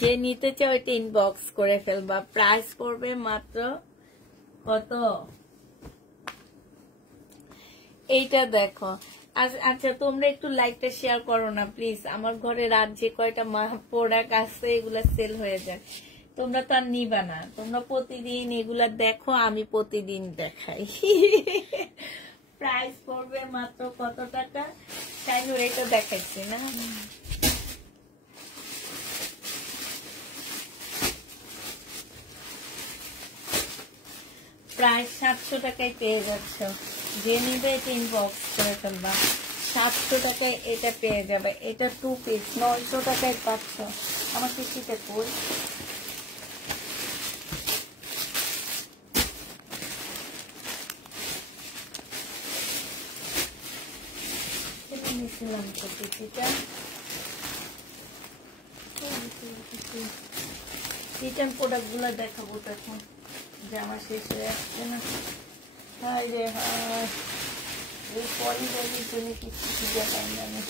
যে নিতে চাও এটা ইনবক্স করে ফেলবা। প্রাইস পড়বে মাত্র কত? এইটা দেখো। আচ্ছা তোমরা একটু লাইকটা শেয়ার করো না প্লিজ। আমার ঘরে রাত যে কয়টা প্রোডাক্ট আছে এগুলা সেল হয়ে যায়, তোমরা তো আর নিবা না। তোমরা প্রতিদিন এগুলা দেখো, আমি প্রতিদিন দেখাই। প্রাইস পড়বে মাত্র কত টাকা? তাইলে এটা দেখাচ্ছি না, প্রায় 700 টাকায় পেয়ে যাচ্ছ। যে নিবে এটা ইনবক্স করে ফেলবা। 700 টাকায় এটা পেয়ে যাবে। এটা টু পিস 900 টাকায় পাচ্ছ। আমার কিস্তিতে কই নিয়েছিলাম তো কিস্তিটা। রিটার্ন প্রোডাক্ট গুলো দেখাবো তখন। জামা শেষ হয়ে আসছে না। হাই রে হাই, এই পরিবারের জন্য কিছু খুঁজে পাই না আমি।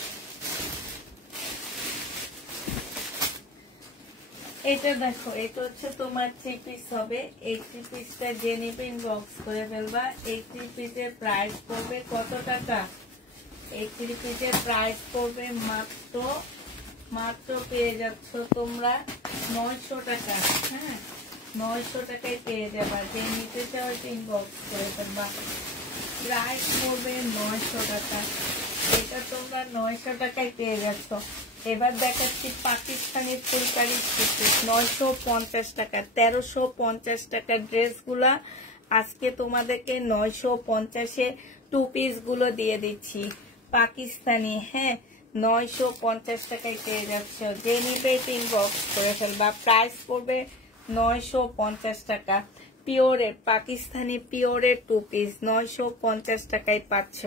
এটা দেখো, এটা হচ্ছে তোমার 3 পিস হবে। এই 3 পিসটা যে নেবে ইনবক্স করে ফেলবা। এই 3 পিসের প্রাইস পড়বে কত টাকা? এই 3 পিসের প্রাইস পড়বে মাত্র পেয়ে যাচ্ছ তোমরা 900 টাকা। হ্যাঁ, 900 টাকায় পেয়ে যাবা। যে নিতে চাও ইনবক্স করে ফেলবা। প্রাইস পড়বে 900 টাকা। এটা তোমরা 900 টাকায় পেয়ে যাচ্ছ। এবার দেখাচ্ছি পাকিস্তানি ফুলকারি 950 টাকা। 1350 টাকার ড্রেসগুলা আজকে তোমাদেরকে 950-এ টু পিস গুলো দিয়ে দিচ্ছি পাকিস্তানি। হ্যাঁ, 950 টাকায় পেয়ে যাচ্ছ। যে নিবে ইনবক্স করে ফেলবা। প্রাইস পড়বে 950 টাকা। পিওরের পাকিস্তানি পিওরের টু পিস 950 টাকায় পাচ্ছ।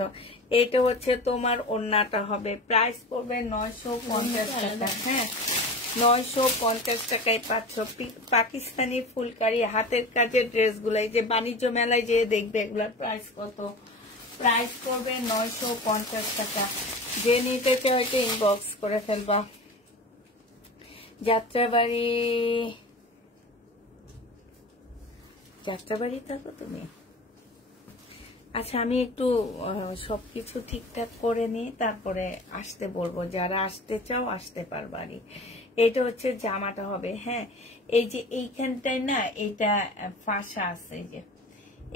এটা হচ্ছে তোমার ওড়নাটা হবে। প্রাইস পড়বে 950 টাকা। হ্যাঁ, 950 টাকায় পাচ্ছ পাকিস্তানি ফুলকারি হাতের কাজের ড্রেসগুলো। এই যে বাণিজ্য মেলায় যে দেখবে এগুলোর প্রাইস কত। প্রাইস পড়বে 950 টাকা। যে নিতে চাও এটা ইনবক্স করে ফেলবা। যাত্রাবাড়ি থাকো তুমি? আচ্ছা, আমি একটু সবকিছু ঠিকঠাক করে নিই, তারপরে আসতে বলবো। যারা আসতে চাও আসতে পারবারি। এটা হচ্ছে জামাটা হবে। হ্যাঁ, এই যে এইখানটায় না এটা ফাঁসা আছে,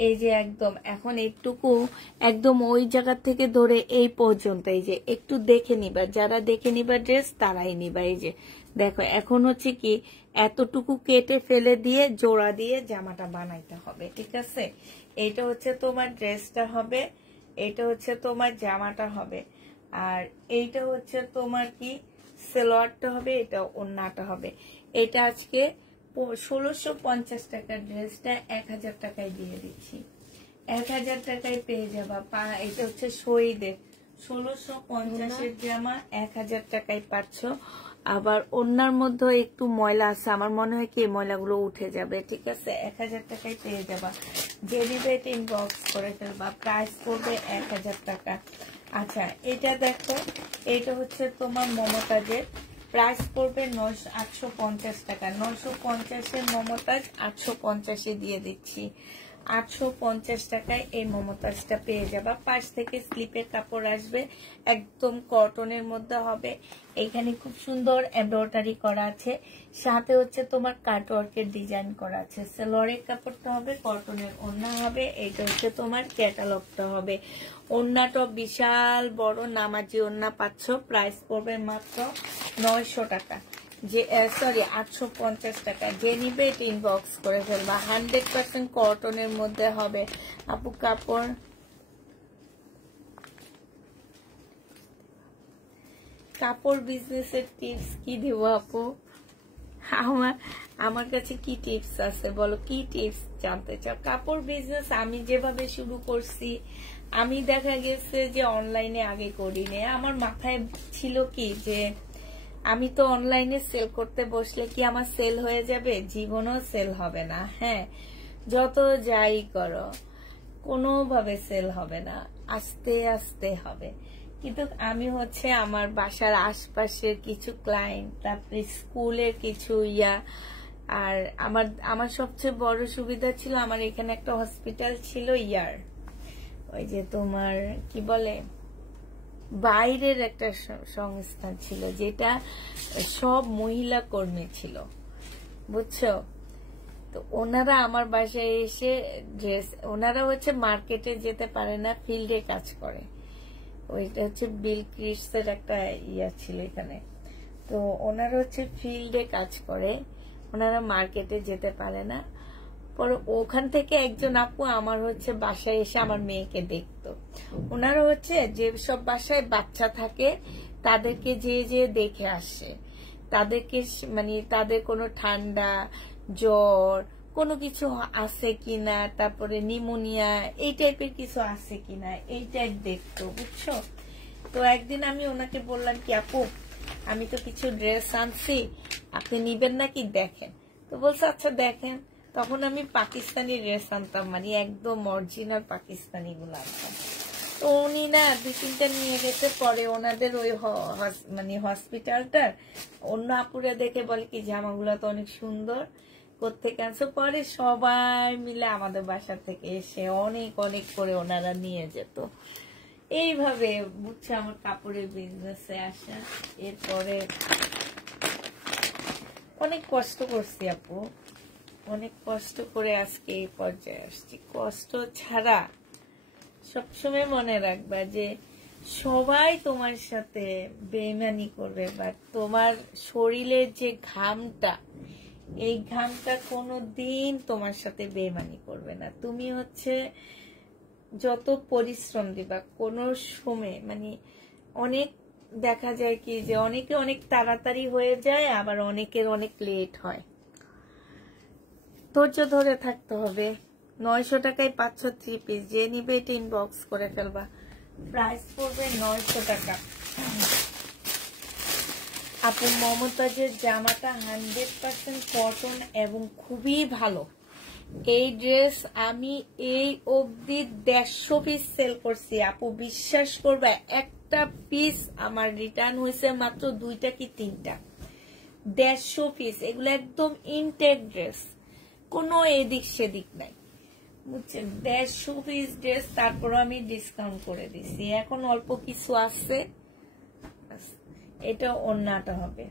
এই যে একদম এখন একটুকু একদম ওই জায়গা থেকে ধরে এই পর্যন্ত এই যে একটু দেখে নিবা। যারা দেখে নিবা ড্রেস তারাই নিবা। এই যে দেখো, এখন হচ্ছে কি এতটুকু কেটে ফেলে দিয়ে জোড়া দিয়ে জামাটা বানাইতে হবে। ঠিক আছে, এইটা হচ্ছে তোমার ড্রেসটা হবে, এইটা হচ্ছে তোমার জামাটা হবে, আর এইটা হচ্ছে তোমার কি সালোয়ারটা হবে, এটা ওড়নাটা হবে। এটা আজকে 1650 টাকার ড্রেসটা 1000 টাকায় দিয়ে দিচ্ছি। 1000 টাকায় পেয়ে যাবা। এটা হচ্ছে শহীদের 1650-এর জামা 1000 টাকায় পাচ্ছ। আবার ওড়নার মধ্যে একটু ময়লা আছে, আমার মনে হয় কি ময়লাগুলো উঠে যাবে। ঠিক আছে, 1000 টাকায় পেয়ে যাবা। যে নিবে এটা ইনবক্স করে ফেলবা। প্রাইস পড়বে 1000 টাকা। আচ্ছা, এটা দেখো, এটা হচ্ছে তোমার মমতাজের। প্রাইস পড়বে 850 টাকা। 950-এর মমতাজ 850-এ দিয়ে দিচ্ছি। 850 টাকায় এই মমতাজটা পেয়ে যাবা। পাশ থেকে স্লিপের কাপড় আসবে, একদম কটনের মধ্যে হবে। এখানে খুব সুন্দর এমব্রয়ডারি করা আছে, সাথে হচ্ছে তোমার কাটওয়ার্কের ডিজাইন করা আছে। সালোয়ারের কাপড়টা হবে কটনের, ওড়না হবে, এইটা হচ্ছে তোমার ক্যাটালগটা হবে। ওড়নাটা বিশাল বড় নামাজি ওড়না পাচ্ছ। প্রাইস পড়বে মাত্র 900 টাকা। যে সরি 850 টাকা। যে নিবে এটা ইনবক্স করে ফেলবা। 100% কটনের মধ্যে হবে আপু কাপড়। কাপড় বিজনেসের টিপস কি দিব আপু? আমার কাছে কি টিপস আছে বলো, কি টিপস জানতে চাও? কাপড় বিজনেস আমি যেভাবে শুরু করছি, আমি দেখা গেছে যে অনলাইনে আগে করিনি। আমার মাথায় ছিল কি যে আমি তো অনলাইনে সেল করতে বসলে কি আমার সেল হয়ে যাবে? জীবনও সেল হবে না। হ্যাঁ, যত যাই করো কোনোভাবে সেল হবে না, আস্তে আস্তে হবে। কিন্তু আমি হচ্ছে আমার বাসার আশপাশের কিছু ক্লায়েন্ট, তারপরে স্কুলের কিছু আর আমার সবচেয়ে বড় সুবিধা ছিল আমার এখানে একটা হসপিটাল ছিল, ওই যে তোমার কি বলে, বাইরের একটা সংস্থা ছিল যেটা সব মহিলা কর্মী ছিল, বুঝছো? তো ওনারা আমার বাসায় এসে ওনারা হচ্ছে মার্কেটে যেতে পারে না, ফিল্ডে কাজ করে। ওইটা হচ্ছে বিল ক্রিস্টের একটা ছিল এখানে। তো ওনারা হচ্ছে ফিল্ডে কাজ করে, ওনারা মার্কেটে যেতে পারে না। পরে ওখান থেকে একজন আপু আমার হচ্ছে বাসায় এসে আমার মেয়েকে দেখতো। ওনারা হচ্ছে যে সব বাসায় বাচ্চা থাকে তাদেরকে যে দেখে আসে, তাদেরকে মানে তাদের কোনো ঠান্ডা জ্বর কোনো কিছু আছে কিনা, তারপরে নিউমোনিয়া এই টাইপের কিছু আছে কিনা, এই টাইপ দেখতো, বুঝছো? তো একদিন আমি ওনাকে বললাম কি আপু, আমি তো কিছু ড্রেস আনছি, আপনি নিবেন নাকি দেখেন? তো বলছে আচ্ছা দেখেন। তখন আমি পাকিস্তানি ড্রেস আনতাম, মানে একদম অরিজিনাল পাকিস্তানি গুলো আনতাম। তো উনি না 2-3টা নিয়ে গেছে। পরে ওনাদের ওই মানে হসপিটালটার অন্য আপুরা দেখে বলে কি জামাগুলো তো অনেক সুন্দর, কোত্থেকে আনছো? পরে সবাই মিলে আমাদের বাসা থেকে এসে অনেক অনেক করে ওনারা নিয়ে যেত। এইভাবে বুঝছে আমার কাপড়ের বিজনেসে আসা। এরপরে অনেক কষ্ট করছি আপু, অনেক কষ্ট করে আজকে এই পর্যায়ে আসছি। কষ্ট ছাড়া সবসময় মনে রাখবা যে সবাই তোমার সাথে বেইমানি করবে, বাট তোমার শরীরের যে ঘামটা, এই ঘামটা কোনোদিন তোমার সাথে বেইমানি করবে না। তুমি হচ্ছে যত পরিশ্রম দিবা কোনো সময়, মানে অনেক দেখা যায় কি যে অনেকে অনেক তাড়াতাড়ি হয়ে যায়, আবার অনেকের অনেক লেট হয়। ধৈর্য ধরে থাকতে হবে। 900 টাকায় 500 3 পিস, যে নিবে এটা ইনবক্স করে ফেলবা। প্রাইস পড়বে 900 টাকা। আপু মমতাজের জামাটা 100% কটন এবং খুবই ভালো। এই ড্রেস আমি এই অবধি 150 পিস সেল করছি আপু, বিশ্বাস করবে একটা পিস আমার রিটার্ন হয়েছে মাত্র 2টা কি 3টা। 150 পিস, এগুলো একদম ইনটেক ড্রেস, কোনো এদিক সেদিক নাই, বুঝছেন? 150 পিস ড্রেস, তারপর আমি ডিসকাউন্ট করে দিছি। এখন অল্প কিছু আছে, এটা অন্যটা হবে।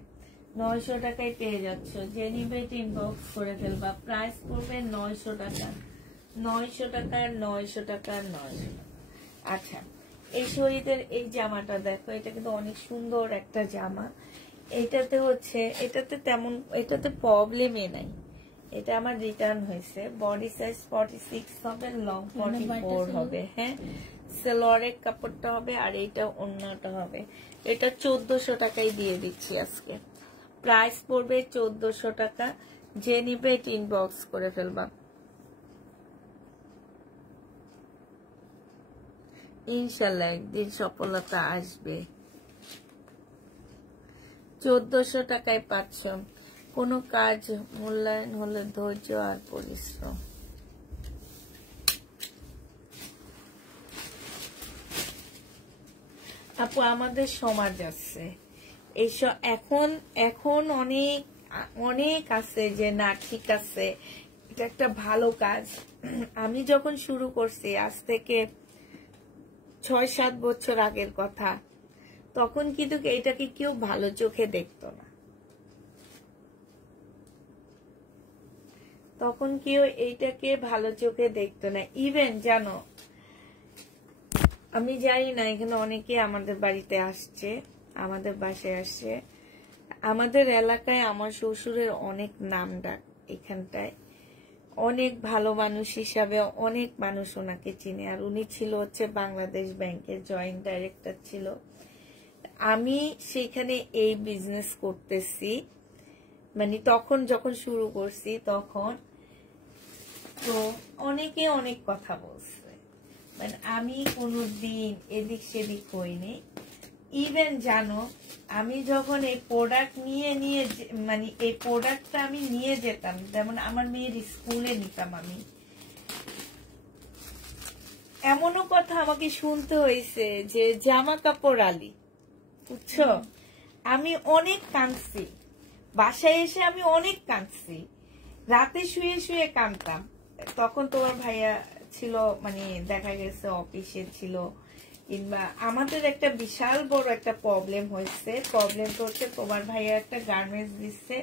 900 টাকায় পেয়ে যাচ্ছ, যে নিবে ইনবক্স করে ফেলবা। প্রাইস পড়বে 900 টাকা, 900 টাকা, 900 টাকা, 900 টাকা। আচ্ছা, এই শরীরের এই জামাটা দেখো, এটা কিন্তু অনেক সুন্দর একটা জামা। এটাতে হচ্ছে এটাতে প্রবলেমই নাই। এটা আমার রিটার্ন হয়েছে। বডি সাইজ 46 হবে, লং 44 হবে। হ্যাঁ, সেলোয়ারের কাপড়টা হবে, আর এইটা অন্যটা হবে। এটা 1400 টাকায় দিয়ে দিচ্ছি আজকে। প্রাইস পড়বে 1400 টাকা। যে নিবে এটা ইনবক্স করে ফেলবা। ইনশাল্লাহ একদিন সফলতা আসবে। 1400 টাকায় পাচ্ছ। কোনো কাজ মূল্যায়ন হলে ধৈর্য আর পরিশ্রম। আপু আমাদের সমাজ আছে এইসব, এখন অনেক অনেক আছে যে না ঠিক আছে, এটা একটা ভালো কাজ। আমি যখন শুরু করছি আজ থেকে 6-7 বছর আগের কথা, তখন কিন্তু এটাকে কেউ ভালো চোখে দেখতো না। তখন কেউ এইটাকে ভালো চোখে দেখতো না। ইভেন জানো, আমি জানি না, এখানে অনেকে আমাদের বাড়িতে আসছে, আমাদের বাসায় আসছে। আমাদের এলাকায় আমার শ্বশুরের অনেক নাম ডাক, এখানটায় অনেক ভালো মানুষ হিসাবে অনেক মানুষ ওনাকে চিনে। আর উনি ছিল হচ্ছে বাংলাদেশ ব্যাংকের জয়েন্ট ডাইরেক্টর ছিল। আমি সেখানে এই বিজনেস করতেছি, মানে তখন যখন শুরু করছি তখন তো অনেকে অনেক কথা বলছে, মানে আমি কোনোদিন এদিক সেদিক হইনি। ইভেন জানো, আমি যখন এই প্রোডাক্ট মানে এই প্রোডাক্টটা আমি নিয়ে যেতাম, যেমন আমার মেয়ের স্কুলে নিতাম আমি, এমনও কথা আমাকে শুনতে হয়েছে যে জামা কাপড় আলি, বুঝছো? আমি অনেক কাঁদছি, বাসায় এসে আমি অনেক কাঁদছি, রাতে শুয়ে শুয়ে কাঁদতাম। তখন তোমার ভাইয়া ছিল, মানে দেখা গেছে অফিসে ছিল, কিংবা আমাদের একটা বিশাল বড় একটা প্রবলেম হয়েছে। প্রবলেমটা হচ্ছে তোমার ভাইয়া একটা গার্মেন্টস দিচ্ছে,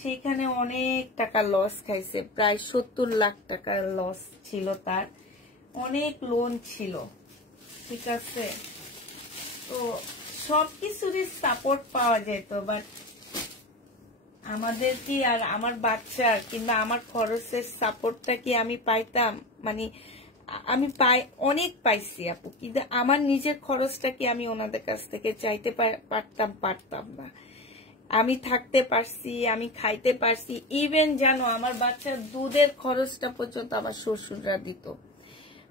সেখানে অনেক টাকা লস খাইছে, প্রায় 70 লাখ টাকা লস ছিল তার, অনেক লোন ছিল, ঠিক আছে? তো সবকিছুরই সাপোর্ট পাওয়া যেত, বাট আমাদের কি আর আমার বাচ্চার কিংবা আমার খরচের সাপোর্টটা কি আমি পাইতাম? মানে আমি অনেক পাইছি আপু, কিন্তু আমার নিজের খরচটা কি আমি ওনাদের কাছ থেকে চাইতে পারতাম না। আমি থাকতে পারছি, আমি খাইতে পারছি। ইভেন জানো, আমার বাচ্চার দুধের খরচটা পর্যন্ত আমার শ্বশুররা দিত,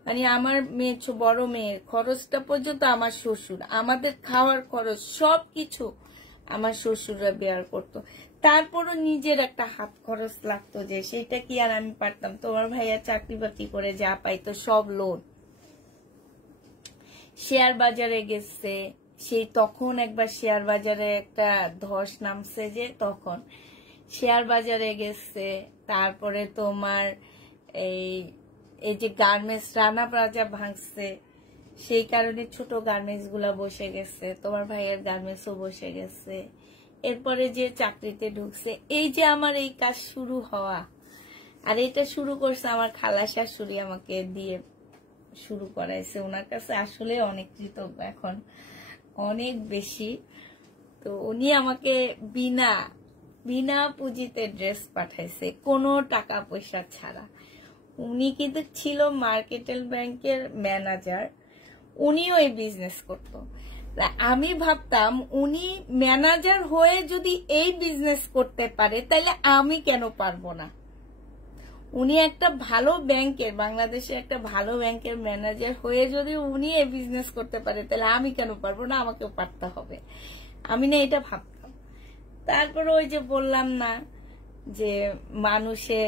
মানে আমার বড় মেয়ের খরচটা পর্যন্ত আমার শ্বশুর, আমাদের খাওয়ার খরচ সবকিছু আমার শ্বশুররা বেয়ার করতো। তারপরও নিজের একটা হাত খরচ লাগতো, যে সেটা কি আর আমি পারতাম? তোমার ভাইয়া চাকরি বাকরি করে যা পাইতো সব লোন। শেয়ার বাজারে গেছে, সেই তখন একবার শেয়ার বাজারে একটা ধস নামছে, যে তখন শেয়ার বাজারে গেছে। তারপরে তোমার এই যে গার্মেন্টস রানা প্লাজা ভাঙছে, সেই কারণে ছোট গার্মেন্টস গুলা বসে গেছে, তোমার ভাইয়ের গার্মেন্টসও বসে গেছে। এরপরে যে চাকরিতে ঢুকছে, এই যে আমার এই কাজ শুরু হওয়া, আর এটা শুরু করছে আমার খালা শাশুড়ি, আমাকে দিয়ে শুরু করাইছে। ওনার কাছে আসলে অনেক কৃতজ্ঞ এখন, অনেক বেশি। তো উনি আমাকে বিনা পুঁজিতে ড্রেস পাঠাইছে, কোনো টাকা পয়সা ছাড়া। উনি কিন্তু ছিল মার্কেটেল ব্যাংকের ম্যানেজার, উনিও এই বিজনেস করতো। আমি ভাবতাম উনি ম্যানেজার হয়ে যদি এই বিজনেস করতে পারে, তাহলে আমি কেন পারবো না? উনি একটা ভালো ব্যাংকের, বাংলাদেশে একটা ভালো ব্যাংকের ম্যানেজার হয়ে যদি উনি এই বিজনেস করতে পারে, তাহলে আমি কেন পারবো না? আমাকেও পারতে হবে, আমি না এটা ভাবতাম। তারপরে ওই যে বললাম না, যে মানুষে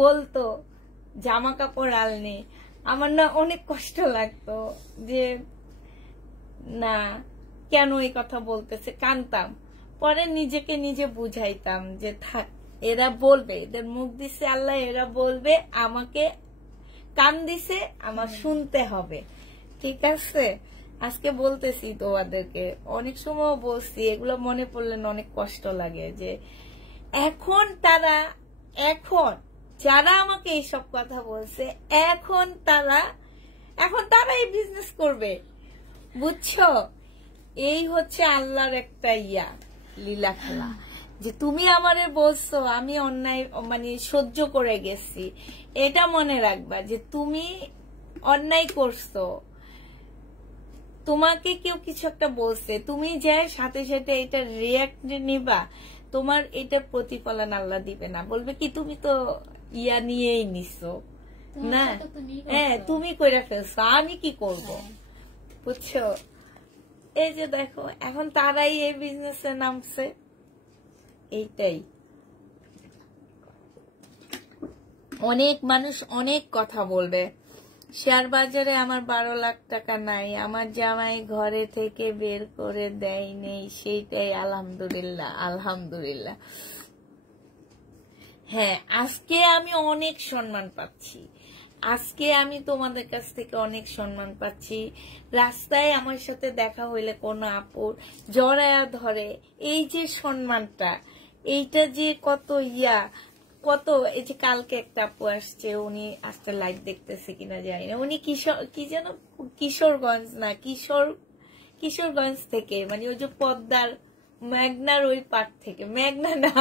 বলতো জামা কাপড় আলনি, আমার না অনেক কষ্ট লাগতো, যে না কেন এই কথা বলতেছে, কানতাম। পরে নিজেকে নিজে বুঝাইতাম যে থাক, এরা বলবে, এদের মুখ দিছে আল্লাহ, এরা বলবে, আমাকে কান দিছে, আমার শুনতে হবে, ঠিক আছে? আজকে বলতেছি তোমাদেরকে, অনেক সময় বলছি, এগুলো মনে পড়লে অনেক কষ্ট লাগে, যে এখন যারা আমাকে এইসব কথা বলছে, এখন তারা এই বিজনেস করবে, বুঝছো? এই হচ্ছে আল্লাহর একটা লীলা খেলা, যে তুমি আমারে বলছো, আমি অন্যায় মানে সহ্য করে গেছি। এটা মনে রাখবা, যে তুমি অন্যায় করছো, তোমাকে কেউ কিছু একটা বলছে, তুমি যে সাথে সাথে এটা রিয়াক্ট নিবা, তোমার এটা প্রতিফলন আল্লাহ দিবে না, বলবে কি তুমি তো নিয়েই নিছো না, হ্যাঁ তুমি কইরা ফেলছো, আমি কি করব? বুঝছো? এই যে দেখো, এখন তারাই এই বিজনেসে নামছে, এইটাই। অনেক মানুষ অনেক কথা বলবে, শেয়ার বাজারে আমার 12 লাখ টাকা নাই, আমার জামাই ঘরে থেকে বের করে দেয় নেই, সেইটাই আলহামদুলিল্লাহ, আলহামদুলিল্লাহ। হ্যাঁ, আজকে আমি অনেক সম্মান পাচ্ছি, আজকে আমি তোমাদের কাছ থেকে অনেক সম্মান পাচ্ছি। রাস্তায় আমার সাথে দেখা হইলে কোনো আপুর জড়ায়া ধরে, এই যে সম্মানটা, এইটা যে কত কত। এই যে কালকে একটা আপু আসছে, উনি আজকে লাইভ দেখতেছে কিনা জানি না, উনি কি যেন কিশোরগঞ্জ না কিশোরগঞ্জ থেকে, মানে ওই যে পদ্মার মেঘনার ওই পার থেকে, মেঘনা না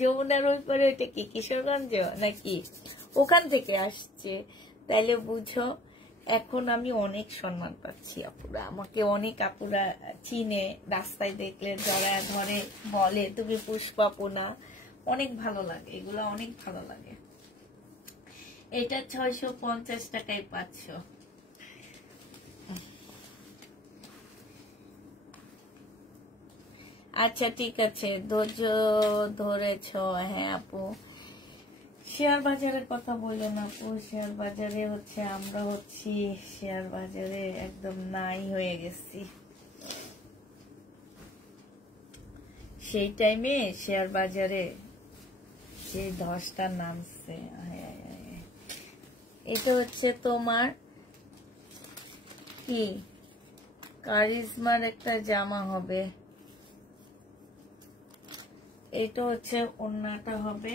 যমুনার ওই পারে, ওইটা কি কিশোরগঞ্জ নাকি, ওখান থেকে আসছে। তাইলে বুঝো, এখন আমি অনেক সম্মান পাচ্ছি আপুরা, আমাকে অনেক আপুরা চিনে, রাস্তায় দেখলে জড়ায় ধরে বলে তুমি পুষ্পা আপু না। অনেক ভালো লাগে, এগুলো অনেক ভালো লাগে। এটা 650 টাকায় পাচ্ছ। আচ্ছা ঠিক আছে, ধৈর্য ধরেছ। হ্যাঁ আপু, শেয়ার বাজারের কথা বললেন আপু, শেয়ার বাজারে হচ্ছে আমরা হচ্ছি শেয়ার বাজারে একদম নাই হয়ে গেছি। সেই টাইমে শেয়ার বাজারে যে ধসটা নামছে, এটা হচ্ছে তোমার কি কারিজমার একটা জামা হবে, এটা হচ্ছে ওড়নাটা হবে।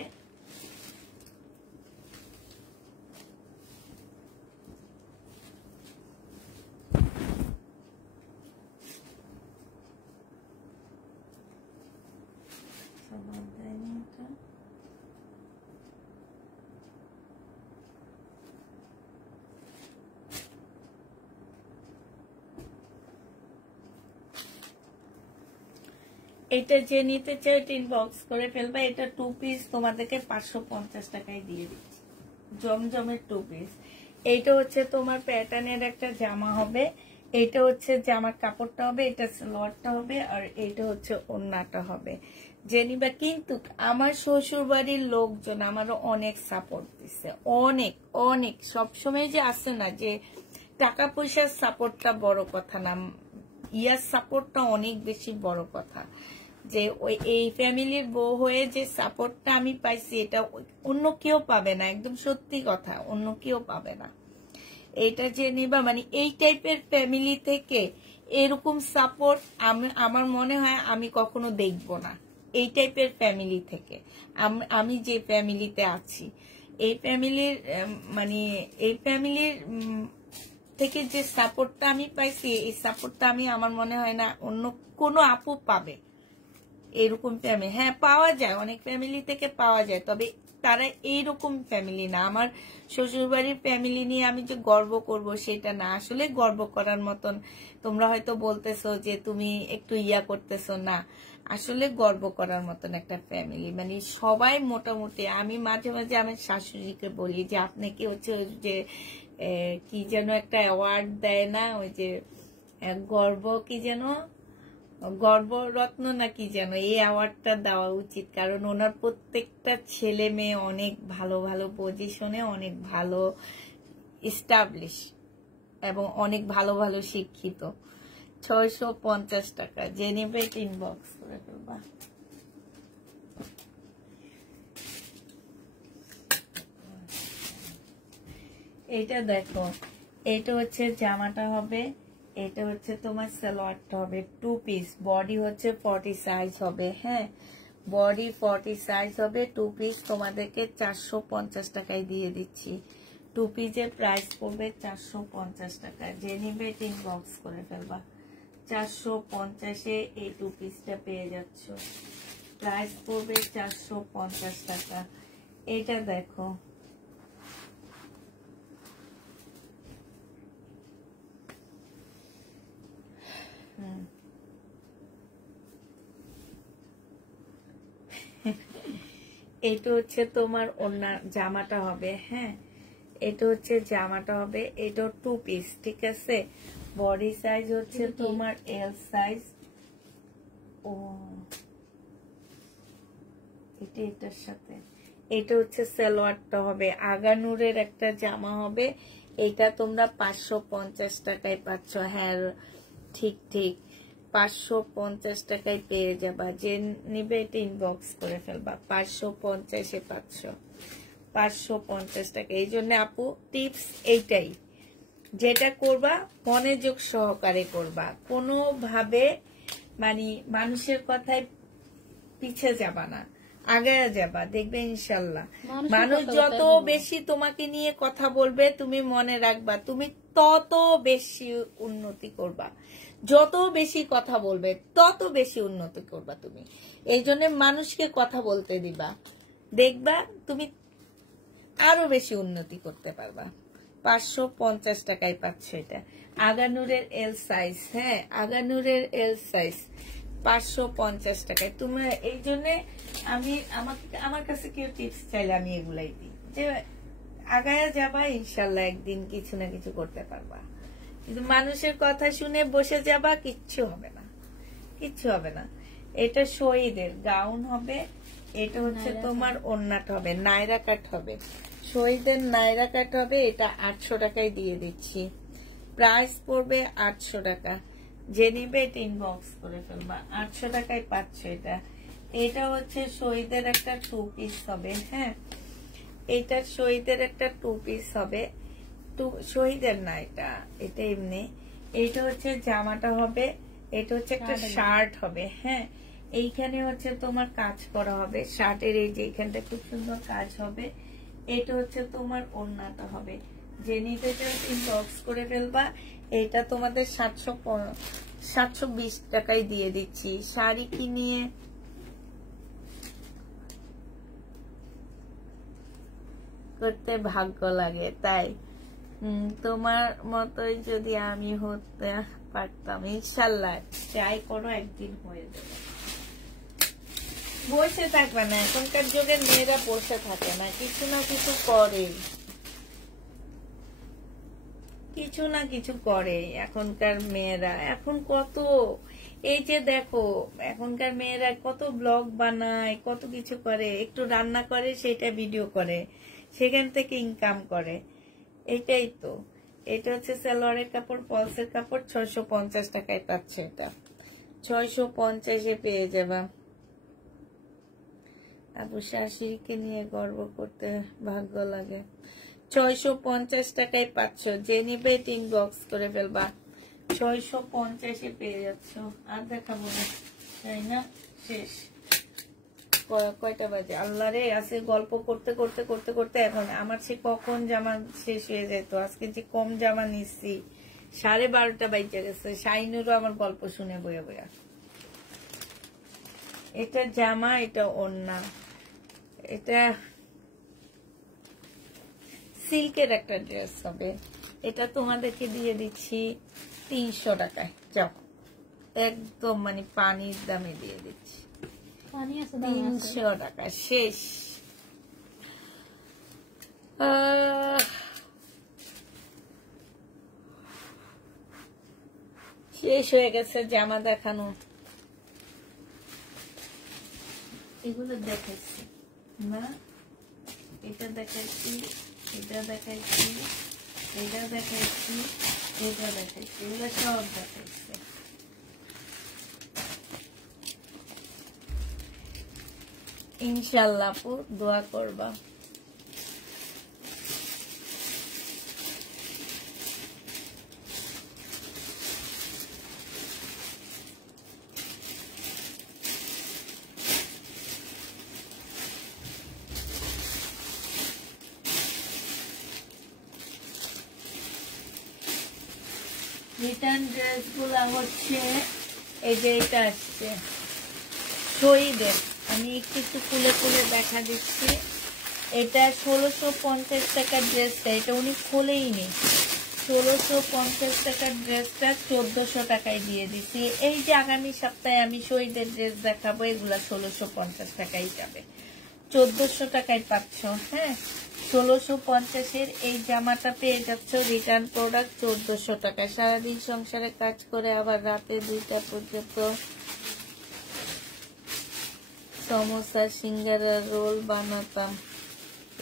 এটা যে নিতে চাই ইনবক্স করে ফেলবা। এটা 2 পিস তোমাদেরকে 550 টাকায় দিয়ে দিচ্ছি, জমজমের 2 পিস। এইটা হচ্ছে তোমার প্যাটার্নের একটা জামা হবে, এইটা হচ্ছে জামার কাপড়টা হবে, এটা সালোয়ারটা হবে, আর এইটা হচ্ছে ওড়নাটা হবে। যে নিবা, কিন্তু আমার শ্বশুর বাড়ির লোকজন আমারও অনেক সাপোর্ট দিচ্ছে, অনেক অনেক। সবসময় যে আসে না যে টাকা পয়সার সাপোর্টটা বড় কথা না, ইয়ার সাপোর্টটা অনেক বেশি বড় কথা। যে ওই এই ফ্যামিলির বউ হয়ে যে সাপোর্টটা আমি পাইছি, এটা অন্য কেউ পাবে না, একদম সত্যি কথা, অন্য কেউ পাবে না। এইটা যে নিবা, মানে এই টাইপের ফ্যামিলি থেকে এরকম সাপোর্ট আমার মনে হয় আমি কখনো দেখব না। এই টাইপের ফ্যামিলি থেকে আমি যে ফ্যামিলিতে আছি, এই ফ্যামিলির মানে এই ফ্যামিলির থেকে যে সাপোর্টটা আমি পাইছি, এই সাপোর্টটা আমার মনে হয় না অন্য কোনো আপু পাবে এরকম ফ্যামিলি। হ্যাঁ পাওয়া যায়, অনেক ফ্যামিলি থেকে পাওয়া যায়, তবে তারা এইরকম ফ্যামিলি না। আমার শ্বশুরবাড়ির ফ্যামিলি নিয়ে আমি যে গর্ব করব সেটা না, আসলে গর্ব করার মতন। তোমরা হয়তো বলতেছো যে তুমি একটু ইয়া করতেছো, না আসলে গর্ব করার মতন একটা ফ্যামিলি। মানে সবাই মোটামুটি, আমি মাঝে মাঝে আমার শাশুড়িকে বলি যে আপনি কি হচ্ছে যে কি যেন একটা অ্যাওয়ার্ড দেয় না, ওই যে গর্ব কি যেন গর্বরত্ন না কি যেন, এই অ্যাওয়ার্ডটা দেওয়া উচিত। কারণ ওনার প্রত্যেকটা ছেলে মেয়ে অনেক ভালো ভালো পজিশনে, অনেক ভালো এস্টাবলিশ এবং অনেক ভালো ভালো শিক্ষিত। 650 টাকা, যে নেবে ইনবক্স করে ফেলবা। এইটা দেখো, এটা হচ্ছে জামাটা হবে, এটা হচ্ছে তোমার সালোয়ারটা হবে 2 পিস, বডি হচ্ছে 40 সাইজ হবে। হ্যাঁ বডি 40 সাইজ হবে, 2 পিস তোমাদেরকে 450 টাকায় দিয়ে দিচ্ছি। 2 পিসের প্রাইস পড়বে 450 টাকা, যে নিবে ইনবক্স করে ফেলবা। 450-এ এই 2 পিসটা পেয়ে যাচ্ছ, প্রাইস পড়বে 450 টাকা। এটা দেখো, এটা হচ্ছে তোমার ওড়না জামাটা হবে। হ্যাঁ এটা হচ্ছে জামাটা হবে, এটা 2 পিস, ঠিক আছে। বডি সাইজ হচ্ছে তোমার এল সাইজ। ও এটার সাথে এটা হচ্ছে সালোয়ারটা হবে, আগানুরের একটা জামা হবে। এটা তোমরা 550 টাকায় পাচ্ছ। হ্যাঁ ঠিক ঠিক 550 টাকায় পেয়ে যাবা, যে নিবে এটা ইনবক্স করে ফেলবা। 550-এ পাচ্ছ, 550 টাকা। এই জন্য আপু টিপস এইটাই, যেটা করবা মনোযোগ সহকারে করবা, কোনোভাবে মানে মানুষের কথায় পিছে যাবা না, আগে যাবা, দেখবে ইনশাল্লাহ মানুষ যত বেশি তোমাকে নিয়ে কথা বলবে তুমি মনে রাখবা তুমি তত বেশি উন্নতি করবা। যত বেশি কথা বলবে তত বেশি উন্নতি করবা তুমি। এই জন্য মানুষকে কথা বলতে দিবা, দেখবা তুমি আরো বেশি উন্নতি করতে পারবা। 550 টাকায় পাচ্ছ এটা। আগানুরের এল সাইজ, হ্যাঁ আগানুরের এল সাইজ 550 টাকায়। তোমরা এই জন্য আমি আমার কাছে কেউ টিপস চাইলে আমি এগুলাই দিই, যে আগায়া যাবা ইনশাল্লাহ একদিন কিছু না কিছু করতে পারবা। কিন্তু মানুষের কথা শুনে বসে যাবা, কিচ্ছু হবে না, কিচ্ছু হবে না। এটা শহীদের গাউন হবে, এটা হচ্ছে তোমার ওড়নাটা হবে, নাইরা কাট হবে, শহীদের নাইরা কাট হবে। এটা 800 টাকায় দিয়ে দিচ্ছি, প্রাইস পড়বে 800 টাকা। যে নিবে এটা ইনবক্স করে ফেলবা, 800 টাকায় পাচ্ছ এটা। এটা হচ্ছে শহীদের একটা 2 পিস হবে, হ্যাঁ এটা শহীদের একটা 2 পিস হবে, শহীদের না এটা, এটা এমনি। এটা হচ্ছে জামাটা হবে, এটা হচ্ছে একটা শার্ট হবে, হ্যাঁ এইখানে হচ্ছে তোমার কাজ করা হবে শার্টের, এই যে এখানটা খুব সুন্দর কাজ হবে। এটা হচ্ছে তোমার ওড়নাটা হবে। যে নিতে চাও ইনবক্স করে ফেলবা। এটা তোমাদের 720 টাকায় দিয়ে দিচ্ছি। শাড়ি কিনিয়ে করতে ভাগ্য লাগে, তাই তোমার মতোই যদি আমি হতে পারতাম, ইনশাল্লাহ ট্রাই করো, একদিন হয়ে যাবে। বসে থাকবে না, এখনকার যুগের মেয়েরা বসে থাকে না, কিছু না কিছু করে, কিছু না কিছু করে এখনকার মেয়েরা। এখন কত এই যে দেখো এখনকার মেয়েরা কত ব্লগ বানায়, কত কিছু করে, একটু রান্না করে সেটা ভিডিও করে, সেখান থেকে ইনকাম করে। এটাই তো, এটা হচ্ছে সালোয়ারের কাপড়, পলসের কাপড়, 650 টাকায় পাচ্ছে এটা, 650-এ পেয়ে যাবা। আবু শাশুড়িকে নিয়ে গর্ব করতে ভাগ্য লাগে। 650 টাকায় পাচ্ছ, যে নিবে ইনবক্স করে ফেলবা। 650-এ পেয়ে যাচ্ছ। আর দেখাবো না, তাই না? শেষ। কয়টা বাজে আল্লাহ রে, আজকে গল্প করতে করতে করতে করতে এখন আমার সে কখন জামা শেষ হয়ে যেত। আজকে যে কম জামা নিচ্ছি, 12:30 বাজে গেছে। শাইনুরও আমার গল্প শুনে বইয়া বইয়া। এটা জামা, এটা ওড়না, এটা সিল্কের একটা ড্রেস হবে। এটা তোমাদেরকে দিয়ে দিচ্ছি 300 টাকায়। যাও, একদম মানে পানির দামে দিয়ে দিচ্ছি, 300 টাকা। শেষ। শেষ হয়ে গেছে জামা দেখানো। এগুলো দেখাচ্ছি না, এটা দেখাচ্ছি, এটা দেখাচ্ছি, এটা দেখাচ্ছি, এটা দেখাচ্ছি, এগুলো সব দেখাচ্ছি। ইনশাল্লাহ আপু দোয়া করবা। রিটার্ন ড্রেস গুলা হচ্ছে এই যে এটা আসছে শহীদের, আমি একটু একটু খুলে খুলে দেখা দিচ্ছি। এটা 1650 টাকার ড্রেসটা, এটা উনি খোলেই নেই। 1650 টাকার ড্রেসটা 1400 টাকায় দিয়ে দিচ্ছি। এই যে আগামী সপ্তাহে আমি শহীদের ড্রেস দেখাবো, এগুলা 1650 টাকায় যাবে, 1400 টাকায় পাচ্ছ। হ্যাঁ 1650-এর এই জামাটা পেয়ে যাচ্ছ রিটার্ন প্রোডাক্ট 1400 টাকায়। সারাদিন সংসারে কাজ করে আবার রাতে 2টা পর্যন্ত সমোসা, সিঙ্গারা, রোল বানাতাম,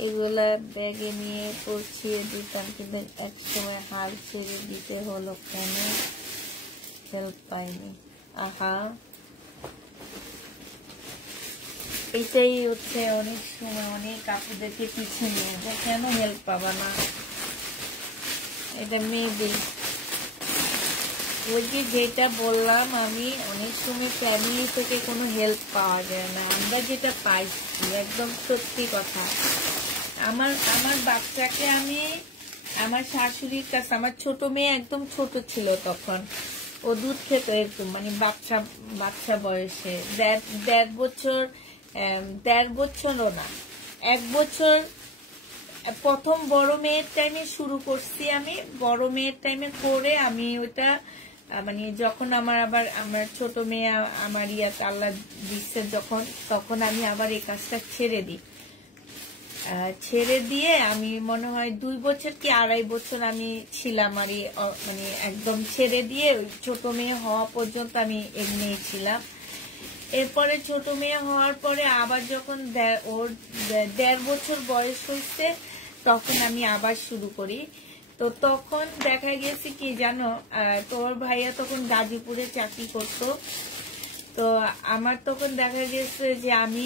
এগুলা ব্যাগে নিয়ে পৌঁছিয়ে দিতাম, কিন্তু একসময় হাল ছেড়ে দিতে হলো কেন? হেল্প পাইনি। আহা, এটাই হচ্ছে অনেক সময় অনেক আপুদেরকে পিছিয়ে নিয়ে যায়, কেন হেল্প পাবা না? এটা মেবি ওই যে যেটা বললাম আমি, অনেক সময় ফ্যামিলি থেকে কোনো হেল্প পাওয়া যায় না, আমরা যেটা পাইছি একদম সত্যি কথা। আমার বাচ্চাকে আমি আমার শাশুড়ির কাছে, আমার ছোট মেয়ে একদম ছোট ছিল তখন, ও দুধ খেত এরকম মানে বাচ্চা বয়সে, 1.5 বছর, 1.5 বছরও না, 1 বছর প্রথম বড় মেয়ের টাইমে শুরু করছি, আমি বড় মেয়ের টাইমে করে আমি ওইটা মানে যখন আমার ছোট মেয়ে আমার ইয়াতে আল্লাহ দিচ্ছে যখন, তখন আমি আবার এই কাজটা ছেড়ে দিই। ছেড়ে দিয়ে আমি মনে হয় 2 বছর কি 2.5 বছর আমি ছিলাম আর মানে একদম ছেড়ে দিয়ে ছোট মেয়ে হওয়া পর্যন্ত আমি এমনি ছিলাম। এরপরে ছোট মেয়ে হওয়ার পরে আবার যখন ওর 1.5 বছর বয়স হয়েছে তখন আমি আবার শুরু করি। তো তখন দেখা গেছে কি জানো, তোর ভাইয়া তখন গাজীপুরে চাকরি করতো। তো আমার তখন দেখা গেছে যে আমি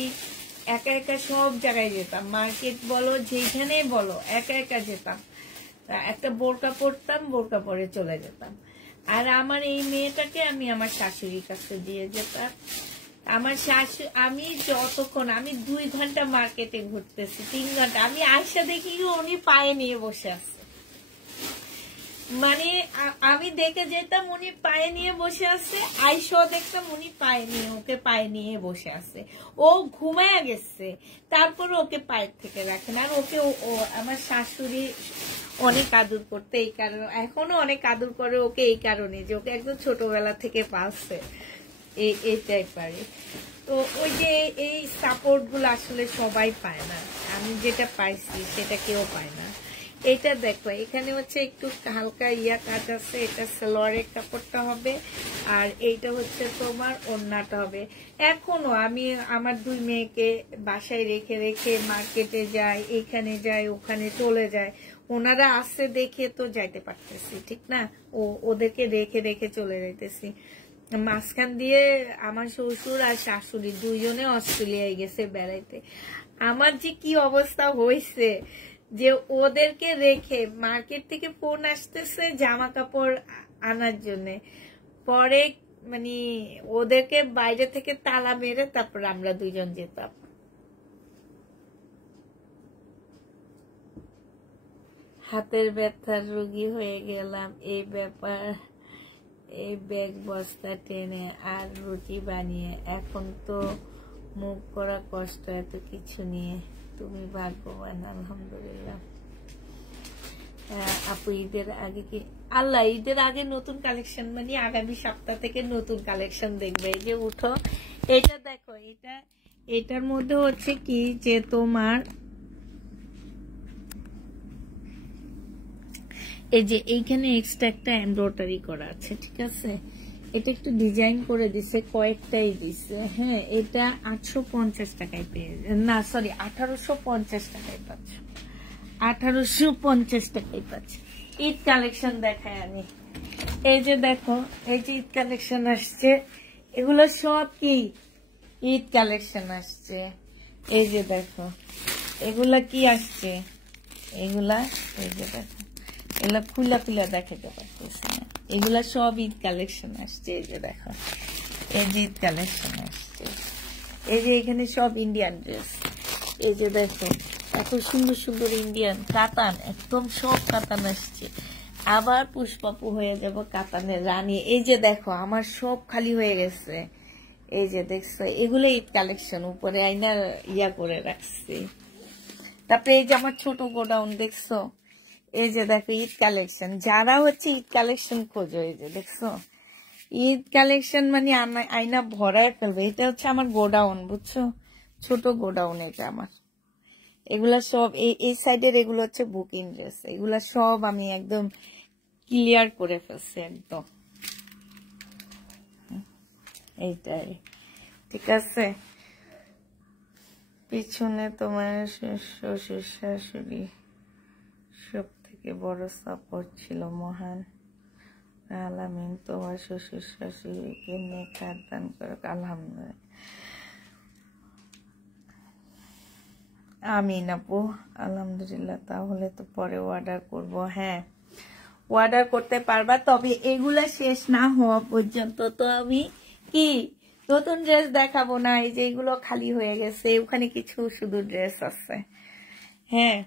একা একা সব জায়গায় যেতাম, মার্কেট বলো যেখানে বলো একা একা যেতাম। একটা বোরকা পরতাম, বোরকা পরে চলে যেতাম। আর আমার এই মেয়েটাকে আমি আমার শাশুড়ির কাছে দিয়ে যেতাম। আমার আমি যতক্ষণ আমি 2 ঘন্টা মার্কেটে ঘুরতেছি, 3 ঘন্টা, আমি আয়সা দেখি উনি পায়ে নিয়ে বসে আছে। মানে আমি দেখে যেতাম উনি পায়ে নিয়ে বসে আছে, আইসা দেখতাম উনি ওকে পায়ে নিয়ে বসে আছে। ও ঘুমায় গেছে, তারপর ওকে পায়ের থেকে রাখেন। আর ওকে আমার শাশুড়ি অনেক আদর করতে, এই কারণে এখনো অনেক আদর করে ওকে, এই কারণে যে ওকে একদম ছোটবেলা থেকে পালছে এইটাই পারে। তো ওই যে এই সাপোর্ট গুলো আসলে সবাই পায় না, আমি যেটা পাইছি সেটা কেউ পায় না। এইটা দেখো এখানে হচ্ছে একটু হালকা কাজ আছে, এটা সালোয়ারের কাপড়টা হবে, আর এইটা হচ্ছে তোমার ওড়নাটা হবে। এখনো আমি আমার 2 মেয়েকে বাসায় রেখে রেখে মার্কেটে যাই, এখানে যাই, ওখানে চলে যায়। ওনারা আসছে দেখে তো যাইতে পারতেছি, ঠিক না? ওদেরকে রেখে রেখে চলে যাইতেছি। মাঝখান দিয়ে আমার শ্বশুর আর শাশুড়ি 2 জনে অস্ট্রেলিয়ায় গেছে বেড়াইতে। আমার যে কি অবস্থা হয়েছে যে ওদেরকে রেখে মার্কেট থেকে ফোন আসতেছে জামা কাপড় আনার জন্য, পরে মানে ওদেরকে বাইরে থেকে তালা মেরে তারপর আমরা 2 জন যেতাম। হাতের ব্যথার রোগী হয়ে গেলাম, এই ব্যাপার। এই ব্যাগ বস্তা টেনে আর রুটি বানিয়ে, এখন তো মুখ করা কষ্ট এত কিছু নিয়ে। তুমি ভাগ্যবান, আলহামদুলিল্লাহ। আপু ঈদের আগে কি আল্লাহ ঈদের আগে নতুন কালেকশন, মানে আগামী সপ্তাহ থেকে নতুন কালেকশন দেখবে। এই যে উঠো, এটা দেখো, এটার মধ্যে হচ্ছে কি যে তোমার এই যে এইখানে এক্সট্রা একটা এমব্রয়ডারি করা আছে, ঠিক আছে? এটা একটু ডিজাইন করে দিছে, কয়েকটাই দিছে। হ্যাঁ, এটা 850 টাকায় পেয়ে, না সরি 1850 টাকায় পাচ্ছ, 1850 টাকায় পাচ্ছ। ঈদ কালেকশন দেখায় আমি। এই যে দেখো, এই যে ঈদ কালেকশন আসছে, এগুলো সব কি ঈদ কালেকশন আসছে। এই যে দেখো এগুলা কি আসছে, এগুলা এই যে দেখো, এগুলা খুলা খুলা দেখাতে পারতেছি না, এগুলা সব ঈদ কালেকশন আসছে। এই যে দেখো, এই যে ঈদ কালেকশন আসছে। এই যে এখানে সব ইন্ডিয়ান ড্রেস। এই যে দেখো এত সুন্দর সুন্দর ইন্ডিয়ান কাতান, একদম সব কাতান আসছে। আবার পুষ্পাপু হয়ে যাব কাতানের রানী। এই যে দেখো আমার সব খালি হয়ে গেছে। এই যে দেখছো, এগুলো ঈদ কালেকশন, উপরে আইনা করে রাখছি। তারপরে এই যে আমার ছোট গোডাউন দেখছো, এই যে দেখো ঈদ কালেকশন। যারা হচ্ছে ঈদ কালেকশন খোঁজো, এই যে দেখছো ঈদ কালেকশন, মানে আয়না ভরায় ফেলবে। এটা হচ্ছে আমার গোডাউন, বুঝছো, ছোট গোডাউন এটা আমার। এগুলা সব এই সাইডের এগুলো হচ্ছে বুকিং ড্রেস, এগুলা সব আমি একদম ক্লিয়ার করে ফেলছি একদম। এইটাই ঠিক আছে। পিছনে তোমার শ্বশুর শাশুড়ি সব থেকে বড় সাপোর্ট ছিল, মহান আলামিন তোমার শ্বশুর শাশুড়িকে নেক দান করুক, আলহামদুলিল্লাহ, আমিন আপু, আলহামদুলিল্লাহ। তাহলে তো পরে অর্ডার করব। হ্যাঁ, অর্ডার করতে পারবা, তবে এগুলা শেষ না হওয়া পর্যন্ত তো আমি কি নতুন ড্রেস দেখাবো না। এই যে এগুলো খালি হয়ে গেছে, ওখানে কিছু শুধু ড্রেস আছে। হ্যাঁ,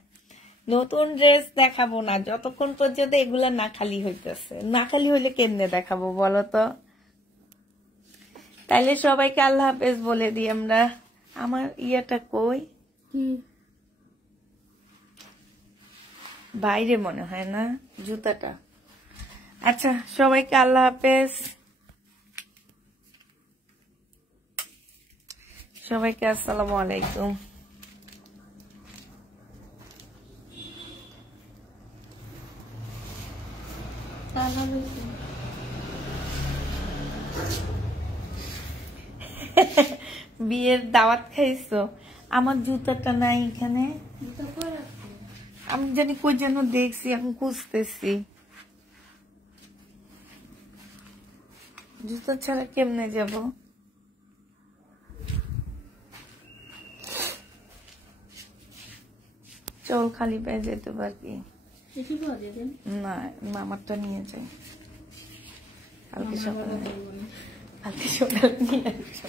নতুন ড্রেস দেখাবো না যতক্ষণ পর্যন্ত এগুলা না খালি হইতেছে। না খালি হইলে কেমনে দেখাবো বলো তো? তাইলে সবাইকে আল্লাহ হাফেজ বলে দিই আমরা। আমার ইয়াটা কই, বাইরে মনে হয় না জুতাটা। আচ্ছা সবাইকে আল্লাহ হাফেজ, সবাইকে আসসালামু আলাইকুম। বিয়ের দাওয়াত খাইছো? আমার জুতাটা নাই এখানে, আমি জানি কই যেন দেখছি, এখন খুঁজতেছি। জুতা ছাড়া কেমনে যাব? চল খালি পায়ে যেতে পারি না, মামারটা নিয়ে যাই কালকে সকালে নিয়ে আসবো।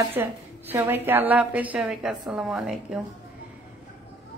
আচ্ছা সবাইকে আল্লাহ হাফেজ, সবাইকে আসসালামু আলাইকুম।